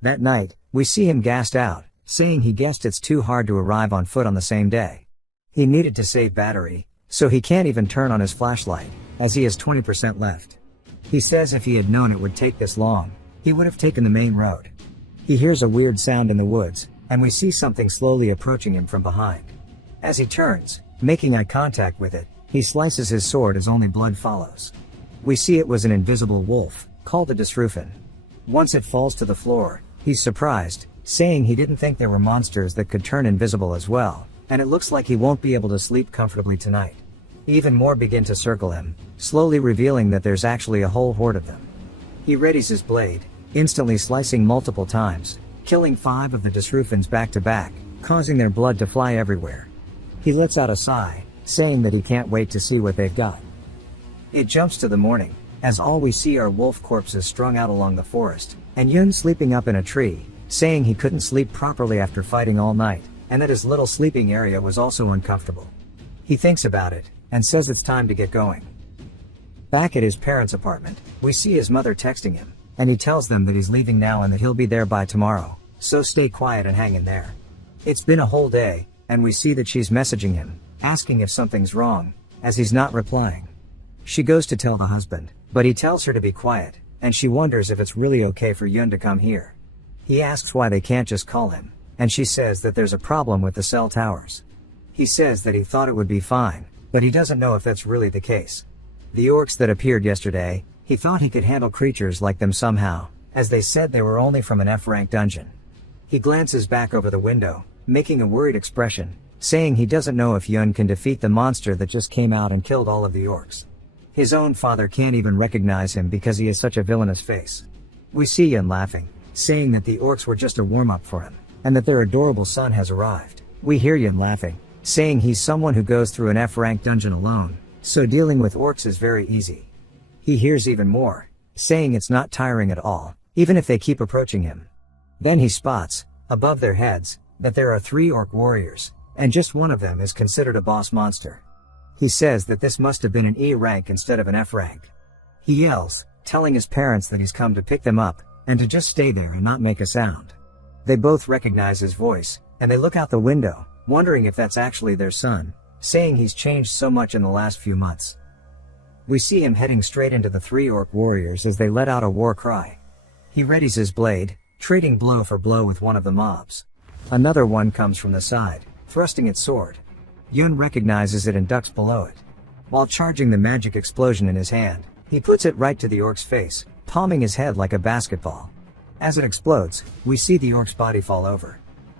That night, we see him gassed out, saying he guessed it's too hard to arrive on foot on the same day. He needed to save battery, so he can't even turn on his flashlight, as he has 20% left. He says if he had known it would take this long, he would have taken the main road. He hears a weird sound in the woods, and we see something slowly approaching him from behind. As he turns, making eye contact with it, he slices his sword as only blood follows. We see it was an invisible wolf, called a Disrufin. Once it falls to the floor, he's surprised, saying he didn't think there were monsters that could turn invisible as well, and it looks like he won't be able to sleep comfortably tonight. Even more begin to circle him, slowly revealing that there's actually a whole horde of them. He readies his blade, instantly slicing multiple times, killing 5 of the Disrufins back to back, causing their blood to fly everywhere. He lets out a sigh, saying that he can't wait to see what they've got. It jumps to the morning, as all we see are wolf corpses strung out along the forest, and Yun sleeping up in a tree, saying he couldn't sleep properly after fighting all night, and that his little sleeping area was also uncomfortable. He thinks about it, and says it's time to get going. Back at his parents' apartment, we see his mother texting him, and he tells them that he's leaving now and that he'll be there by tomorrow, so stay quiet and hang in there. It's been a whole day, and we see that she's messaging him, asking if something's wrong, as he's not replying. She goes to tell the husband, but he tells her to be quiet, and she wonders if it's really okay for Yun to come here. He asks why they can't just call him, and she says that there's a problem with the cell towers. He says that he thought it would be fine, but he doesn't know if that's really the case. The orcs that appeared yesterday, he thought he could handle creatures like them somehow, as they said they were only from an F-rank dungeon. He glances back over the window, making a worried expression, saying he doesn't know if Yun can defeat the monster that just came out and killed all of the orcs. His own father can't even recognize him because he has such a villainous face. We see Yun laughing, saying that the orcs were just a warm-up for him, and that their adorable son has arrived. We hear Yun laughing, saying he's someone who goes through an F-rank dungeon alone, so dealing with orcs is very easy. He hears even more, saying it's not tiring at all, even if they keep approaching him. Then he spots, above their heads, that there are 3 orc warriors, and just one of them is considered a boss monster. He says that this must have been an E rank instead of an F rank. He yells, telling his parents that he's come to pick them up, and to just stay there and not make a sound. They both recognize his voice, and they look out the window, wondering if that's actually their son, saying he's changed so much in the last few months. We see him heading straight into the 3 orc warriors as they let out a war cry. He readies his blade, trading blow for blow with one of the mobs. Another one comes from the side, thrusting its sword. Yun recognizes it and ducks below it. While charging the magic explosion in his hand, he puts it right to the orc's face, palming his head like a basketball. As it explodes, we see the orc's body fall over.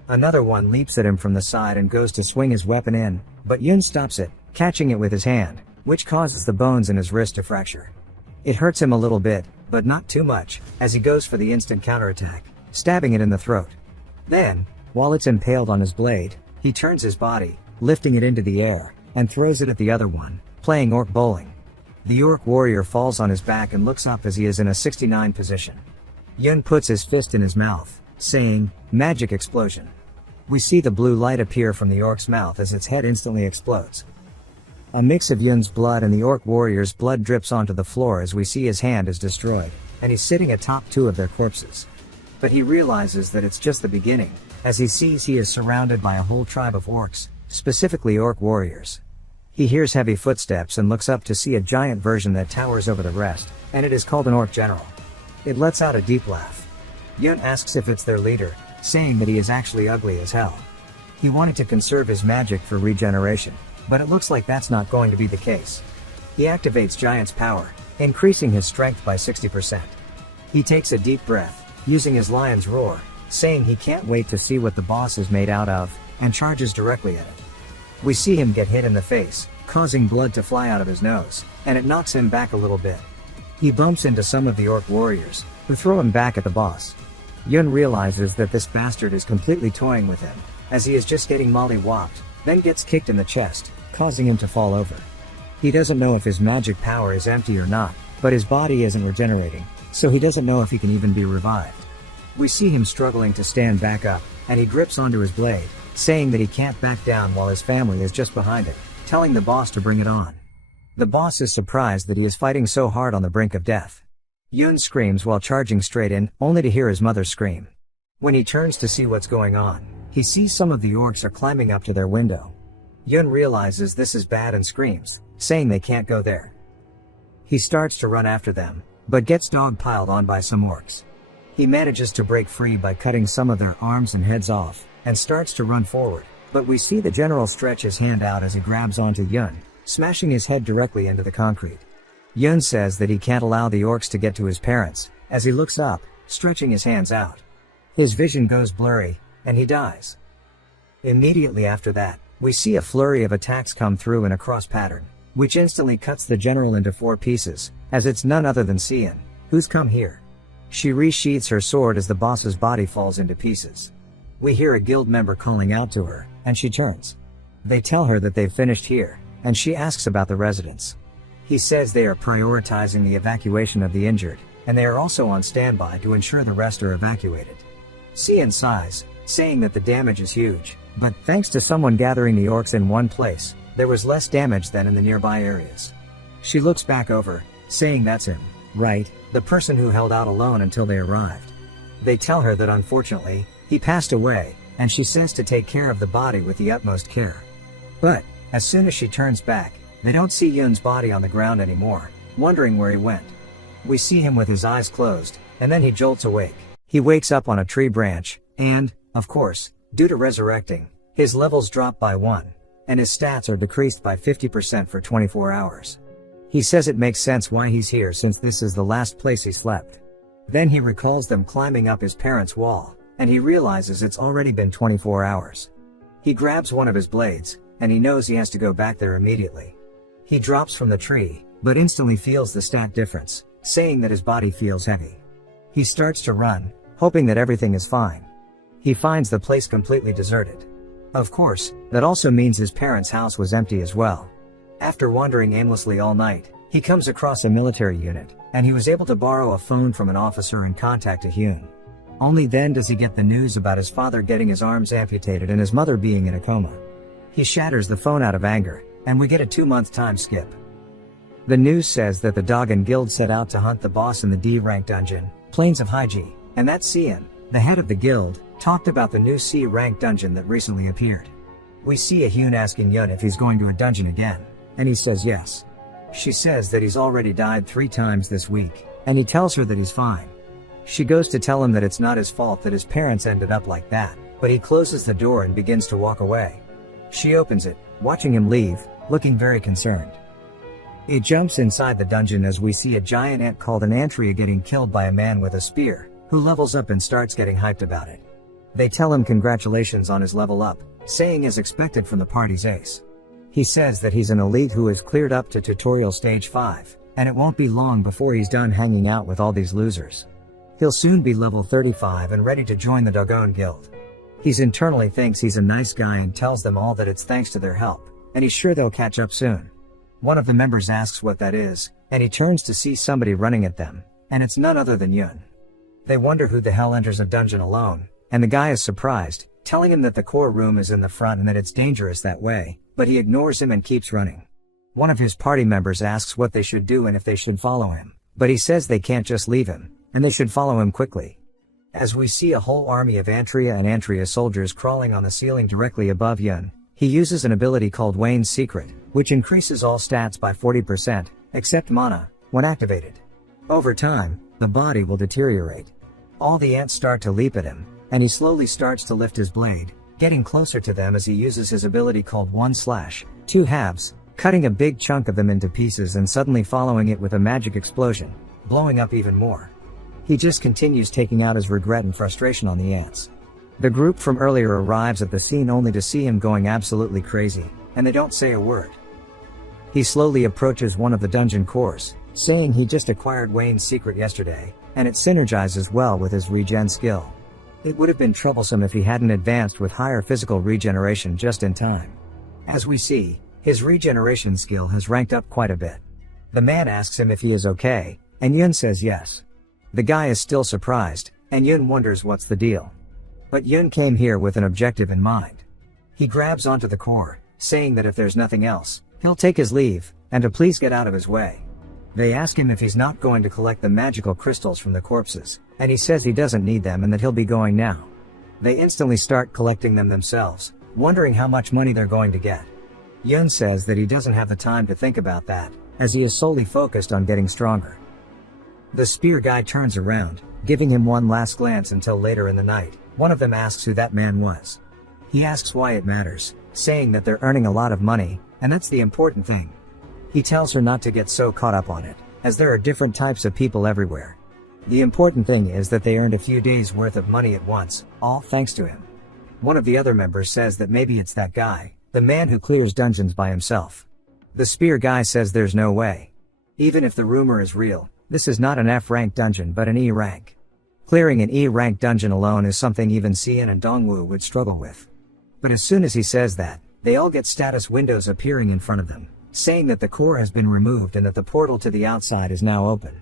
Another one leaps at him from the side and goes to swing his weapon in, but Yun stops it, catching it with his hand, which causes the bones in his wrist to fracture. It hurts him a little bit, but not too much, as he goes for the instant counterattack, stabbing it in the throat. Then, while it's impaled on his blade, he turns his body, lifting it into the air, and throws it at the other one, playing orc bowling. The orc warrior falls on his back and looks up as he is in a 69 position. Yun puts his fist in his mouth, saying, "Magic explosion." We see the blue light appear from the orc's mouth as its head instantly explodes. A mix of Yun's blood and the orc warrior's blood drips onto the floor as we see his hand is destroyed, and he's sitting atop two of their corpses. But he realizes that it's just the beginning, as he sees he is surrounded by a whole tribe of orcs, specifically orc warriors. He hears heavy footsteps and looks up to see a giant version that towers over the rest, and it is called an orc general. It lets out a deep laugh. Yun asks if it's their leader, saying that he is actually ugly as hell. He wanted to conserve his magic for regeneration, but it looks like that's not going to be the case. He activates Giant's power, increasing his strength by 60%. He takes a deep breath, using his lion's roar, saying he can't wait to see what the boss is made out of, and charges directly at it. We see him get hit in the face, causing blood to fly out of his nose, and it knocks him back a little bit. He bumps into some of the orc warriors, who throw him back at the boss. Yun realizes that this bastard is completely toying with him, as he is just getting molly-whopped, then gets kicked in the chest, causing him to fall over. He doesn't know if his magic power is empty or not, but his body isn't regenerating, so he doesn't know if he can even be revived. We see him struggling to stand back up, and he grips onto his blade, saying that he can't back down while his family is just behind it, telling the boss to bring it on. The boss is surprised that he is fighting so hard on the brink of death. Yun screams while charging straight in, only to hear his mother scream. When he turns to see what's going on, he sees some of the orcs are climbing up to their window. Yun realizes this is bad and screams, saying they can't go there. He starts to run after them, but gets dogpiled on by some orcs. He manages to break free by cutting some of their arms and heads off, and starts to run forward, but we see the general stretch his hand out as he grabs onto Yun, smashing his head directly into the concrete. Yun says that he can't allow the orcs to get to his parents, as he looks up, stretching his hands out. His vision goes blurry, and he dies. Immediately after that, we see a flurry of attacks come through in a cross pattern, which instantly cuts the general into 4 pieces, as it's none other than Cian, who's come here. She resheathes her sword as the boss's body falls into pieces. We hear a guild member calling out to her, and she turns. They tell her that they've finished here, and she asks about the residents. He says they are prioritizing the evacuation of the injured, and they are also on standby to ensure the rest are evacuated. Cian sighs, saying that the damage is huge, but thanks to someone gathering the orcs in one place, there was less damage than in the nearby areas. She looks back over, saying that's him, right, the person who held out alone until they arrived. They tell her that unfortunately, he passed away, and she says to take care of the body with the utmost care. But, as soon as she turns back, they don't see Yun's body on the ground anymore, wondering where he went. We see him with his eyes closed, and then he jolts awake. He wakes up on a tree branch, and, of course, due to resurrecting, his levels drop by 1, and his stats are decreased by 50% for 24 hours. He says it makes sense why he's here since this is the last place he slept. Then he recalls them climbing up his parents' wall, and he realizes it's already been 24 hours. He grabs one of his blades, and he knows he has to go back there immediately. He drops from the tree, but instantly feels the stat difference, saying that his body feels heavy. He starts to run, hoping that everything is fine. He finds the place completely deserted. Of course, that also means his parents' house was empty as well. After wandering aimlessly all night, he comes across a military unit, and he was able to borrow a phone from an officer and contact a Hyun. Only then does he get the news about his father getting his arms amputated and his mother being in a coma. He shatters the phone out of anger, and we get a 2-month time skip. The news says that the Dogon Guild set out to hunt the boss in the D-rank dungeon, Plains of Haiji, and that Cian, the head of the guild, talked about the new C-rank dungeon that recently appeared. We see a Hyun asking Yun if he's going to a dungeon again, and he says yes. She says that he's already died 3 times this week, and he tells her that he's fine. She goes to tell him that it's not his fault that his parents ended up like that, but he closes the door and begins to walk away. She opens it, watching him leave, looking very concerned. It jumps inside the dungeon as we see a giant ant called an Antria getting killed by a man with a spear, who levels up and starts getting hyped about it. They tell him congratulations on his level up, saying as expected from the party's ace. He says that he's an elite who has cleared up to tutorial stage 5, and it won't be long before he's done hanging out with all these losers. He'll soon be level 35 and ready to join the Dogon Guild. He's internally thinks he's a nice guy and tells them all that it's thanks to their help, and he's sure they'll catch up soon. One of the members asks what that is, and he turns to see somebody running at them, and it's none other than Yun. They wonder who the hell enters a dungeon alone, and the guy is surprised, telling him that the core room is in the front and that it's dangerous that way, but he ignores him and keeps running. One of his party members asks what they should do and if they should follow him, but he says they can't just leave him, and they should follow him quickly. As we see a whole army of Antria and Antria soldiers crawling on the ceiling directly above Yun, he uses an ability called Wayne's Secret, which increases all stats by 40%, except mana, when activated. Over time, the body will deteriorate. All the ants start to leap at him, and he slowly starts to lift his blade, getting closer to them as he uses his ability called 1/2 halves, cutting a big chunk of them into pieces and suddenly following it with a magic explosion, blowing up even more. He just continues taking out his regret and frustration on the ants. The group from earlier arrives at the scene only to see him going absolutely crazy, and they don't say a word. He slowly approaches one of the dungeon cores, saying he just acquired Wayne's Secret yesterday, and it synergizes well with his regen skill. It would have been troublesome if he hadn't advanced with higher physical regeneration just in time. As we see, his regeneration skill has ranked up quite a bit. The man asks him if he is okay, and Yun says yes. The guy is still surprised, and Yun wonders what's the deal. But Yun came here with an objective in mind. He grabs onto the core, saying that if there's nothing else, he'll take his leave, and to please get out of his way. They ask him if he's not going to collect the magical crystals from the corpses, and he says he doesn't need them and that he'll be going now. They instantly start collecting them themselves, wondering how much money they're going to get. Yun says that he doesn't have the time to think about that, as he is solely focused on getting stronger. The spear guy turns around, giving him one last glance until later in the night. One of them asks who that man was. He asks why it matters, saying that they're earning a lot of money, and that's the important thing. He tells her not to get so caught up on it, as there are different types of people everywhere. The important thing is that they earned a few days worth of money at once, all thanks to him. One of the other members says that maybe it's that guy, the man who clears dungeons by himself. The spear guy says there's no way. Even if the rumor is real, this is not an F-rank dungeon but an E-rank. Clearing an E-rank dungeon alone is something even Xian and Dongwu would struggle with. But as soon as he says that, they all get status windows appearing in front of them, saying that the core has been removed and that the portal to the outside is now open.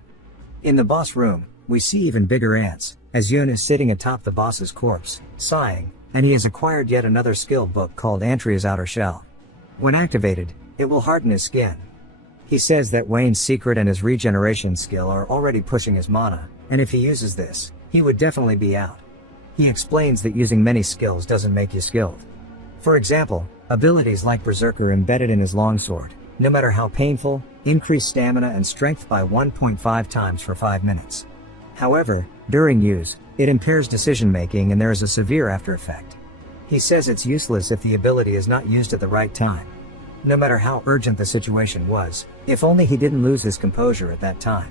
In the boss room, we see even bigger ants, as Yun is sitting atop the boss's corpse, sighing, and he has acquired yet another skill book called Antria's Outer Shell. When activated, it will harden his skin. He says that Wayne's Secret and his regeneration skill are already pushing his mana, and if he uses this, he would definitely be out. He explains that using many skills doesn't make you skilled. For example, abilities like Berserker embedded in his longsword, no matter how painful, increase stamina and strength by 1.5 times for 5 minutes. However, during use, it impairs decision making and there is a severe after effect. He says it's useless if the ability is not used at the right time. No matter how urgent the situation was, if only he didn't lose his composure at that time.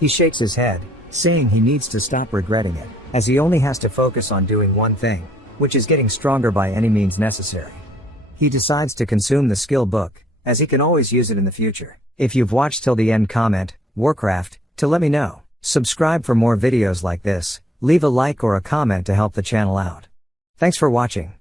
He shakes his head, saying he needs to stop regretting it, as he only has to focus on doing one thing, which is getting stronger by any means necessary. He decides to consume the skill book, as he can always use it in the future. If you've watched till the end, comment Warcraft to let me know. Subscribe for more videos like this, leave a like or a comment to help the channel out. Thanks for watching.